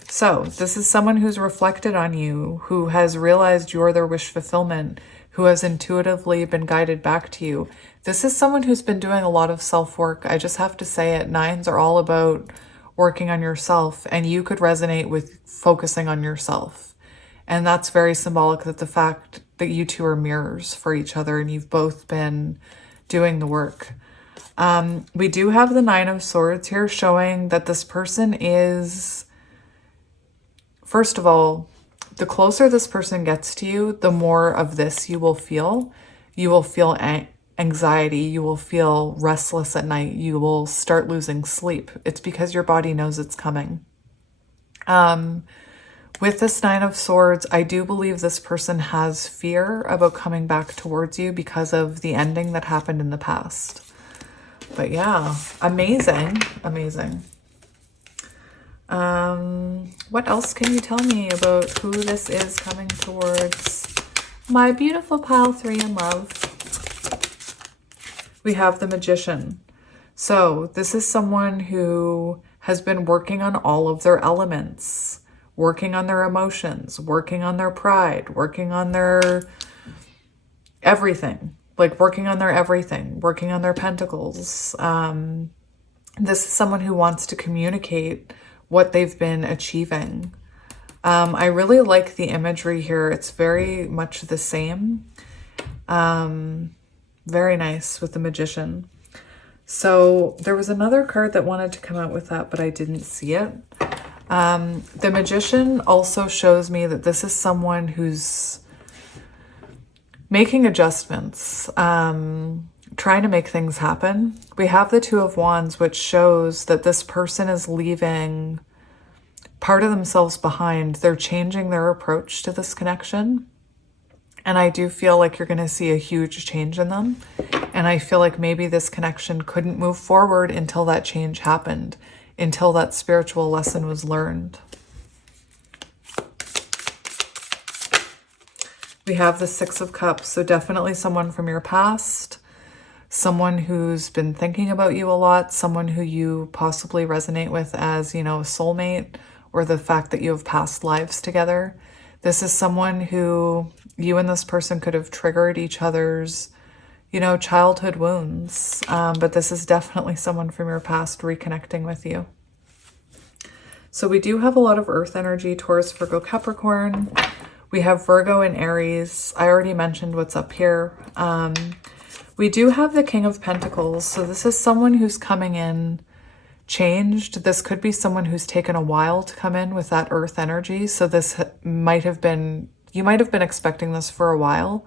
so this is someone who's reflected on you, who has realized you're their wish fulfillment, who has intuitively been guided back to you. This is someone who's been doing a lot of self-work. I just have to say it. Nines are all about working on yourself, and you could resonate with focusing on yourself. And that's very symbolic, that the fact that you two are mirrors for each other and you've both been doing the work. We do have the Nine of Swords here, showing that this person is, first of all, the closer this person gets to you, the more of this you will feel. You will feel anxiety. You will feel restless at night. You will start losing sleep. It's because your body knows it's coming. With this Nine of Swords, I do believe this person has fear about coming back towards you because of the ending that happened in the past. But yeah, amazing, amazing. What else can you tell me about who this is coming towards my beautiful pile 3 in love? We have the Magician. So this is someone who has been working on all of their elements, working on their emotions, working on their pride, working on their everything. Like working on their everything, working on their pentacles. This is someone who wants to communicate what they've been achieving. I really like the imagery here. It's very much the same. Very nice with the Magician. So there was another card that wanted to come out with that, but I didn't see it. The Magician also shows me that this is someone who's making adjustments, trying to make things happen. We have the Two of Wands, which shows that this person is leaving part of themselves behind. They're changing their approach to this connection. And I do feel like you're going to see a huge change in them. And I feel like maybe this connection couldn't move forward until that change happened, until that spiritual lesson was learned. We have the Six of Cups, so definitely someone from your past, someone who's been thinking about you a lot, someone who you possibly resonate with as, you know, a soulmate, or the fact that you have past lives together. This is someone who you and this person could have triggered each other's, you know, childhood wounds. But this is definitely someone from your past reconnecting with you. So we do have a lot of earth energy, Taurus, Virgo, Capricorn. We have Virgo and Aries. I already mentioned what's up here. We do have the King of Pentacles. So this is someone who's coming in changed. This could be someone who's taken a while to come in with that earth energy. So this might have been, you might have been expecting this for a while.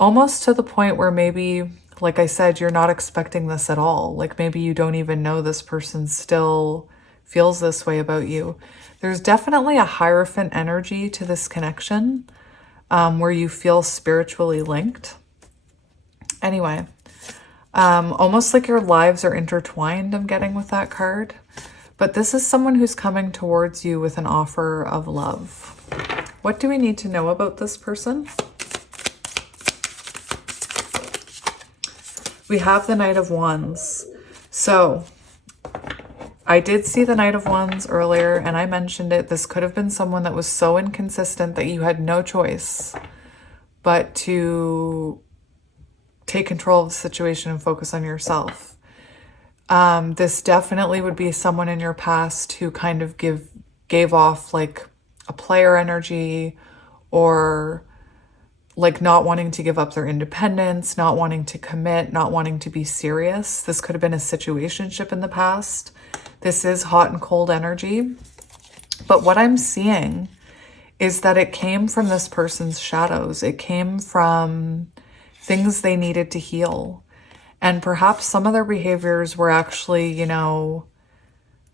Almost to the point where maybe, like I said, you're not expecting this at all. Like maybe you don't even know this person still feels this way about you. There's definitely a Hierophant energy to this connection, where you feel spiritually linked. Anyway, almost like your lives are intertwined, I'm getting with that card. But this is someone who's coming towards you with an offer of love. What do we need to know about this person? We have the Knight of Wands. So I did see the Knight of Wands earlier, and I mentioned it. This could have been someone that was so inconsistent that you had no choice but to take control of the situation and focus on yourself. This definitely would be someone in your past who kind of gave off like a player energy, or like not wanting to give up their independence, not wanting to commit, not wanting to be serious. This could have been a situationship in the past. This is hot and cold energy. But what I'm seeing is that it came from this person's shadows. It came from things they needed to heal. And perhaps some of their behaviors were actually, you know,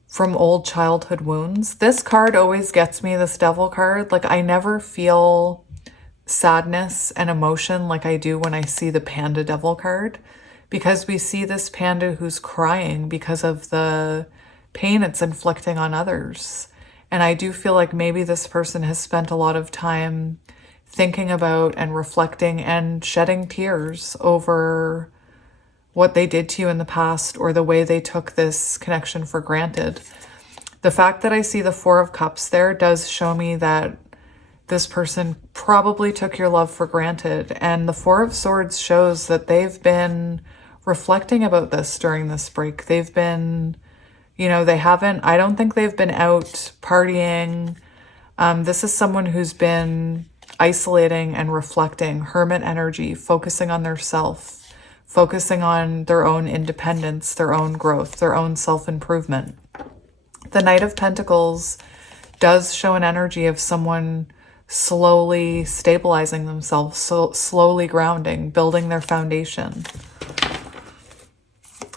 from old childhood wounds. This card always gets me, this Devil card. Like I never feel sadness and emotion like I do when I see the Panda Devil card, because we see this panda who's crying because of the pain it's inflicting on others. And I do feel like maybe this person has spent a lot of time thinking about and reflecting and shedding tears over what they did to you in the past, or the way they took this connection for granted. The fact that I see the Four of Cups there does show me that this person probably took your love for granted. And the Four of Swords shows that they've been reflecting about this during this break. They've been, you know, I don't think they've been out partying. This is someone who's been isolating and reflecting, hermit energy, focusing on their self, focusing on their own independence, their own growth, their own self-improvement. The Knight of Pentacles does show an energy of someone slowly stabilizing themselves, so slowly grounding, building their foundation.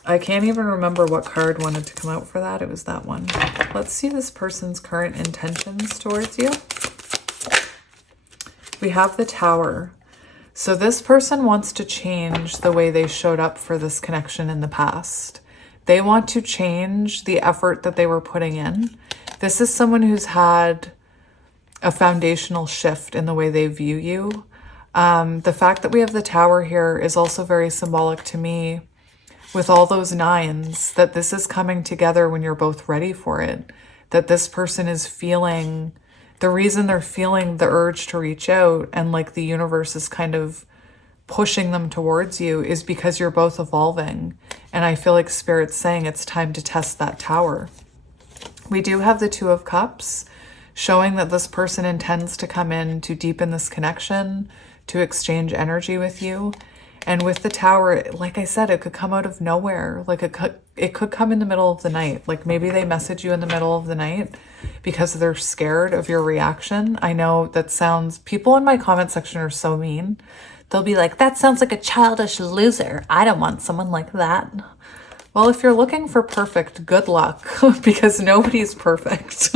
I can't even remember what card wanted to come out for that. It was that one. Let's see this person's current intentions towards you. We have the Tower. So this person wants to change the way they showed up for this connection in the past. They want to change the effort that they were putting in. This is someone who's had a foundational shift in the way they view you. The fact that we have the Tower here is also very symbolic to me, with all those nines, that this is coming together when you're both ready for it. That this person is feeling, the reason they're feeling the urge to reach out and like the universe is kind of pushing them towards you, is because you're both evolving. And I feel like Spirit's saying it's time to test that Tower. We do have the Two of Cups, showing that this person intends to come in to deepen this connection, to exchange energy with you. And with the Tower, like I said, it could come out of nowhere. Like it could come in the middle of the night. Like maybe they message you in the middle of the night because they're scared of your reaction. I know that sounds, people in my comment section are so mean. They'll be like, that sounds like a childish loser. I don't want someone like that. Well, if you're looking for perfect, good luck, because nobody's perfect.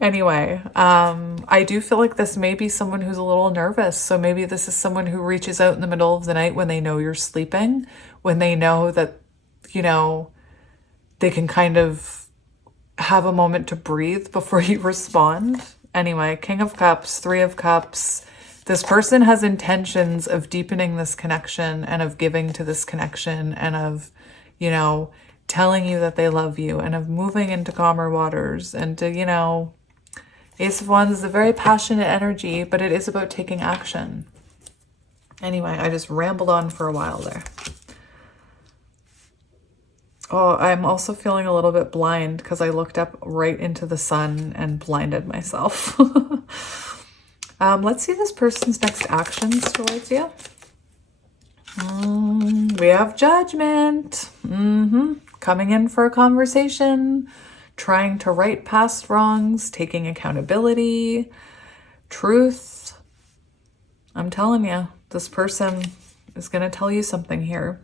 Anyway, I do feel like this may be someone who's a little nervous. So maybe this is someone who reaches out in the middle of the night when they know you're sleeping, when they know that, you know, they can kind of have a moment to breathe before you respond. Anyway, King of Cups, Three of Cups. This person has intentions of deepening this connection and of giving to this connection and of, you know, telling you that they love you and of moving into calmer waters and to, you know, Ace of Wands is a very passionate energy, but it is about taking action. Anyway, I just rambled on for a while there. Oh, I'm also feeling a little bit blind because I looked up right into the sun and blinded myself. Let's see this person's next actions towards you. We have Judgment. Coming in for a conversation. Trying to right past wrongs, taking accountability, truth. I'm telling you, this person is going to tell you something here.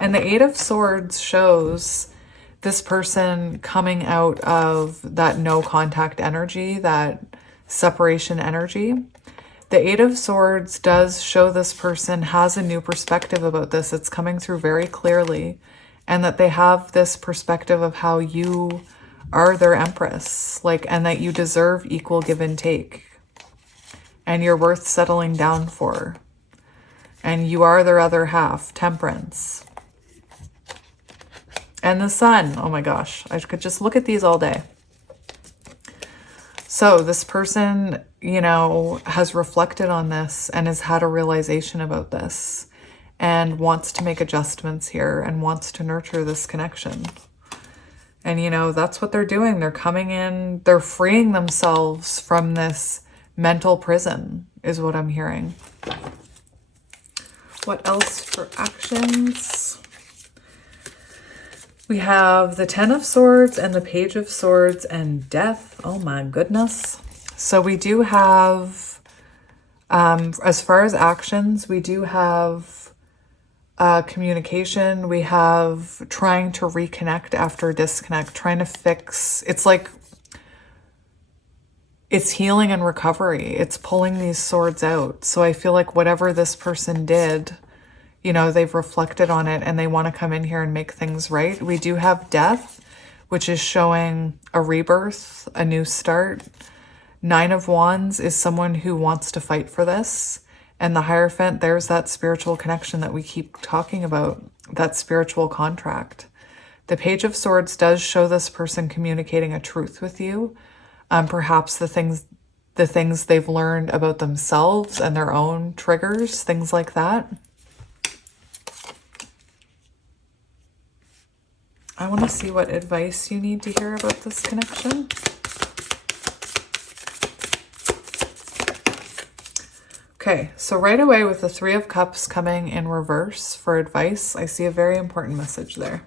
And the Eight of Swords shows this person coming out of that no contact energy, that separation energy. The Eight of Swords does show this person has a new perspective about this. It's coming through very clearly. And that they have this perspective of how you are their empress, like, and that you deserve equal give and take, and you're worth settling down for, and you are their other half, Temperance. And the Sun, oh my gosh, I could just look at these all day. So this person, you know, has reflected on this and has had a realization about this and wants to make adjustments here and wants to nurture this connection. And, you know, that's what they're doing. They're coming in, they're freeing themselves from this mental prison, is what I'm hearing. What else for actions? We have the Ten of Swords and the Page of Swords and Death. Oh my goodness. So we do have, as far as actions, we do have communication. We have trying to reconnect after disconnect, trying to fix. It's like, it's healing and recovery. It's pulling these swords out. So I feel like whatever this person did, you know, they've reflected on it and they want to come in here and make things right. We do have Death, which is showing a rebirth, a new start. Nine of Wands is someone who wants to fight for this. And the Hierophant, there's that spiritual connection that we keep talking about, that spiritual contract. The Page of Swords does show this person communicating a truth with you. Perhaps the things they've learned about themselves and their own triggers, things like that. I want to see what advice you need to hear about this connection. Okay, so right away with the Three of Cups coming in reverse for advice, I see a very important message there.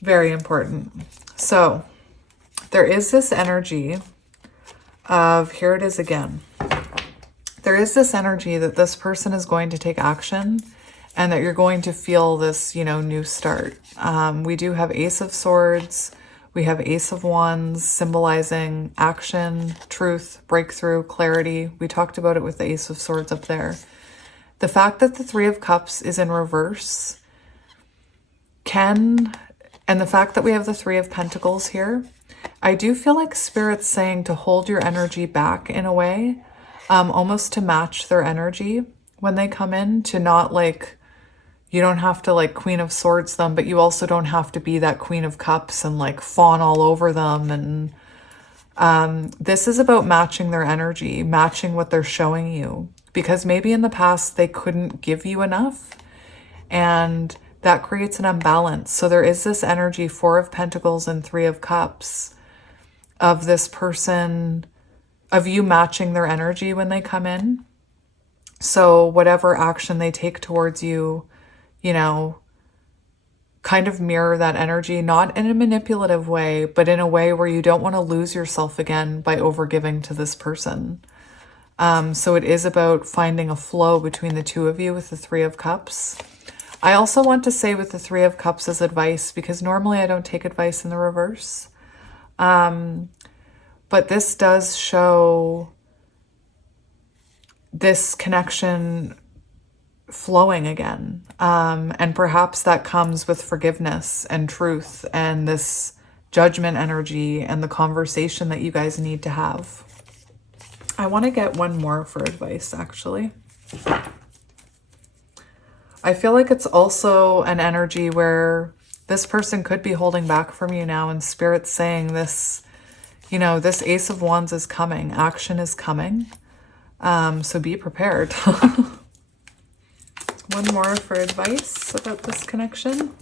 Very important. So there is this energy of, here it is again. There is this energy that this person is going to take action and that you're going to feel this, you know, new start. We do have Ace of Swords. We have Ace of Wands symbolizing action, truth, breakthrough, clarity. We talked about it with the Ace of Swords up there. The fact that the Three of Cups is in reverse and the fact that we have the Three of Pentacles here, I do feel like Spirit's saying to hold your energy back in a way, almost to match their energy when they come in, to not like, you don't have to like Queen of Swords them, but you also don't have to be that Queen of Cups and like fawn all over them. And this is about matching their energy, matching what they're showing you, because maybe in the past they couldn't give you enough and that creates an imbalance. So there is this energy, Four of Pentacles and Three of Cups, of this person, of you matching their energy when they come in. So whatever action they take towards you, you know, kind of mirror that energy, not in a manipulative way, but in a way where you don't want to lose yourself again by overgiving to this person. So it is about finding a flow between the two of you with the Three of Cups. I also want to say with the Three of Cups as advice, because normally I don't take advice in the reverse. But this does show this connection flowing again. And perhaps that comes with forgiveness and truth and this judgment energy and the conversation that you guys need to have. I want to get one more for advice, actually. I feel like it's also an energy where this person could be holding back from you now, and Spirit's saying this, you know, this Ace of Wands is coming. Action is coming. So be prepared. One more for advice about this connection.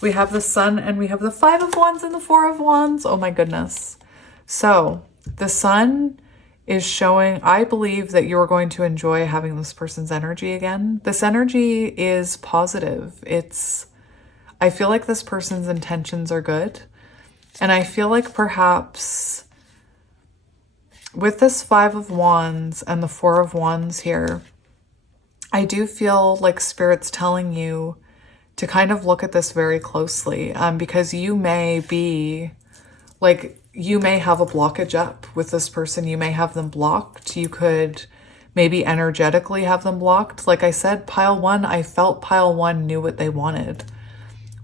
We have the Sun and we have the Five of Wands and the Four of Wands. Oh my goodness. So the Sun is showing, I believe that you're going to enjoy having this person's energy again. This energy is positive. I feel like this person's intentions are good. And I feel like perhaps with this Five of Wands and the Four of Wands here, I do feel like Spirit's telling you to kind of look at this very closely, because you may be like, you may have a blockage up with this person. You may have them blocked. You could maybe energetically have them blocked. Like I said, pile one, I felt pile one knew what they wanted.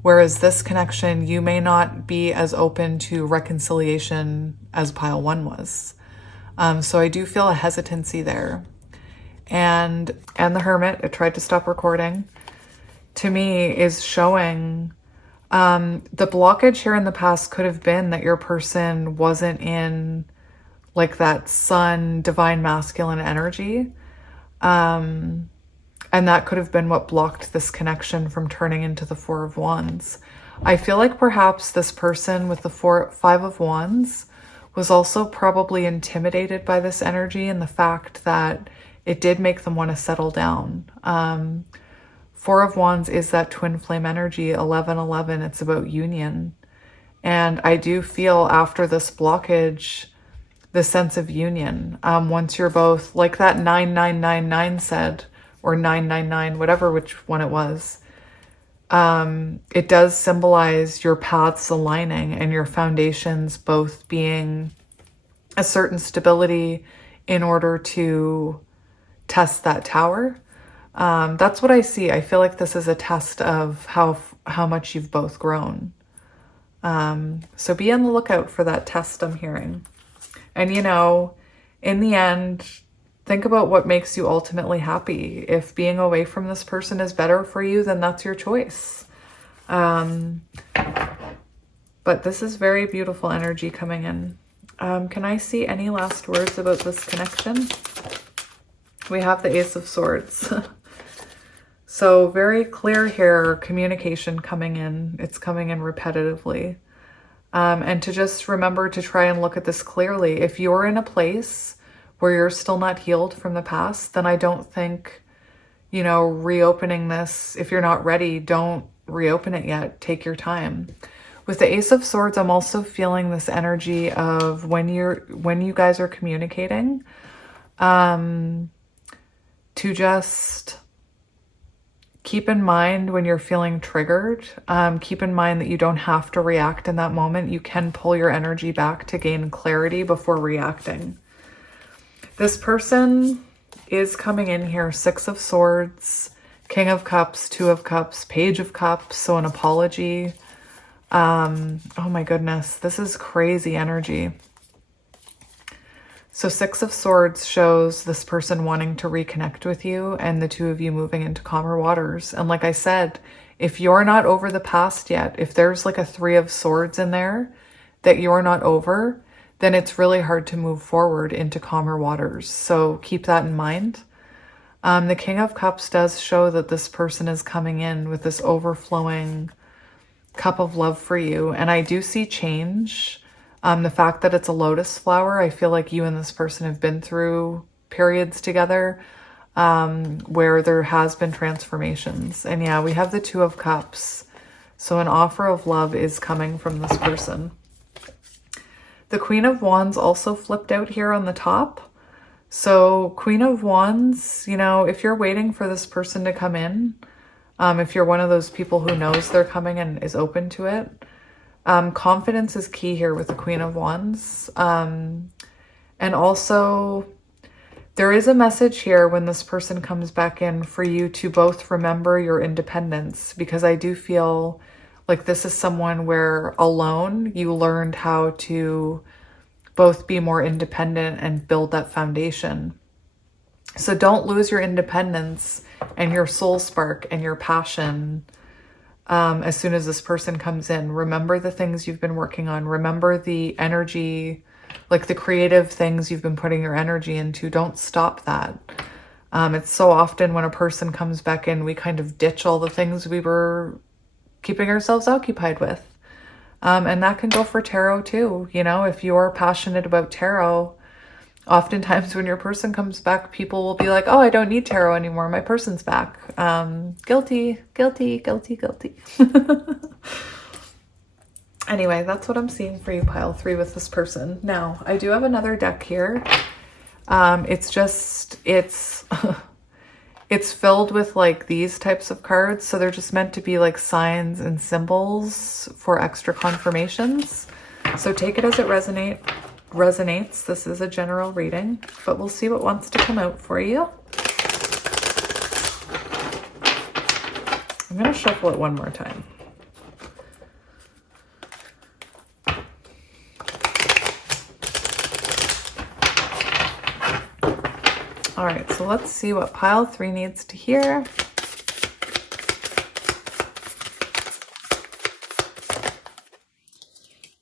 Whereas this connection, you may not be as open to reconciliation as pile one was. So I do feel a hesitancy there. And the Hermit, I tried to stop recording, to me is showing the blockage here in the past could have been that your person wasn't in like that Sun, divine masculine energy. And that could have been what blocked this connection from turning into the Four of Wands. I feel like perhaps this person with the Five of Wands was also probably intimidated by this energy and the fact that it did make them want to settle down. Four of Wands is that twin flame energy, 11-11. It's about union. And I do feel after this blockage, the sense of union. Once you're both, like that 9999 said, or 999, whatever which one it was, it does symbolize your paths aligning and your foundations both being a certain stability in order to test that tower. That's what I see. I feel like this is a test of how much you've both grown. So be on the lookout for that test I'm hearing. And, you know, in the end, think about what makes you ultimately happy. If being away from this person is better for you, then that's your choice. But this is very beautiful energy coming in. Can I see any last words about this connection? We have the Ace of Swords. So very clear here, communication coming in. It's coming in repetitively. And to just remember to try and look at this clearly. If you're in a place where you're still not healed from the past, then I don't think, you know, reopening this, if you're not ready, don't reopen it yet. Take your time. With the Ace of Swords, I'm also feeling this energy of when you guys are communicating, to just keep in mind when you're feeling triggered, keep in mind that you don't have to react in that moment. You can pull your energy back to gain clarity before reacting. This person is coming in here, Six of Swords, King of Cups, Two of Cups, Page of Cups, so an apology. Oh my goodness, this is crazy energy. So Six of Swords shows this person wanting to reconnect with you and the two of you moving into calmer waters. And like I said, if you're not over the past yet, if there's like a Three of Swords in there that you're not over, then it's really hard to move forward into calmer waters. So keep that in mind. The King of Cups does show that this person is coming in with this overflowing cup of love for you. And I do see change. The fact that it's a lotus flower, I feel like you and this person have been through periods together where there has been transformations. And yeah, we have the Two of Cups. So an offer of love is coming from this person. The Queen of Wands also flipped out here on the top. So Queen of Wands, you know, if you're waiting for this person to come in, if you're one of those people who knows they're coming and is open to it, confidence is key here with the Queen of Wands. And also there is a message here when this person comes back in for you to both remember your independence, because I do feel like this is someone where alone you learned how to both be more independent and build that foundation. So don't lose your independence and your soul spark and your passion as soon as this person comes in. Remember the things you've been working on. Remember the energy, like the creative things you've been putting your energy into. Don't stop that. It's so often when a person comes back in, we kind of ditch all the things we were keeping ourselves occupied with. And that can go for tarot too. You know, if you're passionate about tarot, oftentimes when your person comes back, people will be like, oh, I don't need tarot anymore. My person's back. Guilty, guilty, guilty, guilty. Anyway, that's what I'm seeing for you, pile 3, with this person. Now, I do have another deck here. It's filled with like these types of cards. So they're just meant to be like signs and symbols for extra confirmations. So take it as it resonates. This is a general reading, but we'll see what wants to come out for you. I'm going to shuffle it one more time. All right, so let's see what pile 3 needs to hear.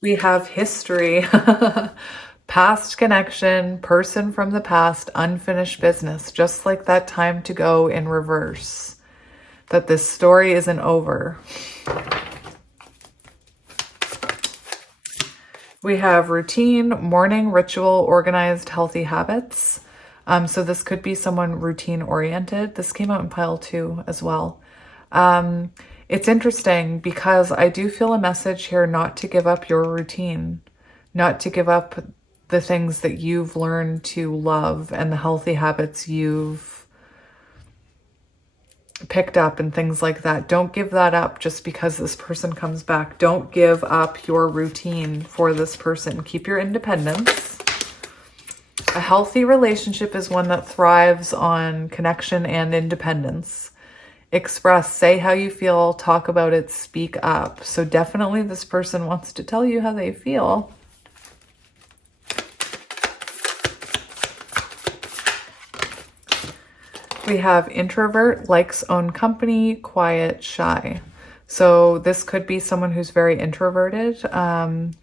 We have history, past connection, person from the past, unfinished business, just like that time to go in reverse, that this story isn't over. We have routine, morning ritual, organized, healthy habits. So this could be someone routine oriented. This came out in pile 2 as well. It's interesting because I do feel a message here not to give up your routine, not to give up the things that you've learned to love and the healthy habits you've picked up and things like that. Don't give that up just because this person comes back. Don't give up your routine for this person. Keep your independence. A healthy relationship is one that thrives on connection and independence. express, say how you feel, talk about it, speak up. So definitely this person wants to tell you how they feel. We have introvert, likes own company, quiet, shy. So this could be someone who's very introverted.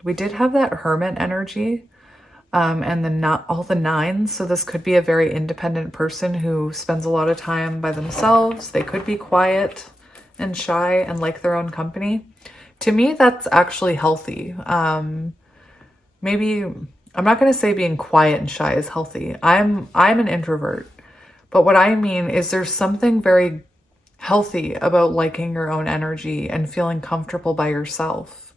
We did have that hermit energy and all the nines. So this could be a very independent person who spends a lot of time by themselves. They could be quiet and shy and like their own company. To me, that's actually healthy. Maybe, I'm not going to say being quiet and shy is healthy. I'm an introvert. But what I mean is there's something very healthy about liking your own energy and feeling comfortable by yourself.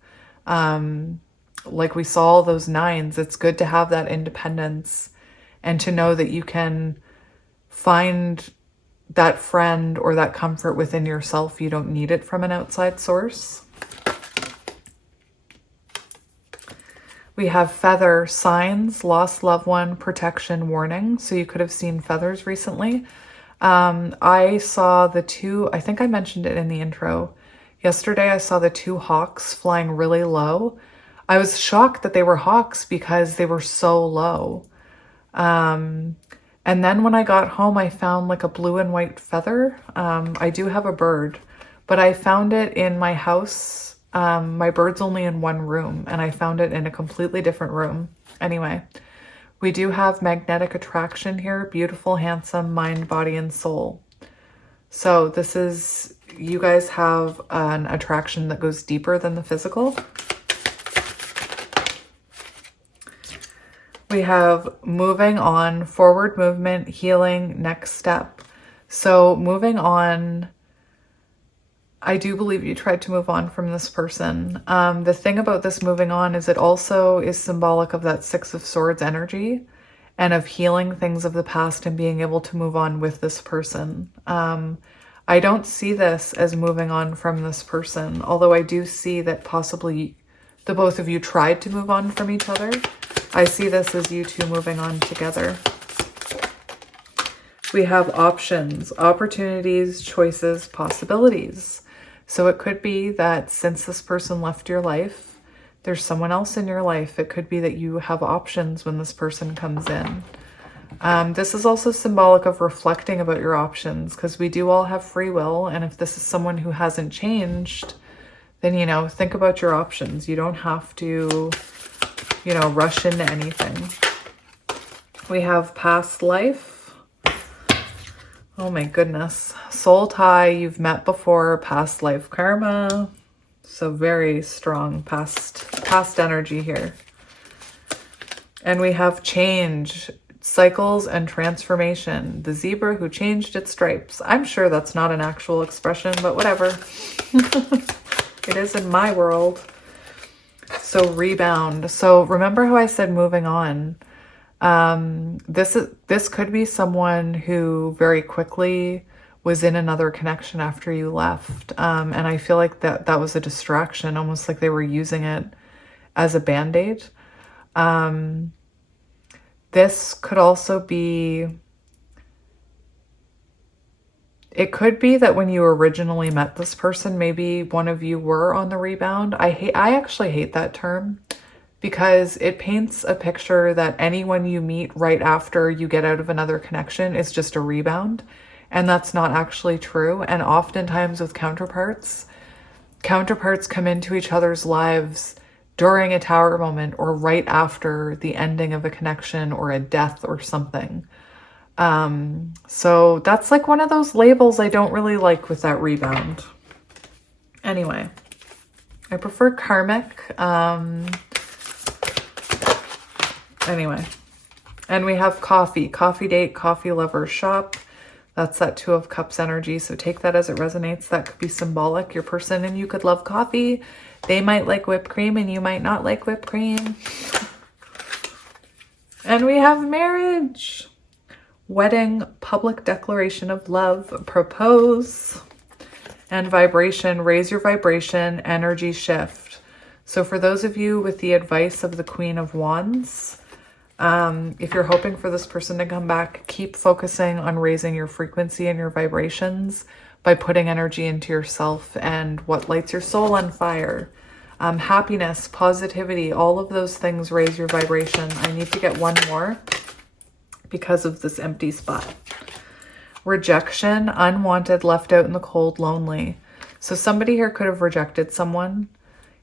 Like we saw those nines, it's good to have that independence and to know that you can find that friend or that comfort within yourself. You don't need it from an outside source. We have feather, signs, lost loved one, protection, warning. So you could have seen feathers recently. I saw the two, I think I mentioned it in the intro. Yesterday I saw the two hawks flying really low. I was shocked that they were hawks because they were so low. And then when I got home, I found like a blue and white feather. I do have a bird, but I found it in my house. My bird's only in one room and I found it in a completely different room. Anyway, we do have magnetic attraction here. Beautiful, handsome, mind, body, and soul. So this is, you guys have an attraction that goes deeper than the physical. We have moving on, forward movement, healing, next step. So moving on, I do believe you tried to move on from this person. The thing about this moving on is it also is symbolic of that Six of Swords energy and of healing things of the past and being able to move on with this person. I don't see this as moving on from this person, although I do see that possibly the both of you tried to move on from each other. I see this as you two moving on together. We have options, opportunities, choices, possibilities. So it could be that since this person left your life, there's someone else in your life. It could be that you have options when this person comes in. This is also symbolic of reflecting about your options because we do all have free will. And if this is someone who hasn't changed, then, you know, think about your options. You don't have to, you know, rush into anything. We have past life. Oh my goodness. Soul tie, you've met before, past life karma. So very strong past energy here. And we have change, cycles, and transformation. The zebra who changed its stripes. I'm sure that's not an actual expression, but whatever. It is in my world. So rebound. So remember how I said moving on? This could be someone who very quickly was in another connection after you left. And I feel like that was a distraction, almost like they were using it as a band-aid. This could also be, it could be that when you originally met this person, maybe one of you were on the rebound. I actually hate that term, because it paints a picture that anyone you meet right after you get out of another connection is just a rebound. And that's not actually true. And oftentimes with counterparts come into each other's lives during a tower moment or right after the ending of a connection or a death or something. So that's like one of those labels I don't really like with that rebound. Anyway, I prefer karmic. Anyway, and we have coffee date, coffee lover, shop. That's that Two of Cups energy. So take that as it resonates. That could be symbolic. Your person and you could love coffee. They might like whipped cream and you might not like whipped cream. And we have marriage, wedding, public declaration of love, propose, and vibration. Raise your vibration, energy shift. So for those of you with the advice of the Queen of Wands, if you're hoping for this person to come back, keep focusing on raising your frequency and your vibrations. by putting energy into yourself and what lights your soul on fire. Happiness, positivity, all of those things raise your vibration. I need to get one more because of this empty spot. Rejection, unwanted, left out in the cold, lonely. So somebody here could have rejected someone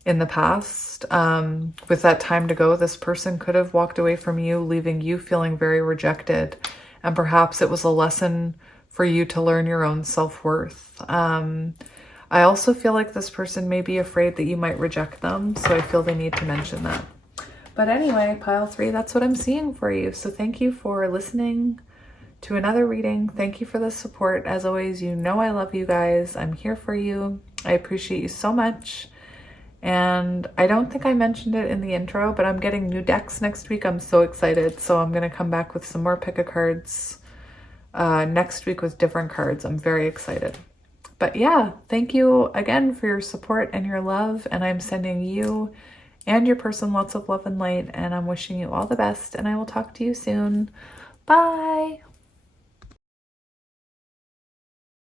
in the past. With that time to go, this person could have walked away from you, leaving you feeling very rejected. And perhaps it was a lesson for you to learn your own self-worth. I also feel like this person may be afraid that you might reject them, so I feel they need to mention that. But anyway, pile 3, that's what I'm seeing for you. So thank you for listening to another reading. Thank you for the support. As always, you know I love you guys. I'm here for you. I appreciate you so much. And I don't think I mentioned it in the intro, but I'm getting new decks next week. I'm so excited. So I'm going to come back with some more pick-a-cards next week with different cards. I'm very excited. But yeah, thank you again for your support and your love. And I'm sending you and your person lots of love and light. And I'm wishing you all the best. And I will talk to you soon. Bye.